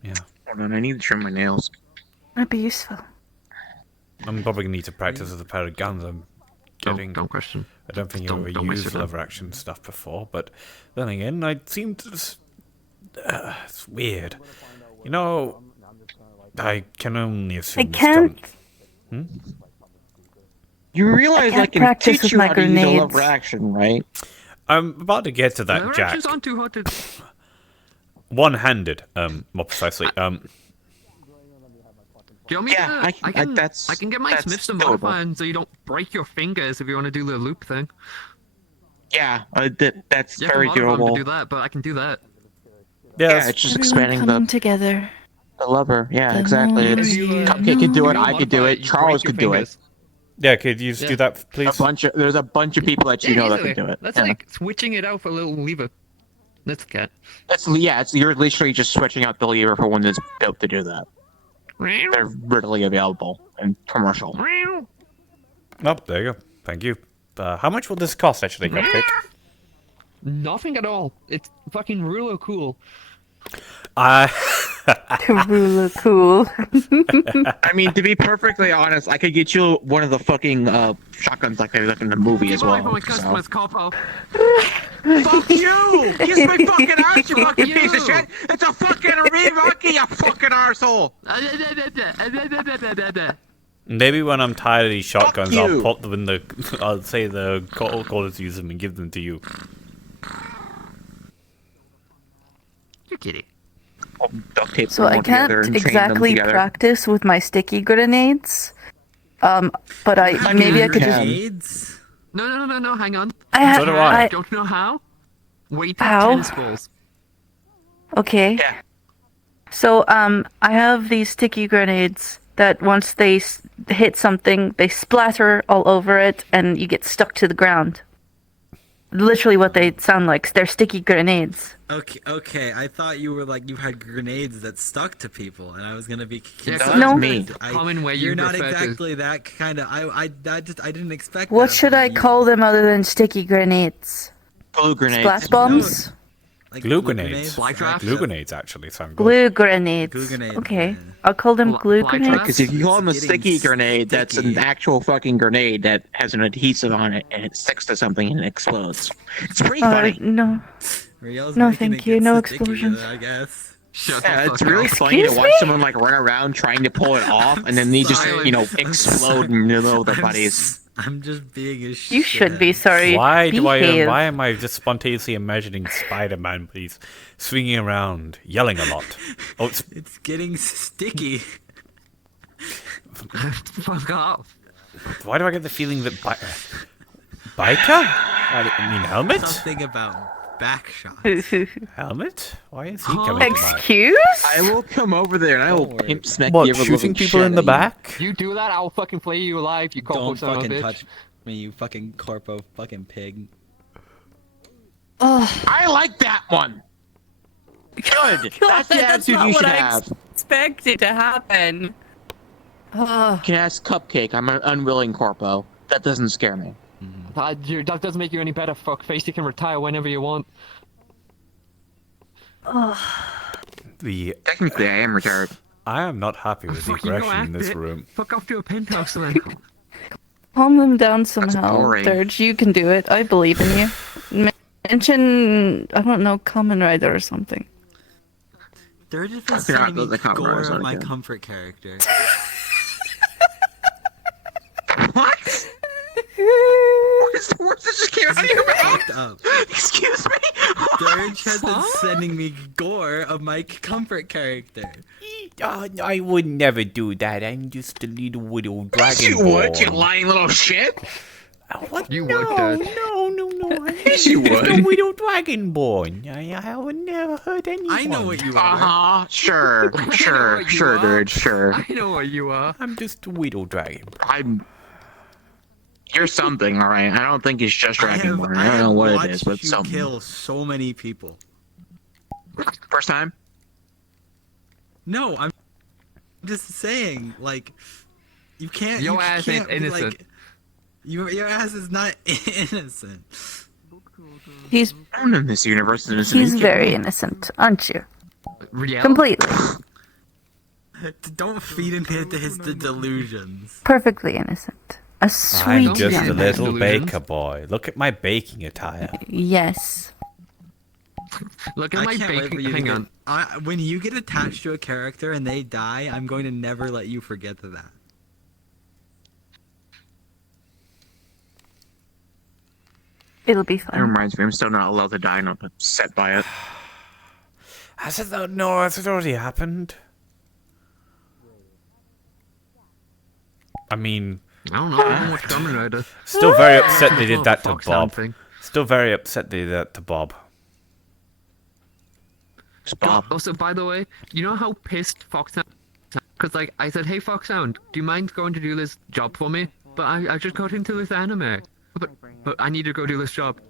Yeah. Hold on, I need to trim my nails. That'd be useful. I'm probably going to need to practice with a pair of guns. I'm getting... Don't question. I don't think Just I've ever don't waste used your time. lever action stuff before, but then again, I seem to just... it's weird. You know, I can only assume I can't... You realize I can practice teach with you my how to use a grenades. lever action, right? I'm about to get to that, Lever Jack. actions aren't too hard to... One-handed, more precisely. Do you want me Yeah, to... I can- I can get my that's Smiths to doable. modify so you don't break your fingers if you want to do the loop thing. Yeah, that's You have to very modify them to doable. do that, but I can do that. Yeah, it's just expanding coming the together. lever. Yeah, The exactly. more It's, you Cupcake could do it. know. I could do it. You Charles break your could do it. fingers. Yeah, could you just do that, please? There's a bunch of people that you know that easily. can do it. That's Yeah. like switching it out for a little lever. That's cat. You're literally just switching out the lever for one that's built to do that. They're readily available and commercial. Oh, there you go. Thank you. How much will this cost, actually, Cupcake? Nothing at all. It's fucking ruler cool. Ruler cool. I mean, to be perfectly honest, I could get you one of the fucking shotguns like they look in the movie as well. My So. customer's corpo. Fuck you! Kiss my fucking ass, you fucking piece of shit! It's a fucking re-monkey, you fucking arsehole! Maybe when I'm tired of these shotguns, I'll you. put them in the... I'll say the callers use them and give them to you. You're kidding. Duct tape So them I all together can't and chain them exactly together. practice with my sticky grenades. But maybe I could just... Grenades? No, hang on. So do I. Don't know how? Wait till How? 10 falls. Okay. Yeah. So, I have these sticky grenades that once they hit something, they splatter all over it, and you get stuck to the ground. Literally what they sound like. They're sticky grenades. Okay. I thought you were like you had grenades that stuck to people, and I was gonna be. that's No. me. Common way You're you not refer to- exactly that kind of. I didn't expect. What that should from I you. call them other than sticky grenades? Glue grenades. Splash bombs? Like Glue grenades. Fly traps? Glue grenades, actually, sound good. Glue grenades. Glue grenades, Okay. yeah. I'll call them glue Fly grenades. traps? Because if you call them a It's getting sticky grenade, that's an sticky. actual fucking grenade that has an adhesive on it and it sticks to something and it explodes. It's pretty funny. No. Riel's No, making thank it you, get no sticky, explosions. I guess. Shut Yeah, the it's fuck really up. funny to Excuse watch me? someone like run around trying to pull it off and then they just, explode in the middle of their bodies. I'm just being a You should be sorry. Why Behave. why am I just spontaneously imagining Spider-Man, please, swinging around, yelling a lot? Oh, It's getting sticky. Fuck off. why do I get the feeling that biker? I mean, helmet? Something about back shots. Helmet? Why is he coming to mind? Excuse? I will come over there and I will pimp smack What, you ever shooting living people shit in the out of back? You do that, I'll fucking flay you alive, you corpo Don't son of a fucking bitch. touch me, you fucking corpo fucking pig. Oh, I like that one. Good. That's the attitude you should have. expected to happen. You can ask Cupcake. I'm an unwilling corpo. That doesn't scare me. That doesn't make you any better, fuckface. You can retire whenever you want. Technically, I am retired. I am not happy with the Fucking go aggression in act this it. room. Fuck off to a penthouse then. Calm them down somehow, boring. Dirge. You can do it. I believe in you. Mention, I don't know, Common Rider or something. Dirge has been Yeah, sending me the Common Rider's gore not of my good. comfort character. What? What's this just came out of your Fucked mouth? up. Excuse me? Dirge has been sending me gore of my comfort character. I would never do that. I'm just a little widow Yes, you dragonborn. would, you lying little shit. What? You No, would, Dad. no. Yes, you I'm just a would. widow dragonborn. I would never hurt anyone. I know what you are. Sure, what you are. dude, sure. I know what you are. I'm just a widow dragon. You're something, alright? I don't think it's just I Dragonborn. I don't know have what it watched is, but you something. kill so many people. First time? No, I'm just saying, like, you can't. Your you ass can't ain't be like, innocent. your ass is not innocent. He's I'm in this universe. Innocent. he's very innocent, aren't you? Riel? Completely. Don't feed into his delusions. Perfectly innocent. A sweet I'm just a young little man. baker boy. Look at my baking attire. Yes. Look at my can't wait bacon. for you to Hang get- on. when you get attached to a character and they die, I'm going to never let you forget that. It'll be It fun. reminds me, I'm still not allowed to die, and I'm upset by it. Has it already happened? I mean, I don't know. I don't know what's coming right now. still very upset they did that to Fox Bob. something. Still very upset they did that to Bob. Also, by the way, you know how pissed Foxhound? Because like I said, hey Foxhound, do you mind going to do this job for me? But I just got into this anime. But I need to go do this job.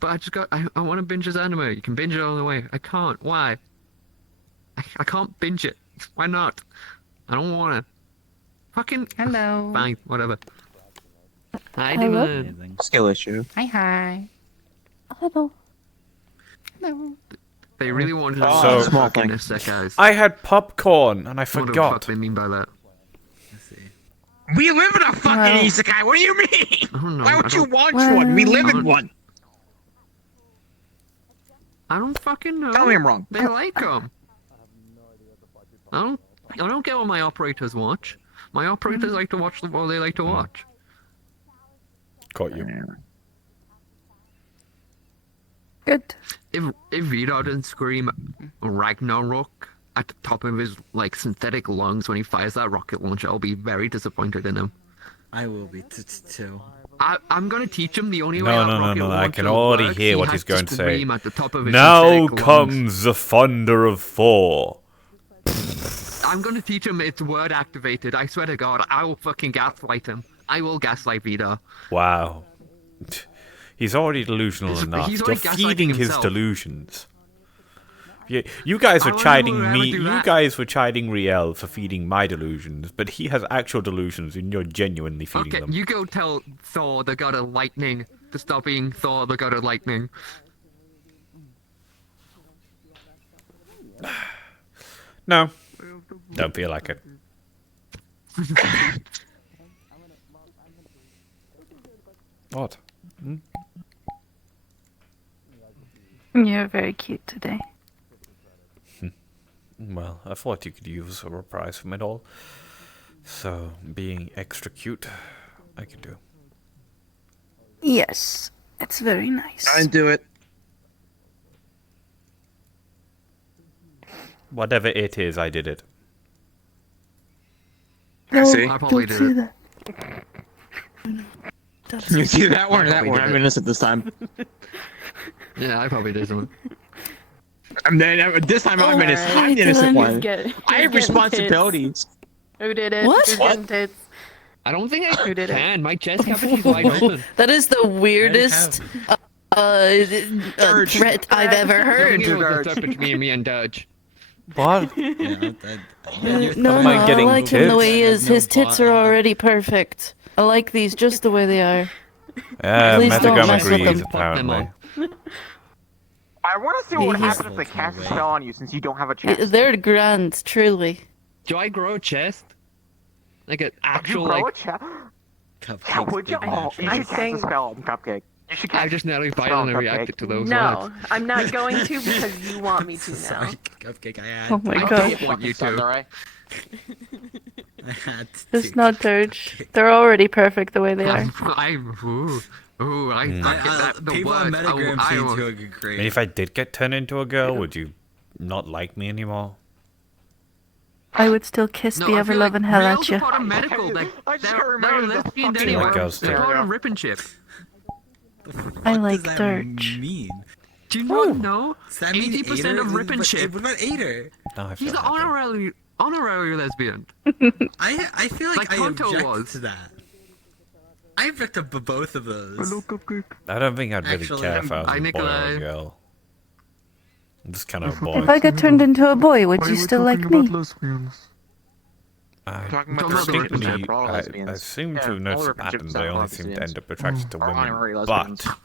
But I want to binge this anime. You can binge it all the way. I can't. Why? I can't binge it. Why not? I don't want to. Fucking. Hello. Fine. Whatever. Hi, Hello? Dylan. Skill issue. Hi. Hello. Hello. They really wanted to So- so, fucking isekai guys. I had popcorn and I What the fuck forgot. they mean by that? We live in a fucking Well- isekai. What do you mean? I don't know. Why would I you don't- watch one? We live in one. I don't fucking know. Tell me I'm wrong. They like them. I don't get what my operators watch. My operators like to watch what they like to watch. Got you. Good. If Vidar didn't scream Ragnarok at the top of his like synthetic lungs when he fires that rocket launcher, I'll be very disappointed in him. I will be too. I'm gonna teach him the only way No, that no, rocket I launcher can already works, hear he what has he's going to say. scream at the top of his Now synthetic lungs. comes the thunder of Thor. I'm gonna teach him it's word activated. I swear to God, I will fucking gaslight him. I will gaslight Vidar. Wow. He's already delusional He's enough. already You're gaslighting feeding his himself. delusions. You guys I were wonder chiding who would me. ever do You that. guys were chiding Riel for feeding my delusions, but he has actual delusions, and you're genuinely feeding Okay, them. you go tell Thor the god of lightning to stop being Thor the god of lightning. No, don't feel like it. What? Hmm? You're very cute today. Well, I thought you could use a reprise from it all. So, being extra cute, I can do. Yes. It's very nice. I do it. Whatever it is, I did it. No, see. I probably don't did say it. that. You see that one or that Probably one? did I'm it. innocent this time. Yeah, I probably did something. And then this time I'm innocent. Alright, I'm the innocent Dylan. one. Get, I have getting responsibilities. Who did it? What? Who's What? getting tits? I don't think I Who did it? can. My chest cavity's wide open. That is the weirdest threat I've ever I heard. think it was a threat between me and Dodge. What? No, Am I I getting like him the way he tits? is. His tits are already perfect. I like these just the way they are. Yeah, Please don't Metagram mess with agrees, them. apparently. I want to see what He's- happens if the cast spell on you since you don't have a chest. They're grand, truly. Do I grow a chest? Like an You actual grow like a chest? cupcakes. Yeah, would you? big Oh, you naturally. should cast a spell on Cupcake. You should I cast just naturally a spell on violently reacted to those No, words. I'm not going to because you want me to now. Sorry, cupcake. I had. Oh my to. god. want you to. I had to. It's not Dirge. They're already perfect the way they are. I the people on word. Metagram I seem will- to agree. And if I did get turned into a girl, would you not like me anymore? I would still kiss No, the I ever feel like loving hell males at you. are part of medical. They're lesbians I anyway. like girls They're too. part of rip and chip. I like does that Dirge. mean? Do you not know? Does that mean 80% Ader? of rip and chip. What about Ader? No, I He's feel an happy. honorary lesbian. I feel like I Kanto object was. to that. I object to both of those. I don't think I'd really Actually, care if I was Hi, a boy or Nikolai. a girl. I'm just kind of a boy. If I got turned into a boy, would you still like me? I Talking about Don't know the distinctly, relationships, all I lesbians. seem Yeah, to all notice a relationships pattern. They are only seem to lesbians. end up attracted to Or honorary women. lesbians. But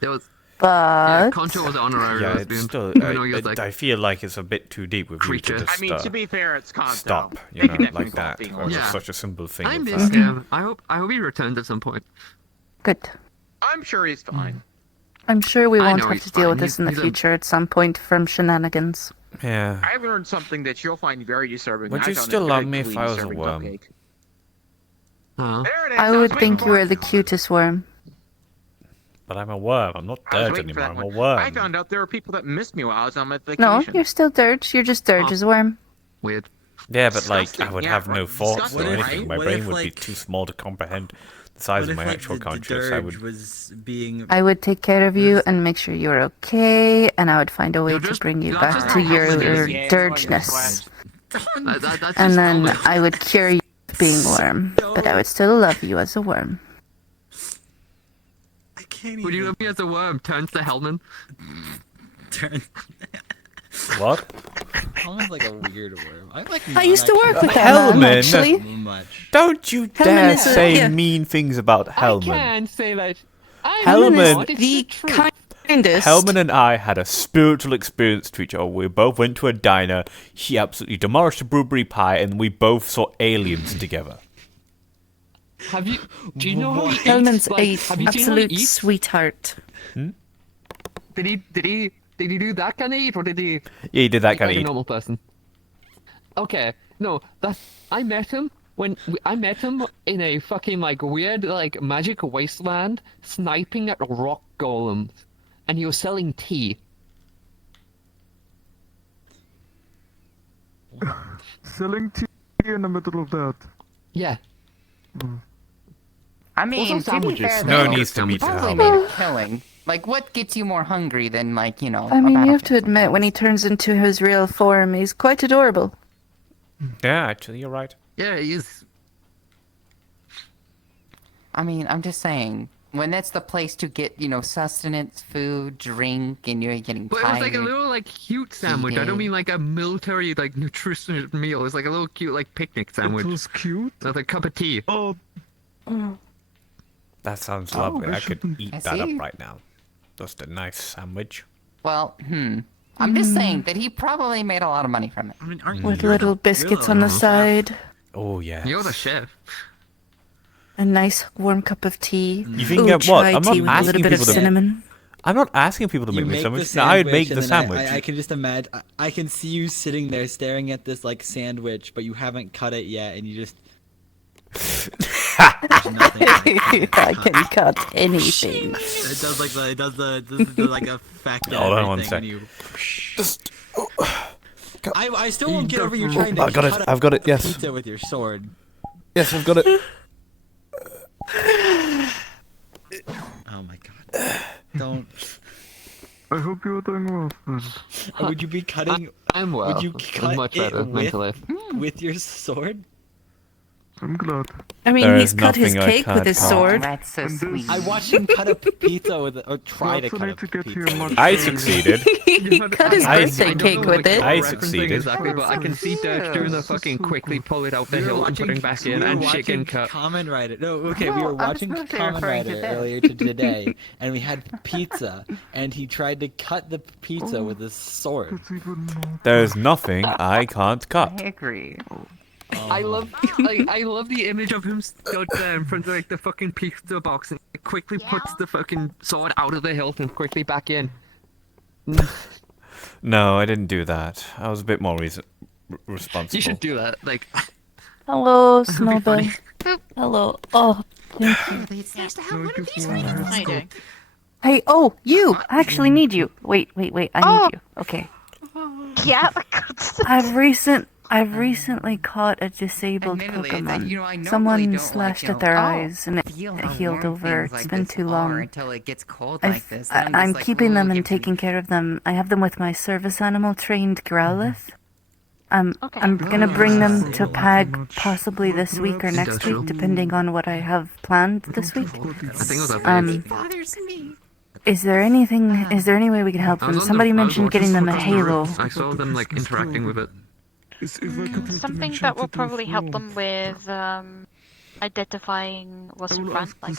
There was But Kanto was an honorary yeah, lesbian. it's still. even though he was like I feel like it's a bit too deep with creature. you to just I mean, to be fair, it's Kanto. stop. He You know, can definitely like call it that. being Or Yeah. such a simple thing. I as miss that. him. I hope he returns at some point. good. I'm sure he's fine. I'm sure we I won't know have he's to deal with fine. this in the He's a- future at some point from shenanigans. Yeah. I've learned something that you'll find very disturbing. Would I you found it still very love me if equally I was a disturbing, worm? Cupcake. Huh? There it is. I was would waiting think for you were it. the cutest worm. But I'm a worm. I'm not I was Dirge waiting for anymore. that I'm a one. worm. I found out there were people that missed me while I was on my No, vacation. you're still Dirge. You're just Dirge's worm. Weird. Yeah, but like I Disgusting, would yeah, have no right, thoughts disgusting, or right? anything. My What brain if, would be like- too small to comprehend the size What of if, my like, actual the consciousness. I Dirge would. was being. I would take care of you and make sure you were okay, and I would find a way You're to just- bring you that's back just to not your happening. Yeah, Dirgeness. That's And just then normal. I would cure you of being worm, but I would still love you as a worm. I can't Would you even love me as a worm? Turns to Hellman. turn. What? Sounds like a weird worm. I used to work with But that man, Hellman- actually. Much. Don't you Hellman dare is a- say yeah. mean things about Hellman. I can say that. Hellman- is the kindest. Hellman and I had a spiritual experience to each other. We both went to a diner. He absolutely demolished a blueberry pie, and we both saw aliens together. Have you? Do you know how he Hellman's eats? Like, a have you seen how he absolute eats? sweetheart. Did he do that kind of eat, or did he? Yeah, he did that Like kind a of eat. normal person. Okay, no, I met him I met him in a fucking like weird like magic wasteland, sniping at rock golems, and he was selling tea. Selling tea in the middle of that. Yeah. I mean, Also to be sandwiches. fair, No though, needs to meet probably Hellman. made a killing. Like, what gets you more hungry than, like, you know? I mean, a you have to battlefield admit, when he turns into his real form, he's quite adorable. Yeah, actually, you're right. Yeah, he's. I mean, I'm just saying, when that's the place to get, you know, sustenance, food, drink, and you're getting But it tired. was like a little like cute sandwich. I don't Feeding. mean like a military like nutritious meal. It's like a little cute like picnic sandwich. It was cute. With a cup of tea. Oh, That sounds Oh, lovely. I I could shouldn't- eat I that up see. right now. Just a nice sandwich. Well, I'm just saying that he probably made a lot of money from it. I mean, aren't With you little the- biscuits you're on the chef. side, Oh yeah. You're the chef. a nice warm cup of tea. You think Ooh, what? chai I'm tea not with a asking little bit of people to. cinnamon. I'm not asking people to You make me a make the sandwich. No, I would make sandwich, the and then sandwich. I can just imagine. I can see you sitting there staring at this like sandwich, but you haven't cut it yet, and you just. There's nothing I can cut anything. It does like the like effect. and Hold on one everything when sec. you- Just. I still won't get over you trying to I got it, cut up I've got it, yes. pizza with your sword. Yes, I've got it. Oh my god! Don't. I hope you're doing well. Would you be cutting? I'm well. Would you I'm cut much it better mentally. with your sword? I'm glad. I mean, There he's is cut his nothing I cake with can't his cut. sword. That's so And sweet. I watched him cut a pizza with it, or try to also cut need a to get pizza. you much I further. succeeded. He cut his I- birthday I don't cake know, with like, it. what I referencing succeeded. Exactly, but I can see Dirge doing the fucking quickly pull it out the We were hill and watching- putting back we in, were and watching chicken cut. Kamen Rider. No, okay, we No, were I was watching mostly Kamen referring to Rider this. earlier today, and we had pizza, and he tried to cut the pizza with his sword. It's even more. There's nothing I can't I cut. agree. I love, like, I love the image of him stood there in front of like the fucking pizza box and quickly puts the fucking sword out of the hilt and quickly back in. No, I didn't do that. I was a bit more responsible. You should do that. Like, Hello, that would be funny. Snowbell. Hello. Oh, thank you. What are these right now? How you doing? Hey, oh, you! I actually need you. Wait, I need you. Okay. Yeah. I've recently caught a disabled Admittedly, Pokemon. you know, I normally Someone don't, slashed like, at their oh, eyes and it feel how healed warm over. things It's like been this too are long. until it gets cold like this. Then I'm just like, keeping them ooh, and taking care of them. I have them with my service animal trained Growlithe. I'm gonna bring them to Pag possibly this week or next week, depending on what I have planned this week. I think it was up bothers me. Is there any way we can help them? Somebody mentioned getting them a halo. I saw them like interacting with it. Something that will probably help them with identifying what's in front, like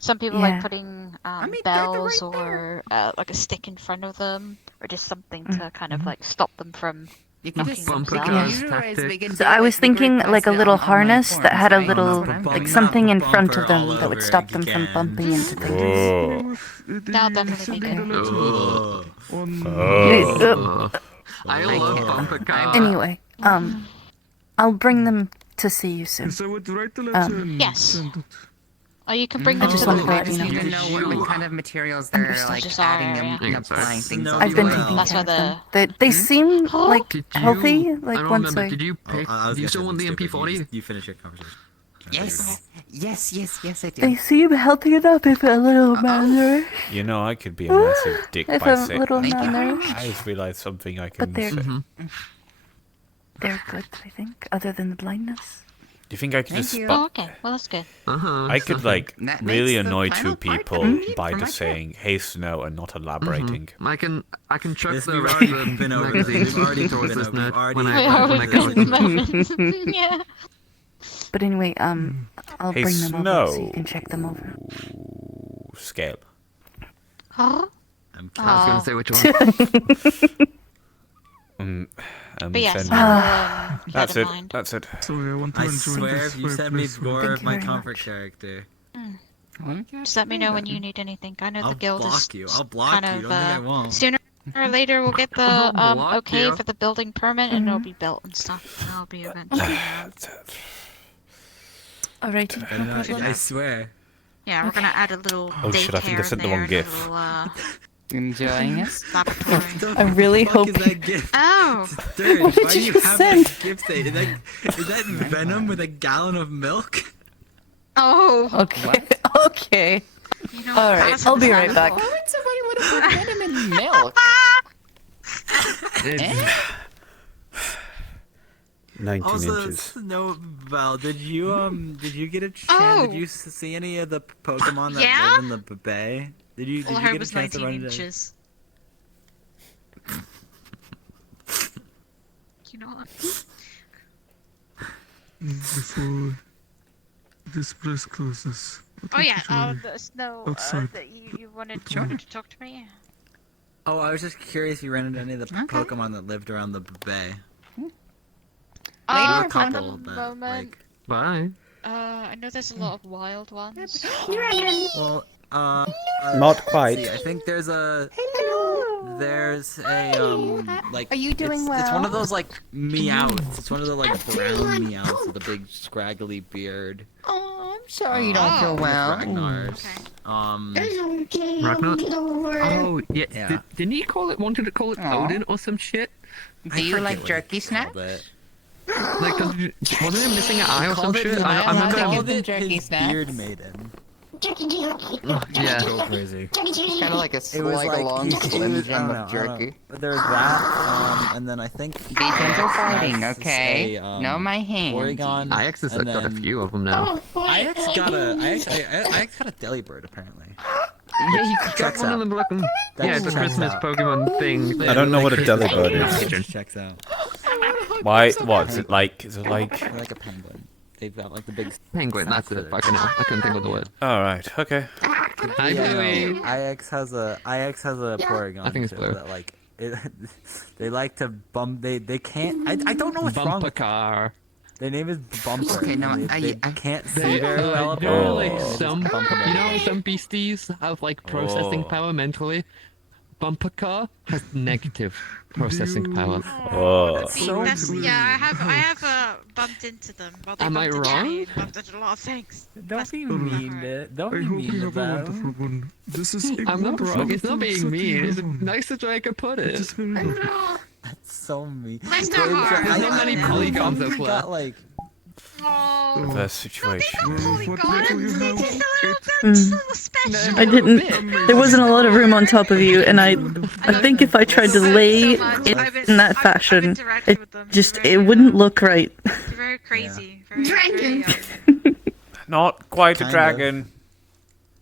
some people like putting bells or like a stick in front of them, or just something to kind of like stop them from knocking themselves. So I was thinking like a little harness that had a little, like something in front of them that would stop them from bumping into things. That'll definitely be good. I love bumper cars. Anyway, I'll bring them to see you soon. Yes. Or you can bring I them just to wanted the to let I you just know. need to know what kind of materials they're like Just our adding area. and applying things on. I've been taking That's care why of them. They seem like healthy. Like I don't once remember. I. Did you pick? Do you still want the MP40? You finish your conversation. Yes, I do. They seem healthy enough if a little malnourished. You know, I could be a massive dick If by a saying. little I malnourished. just realised something I But can they're say. they're good, I think. Other than the blindness. Do you think I could Thank just you. Oh, okay. Well, that's good. I could like That really makes the annoy final two part people complete by for my just saying "Hey Snow" and not elaborating. I can chuck This the we've rest already of the been over magazine this. We've already towards been this over- net we've already when been I over when I this. get to the moment. Yeah. But anyway, I'll Hey, bring them over Snow. so you can check them over. Scale. Huh? I was gonna say which one. But yes, send I will That's get it. in mind. That's it. Sorry, I want to I enjoy swear, this if you send me fireplace. more Thank of you my very comfort much. character, Just let me know when you need anything. I know I'll the guild is block you. I'll block kind you. of Don't think I won't. sooner or later we'll get the I'll block okay you. for the building permit and it'll be built and stuff. And I'll be eventually around. Alrighty, no problem. I swear. Yeah, we're gonna add a little Oh, shit, I think I daycare sent in the wrong there, and a gif. little Enjoying it? laboratory. I really What the hope. fuck is that gift? Oh, Dude, What why did do you you have send? that gift there? Is that venom with a gallon of milk? oh. Okay. Okay. You know, All right. that's I'll be right back. Why would somebody want to put venom in milk? Eh? 19 Also, inches. no, Val, did you get a chance? Oh. Did you see any of the Pokemon that Yeah? live in the bay? Did you All I get heard a was chance to 19 run into? inches. You know what? Before this press closes. Oh yeah, try the snow outside. that you wanted to talk to me. Oh, I was just curious if you ran into any of the Pokemon that lived around the bay. At the couple that, moment, like- Bye. I know there's a lot of wild ones. Well, Not quite. See, I think there's a like. Are you doing It's well? one of those like meows. It's one of the like brown meows with a big scraggly beard. Oh, I'm sorry you don't feel well. Ragnar's. Ragnar? Oh, yeah. Yeah. Didn't he wanted to call it Aw. Odin or some shit? Do you like jerky snaps? Like, wasn't he missing an eye or some Called it- shit? I I remember called called it it jerky his snacks. beard maiden. Yeah. Go crazy. It's kind of like a It was like long he slim was, I jim don't know, of I don't know. jerky. But there's that, and then I think Be gentle fighting, has okay? a, No, my hand. Oregon. IX has and got a then few of them now. IX got a Delibird apparently. Yeah, he got Checks one of out. them looking. That Yeah, just the checks Christmas out. Pokemon thing. I don't know what a Delibird is. It just checks out. Why? What is it like? Is it They're like? like a penguin. They've got like the big Penguin, that's it. Fucking hell. I couldn't think of the word. All right. Okay. Hi, Yeah, Bluey. no, IX has a Porygon. I think it's too, blue. that, like they like to bump. They can't. I don't know what's wrong Bumper with car. Their name is Bumper. Okay, no, they I can't see They very well. you know, like apparently. some, Just bump you know, them. how some beasties have like processing Oh. power mentally. Bumper car has negative processing power. I have bumped into them. Well, they Am I bumped into wrong? me and bumped into a lot of things. Don't be mean to. Don't I be hope mean you to have a wonderful them. one. This is a I'm not wonderful wrong. It's not one. being Such a mean. It's good one. nice as I could put It it. is very good. That's so mean. Mine's not hard. There's I not many polygons Bumper of got like. Reverse situation. I didn't. There wasn't a lot of room on top of you, and I think if I tried to lay it in that fashion, it wouldn't look right. Very crazy. Dragon. Not quite a Kind dragon.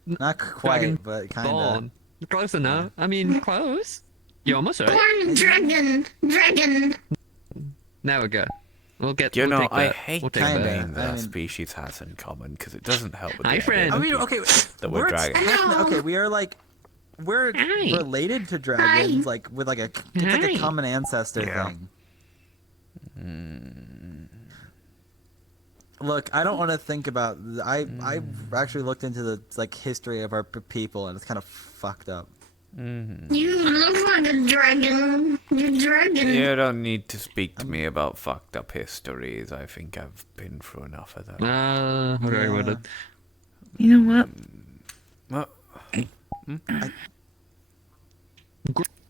Not quite, Dragon but kinda. Born. Close enough. I mean, close. You're almost right. Born dragon. There we go. We'll get. You we'll know, take I that. hate We'll the take that. name that I our mean- species has in common because it doesn't help with Hi, the friend. I idea mean, okay, that we're dragons. Okay, we are like, we're Hi. related to dragons, Hi. like with like a, it's like a Hi. common ancestor Yeah. thing. Look, I don't want to think about. I actually looked into the like history of our people, and it's kind of fucked up. You look like a dragon. You're dragon. You don't need to speak to me about fucked up histories. I think I've been through enough of that. Very with it. You know what? Well,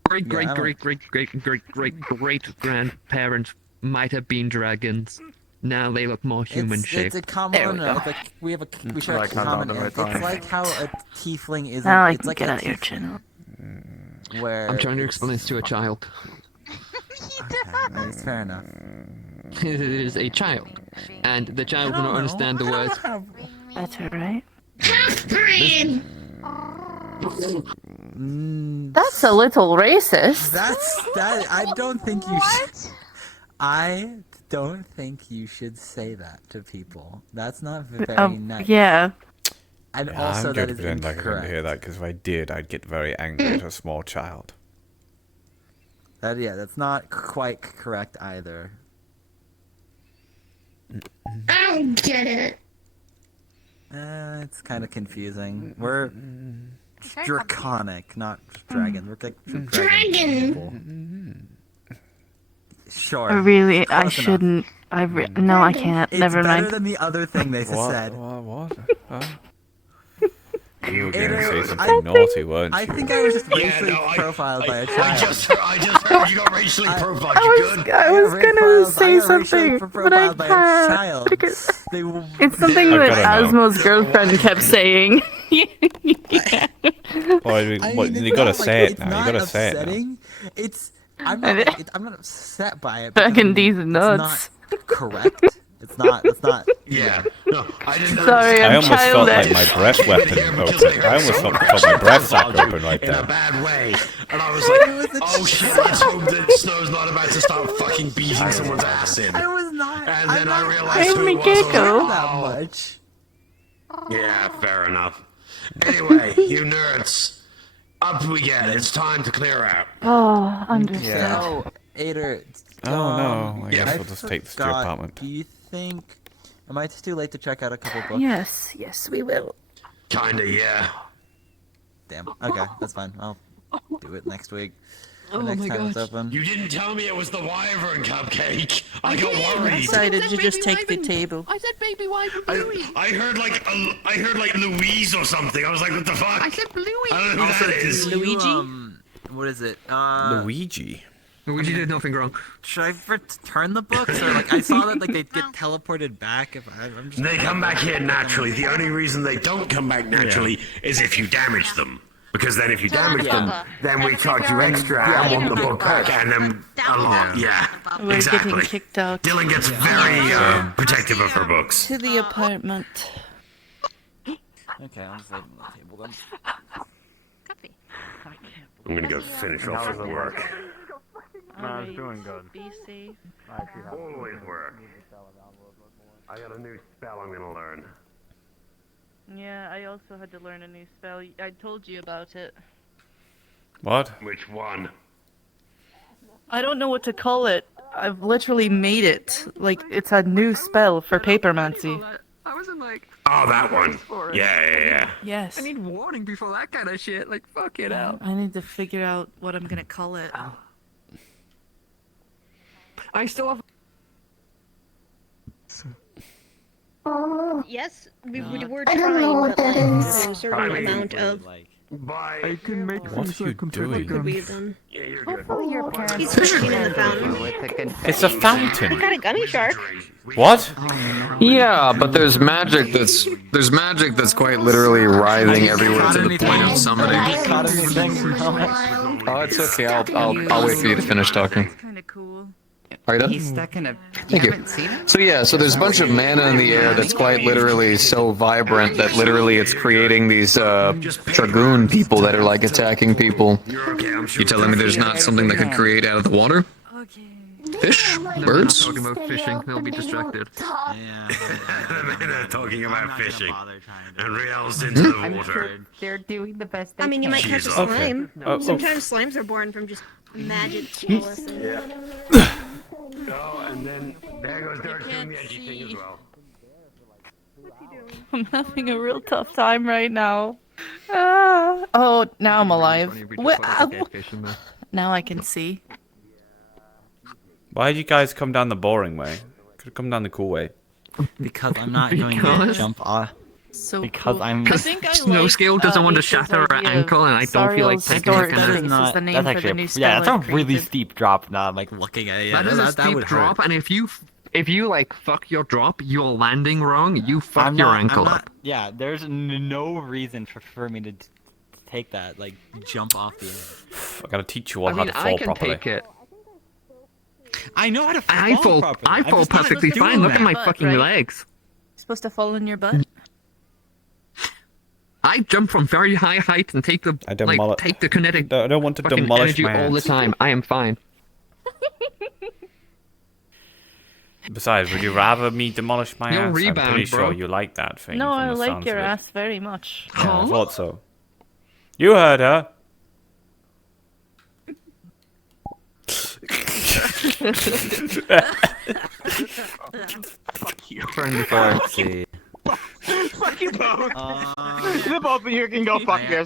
Great, Yeah, I don't- great grandparents might have been dragons. Now they look more human shaped. It's a common. There we go. It's like we have a we share Like a common. I'm on the It's right time. like how a tiefling is. Now I It's can like get a out your tiefling channel. where I'm trying to it's- explain this to a child. That's fair enough. It is a child, and the child will not understand the words. That's alright. Half-breed. That's a little racist. That. I don't think you should. I don't think you should say that to people. That's not very nice. Yeah. And yeah, also I'm that going to is pretend like I didn't incorrect. hear that because if I did, I'd get very angry at a small child. That's not quite correct either. I don't get it. It's kind of confusing. We're draconic, not dragon. We're like Dragon. people. Sure. Really, I Close enough. shouldn't. No, I can't. It's Never better mind. than the other thing they said. What? Huh? You were going It to say is- something naughty, weren't you? I think I was just racially no, profiled by a I child. just heard you got racially profiled. I You was, good? I was gonna profiled- say I got racially something, but I profiled by a can't. child. Because They, it's something I've that gotta know. Asmo's girlfriend kept saying. Well, you gotta it's say it it's now. You not gotta say it now. upsetting. It's I'm not upset by it. Fucking because these it's nuts. not correct. It's not. It's not. Yeah. No, I didn't. Sorry, I I'm almost felt like childish. my breast weapon open. I almost felt my breast sack open right in a there. bad way, and I was like, "Oh shit! Let's hope that Snow's not about to start fucking beating someone's ass in." I was not. And I'm then not, I realized who me it was. I was giggle. like, that "Oh." much. Yeah, fair enough. Anyway, you nerds, up we get. It's time to clear out. Oh, understood. So, Ader. Oh no! I guess I we'll just take this to your forgot, apartment. Do you think? Am I too late to check out a couple books? Yes, we will. Kinda, yeah. Damn. Okay, that's fine. I'll do it next week. Oh next my time it's God. open. You didn't tell me it was the wyvern cupcake. I got I worried. decided to just take the table. I said baby wyvern Bluey. I heard like Louise or something. I was like, what the fuck? I said Bluey. I don't know who that is. Luigi? What is it? Luigi. Luigi did nothing wrong. Should I return the books, or like I saw that like they get teleported back? If I'm just They come back here naturally. The only reason they don't come back naturally is if you damage them. Because then if you damage them, then we charge you extra and want the book back, and then a lot. Yeah, We're exactly. getting kicked out. Dylan gets very protective of her books. To the apartment. Okay, I'll just leave them on the table then. I'm gonna go finish off some work. I was doing good. Be safe. Always work. I got a new spell I'm gonna learn. Yeah, I also had to learn a new spell. I told you about it. What? Which one? I don't know what to call it. I've literally made it. Like, it's a new spell for papermancy. I wasn't like. Oh, that one. Yeah. Yes. I need warning before that kind of shit. Like, fuck it out. I need to figure out what I'm gonna call it. I still have. Yes, we were trying, but like, there's a certain amount of. I can make What things are you like completely doing? Could we have done? Hopefully your parents He's fishing in the fountain. It's a I fountain. got a gummy shark. What? Yeah, but there's magic that's quite literally writhing everywhere to the point of summoning. Caught anything? Oh, it's okay. I'll wait for you to finish talking. Kind of cool. Are you done? He's stuck in a. Thank you. Haven't seen him? So yeah, so there's a bunch of mana in the air that's quite literally so vibrant that literally it's creating these dragoon people that are like attacking people. You telling me there's not something that could create out of the water? Fish? Birds? Talking about fishing, they'll be distracted. Yeah. The men are talking about fishing, and Riel's into the I'm water. sure they're doing the best they I mean, you can. might catch a Jeez, okay. slime. Oh. Sometimes slimes are born from just magic coalescing. Oh, and then there goes Dirk doing the edgy thing as well. I'm having a real tough time right now. Oh, now I'm alive. Now I can see. Why did you guys come down the boring way? Could have come down the cool way. Because I'm not going to jump off. So Because cool. I'm. I think I Snow like, Scale doesn't want to Lisa's shatter her idea ankle, and I don't feel like Sariel's taking storage it. space is the name That's for actually the new yeah, spell that's I've a really created. steep drop. Now I'm like looking at it. Yeah, That is a that steep would drop, hurt. and if you like fuck your drop, you're landing wrong. You fuck your ankle up. Yeah, there's no reason for me to take that, like jump off the edge. I gotta teach you all I how mean, to fall I can properly. take it. I know how to fall. I fall properly. I I'm fall just not perfectly doing fine. Look at that. my Butt, fucking right? legs. Supposed to fall in your butt? I jump from very high height and take the take the kinetic. I don't want to fucking demolish energy my all the ass. time. I am fine. Besides, would you rather me demolish my You'll ass? I'm rebound, pretty bro. sure you like that thing. No, from I the like sounds your of it. ass very much. Yeah, I thought so. You heard her. Fuck you. Friendly fire. See. Fuck you both. The both of you can go fuck yourself.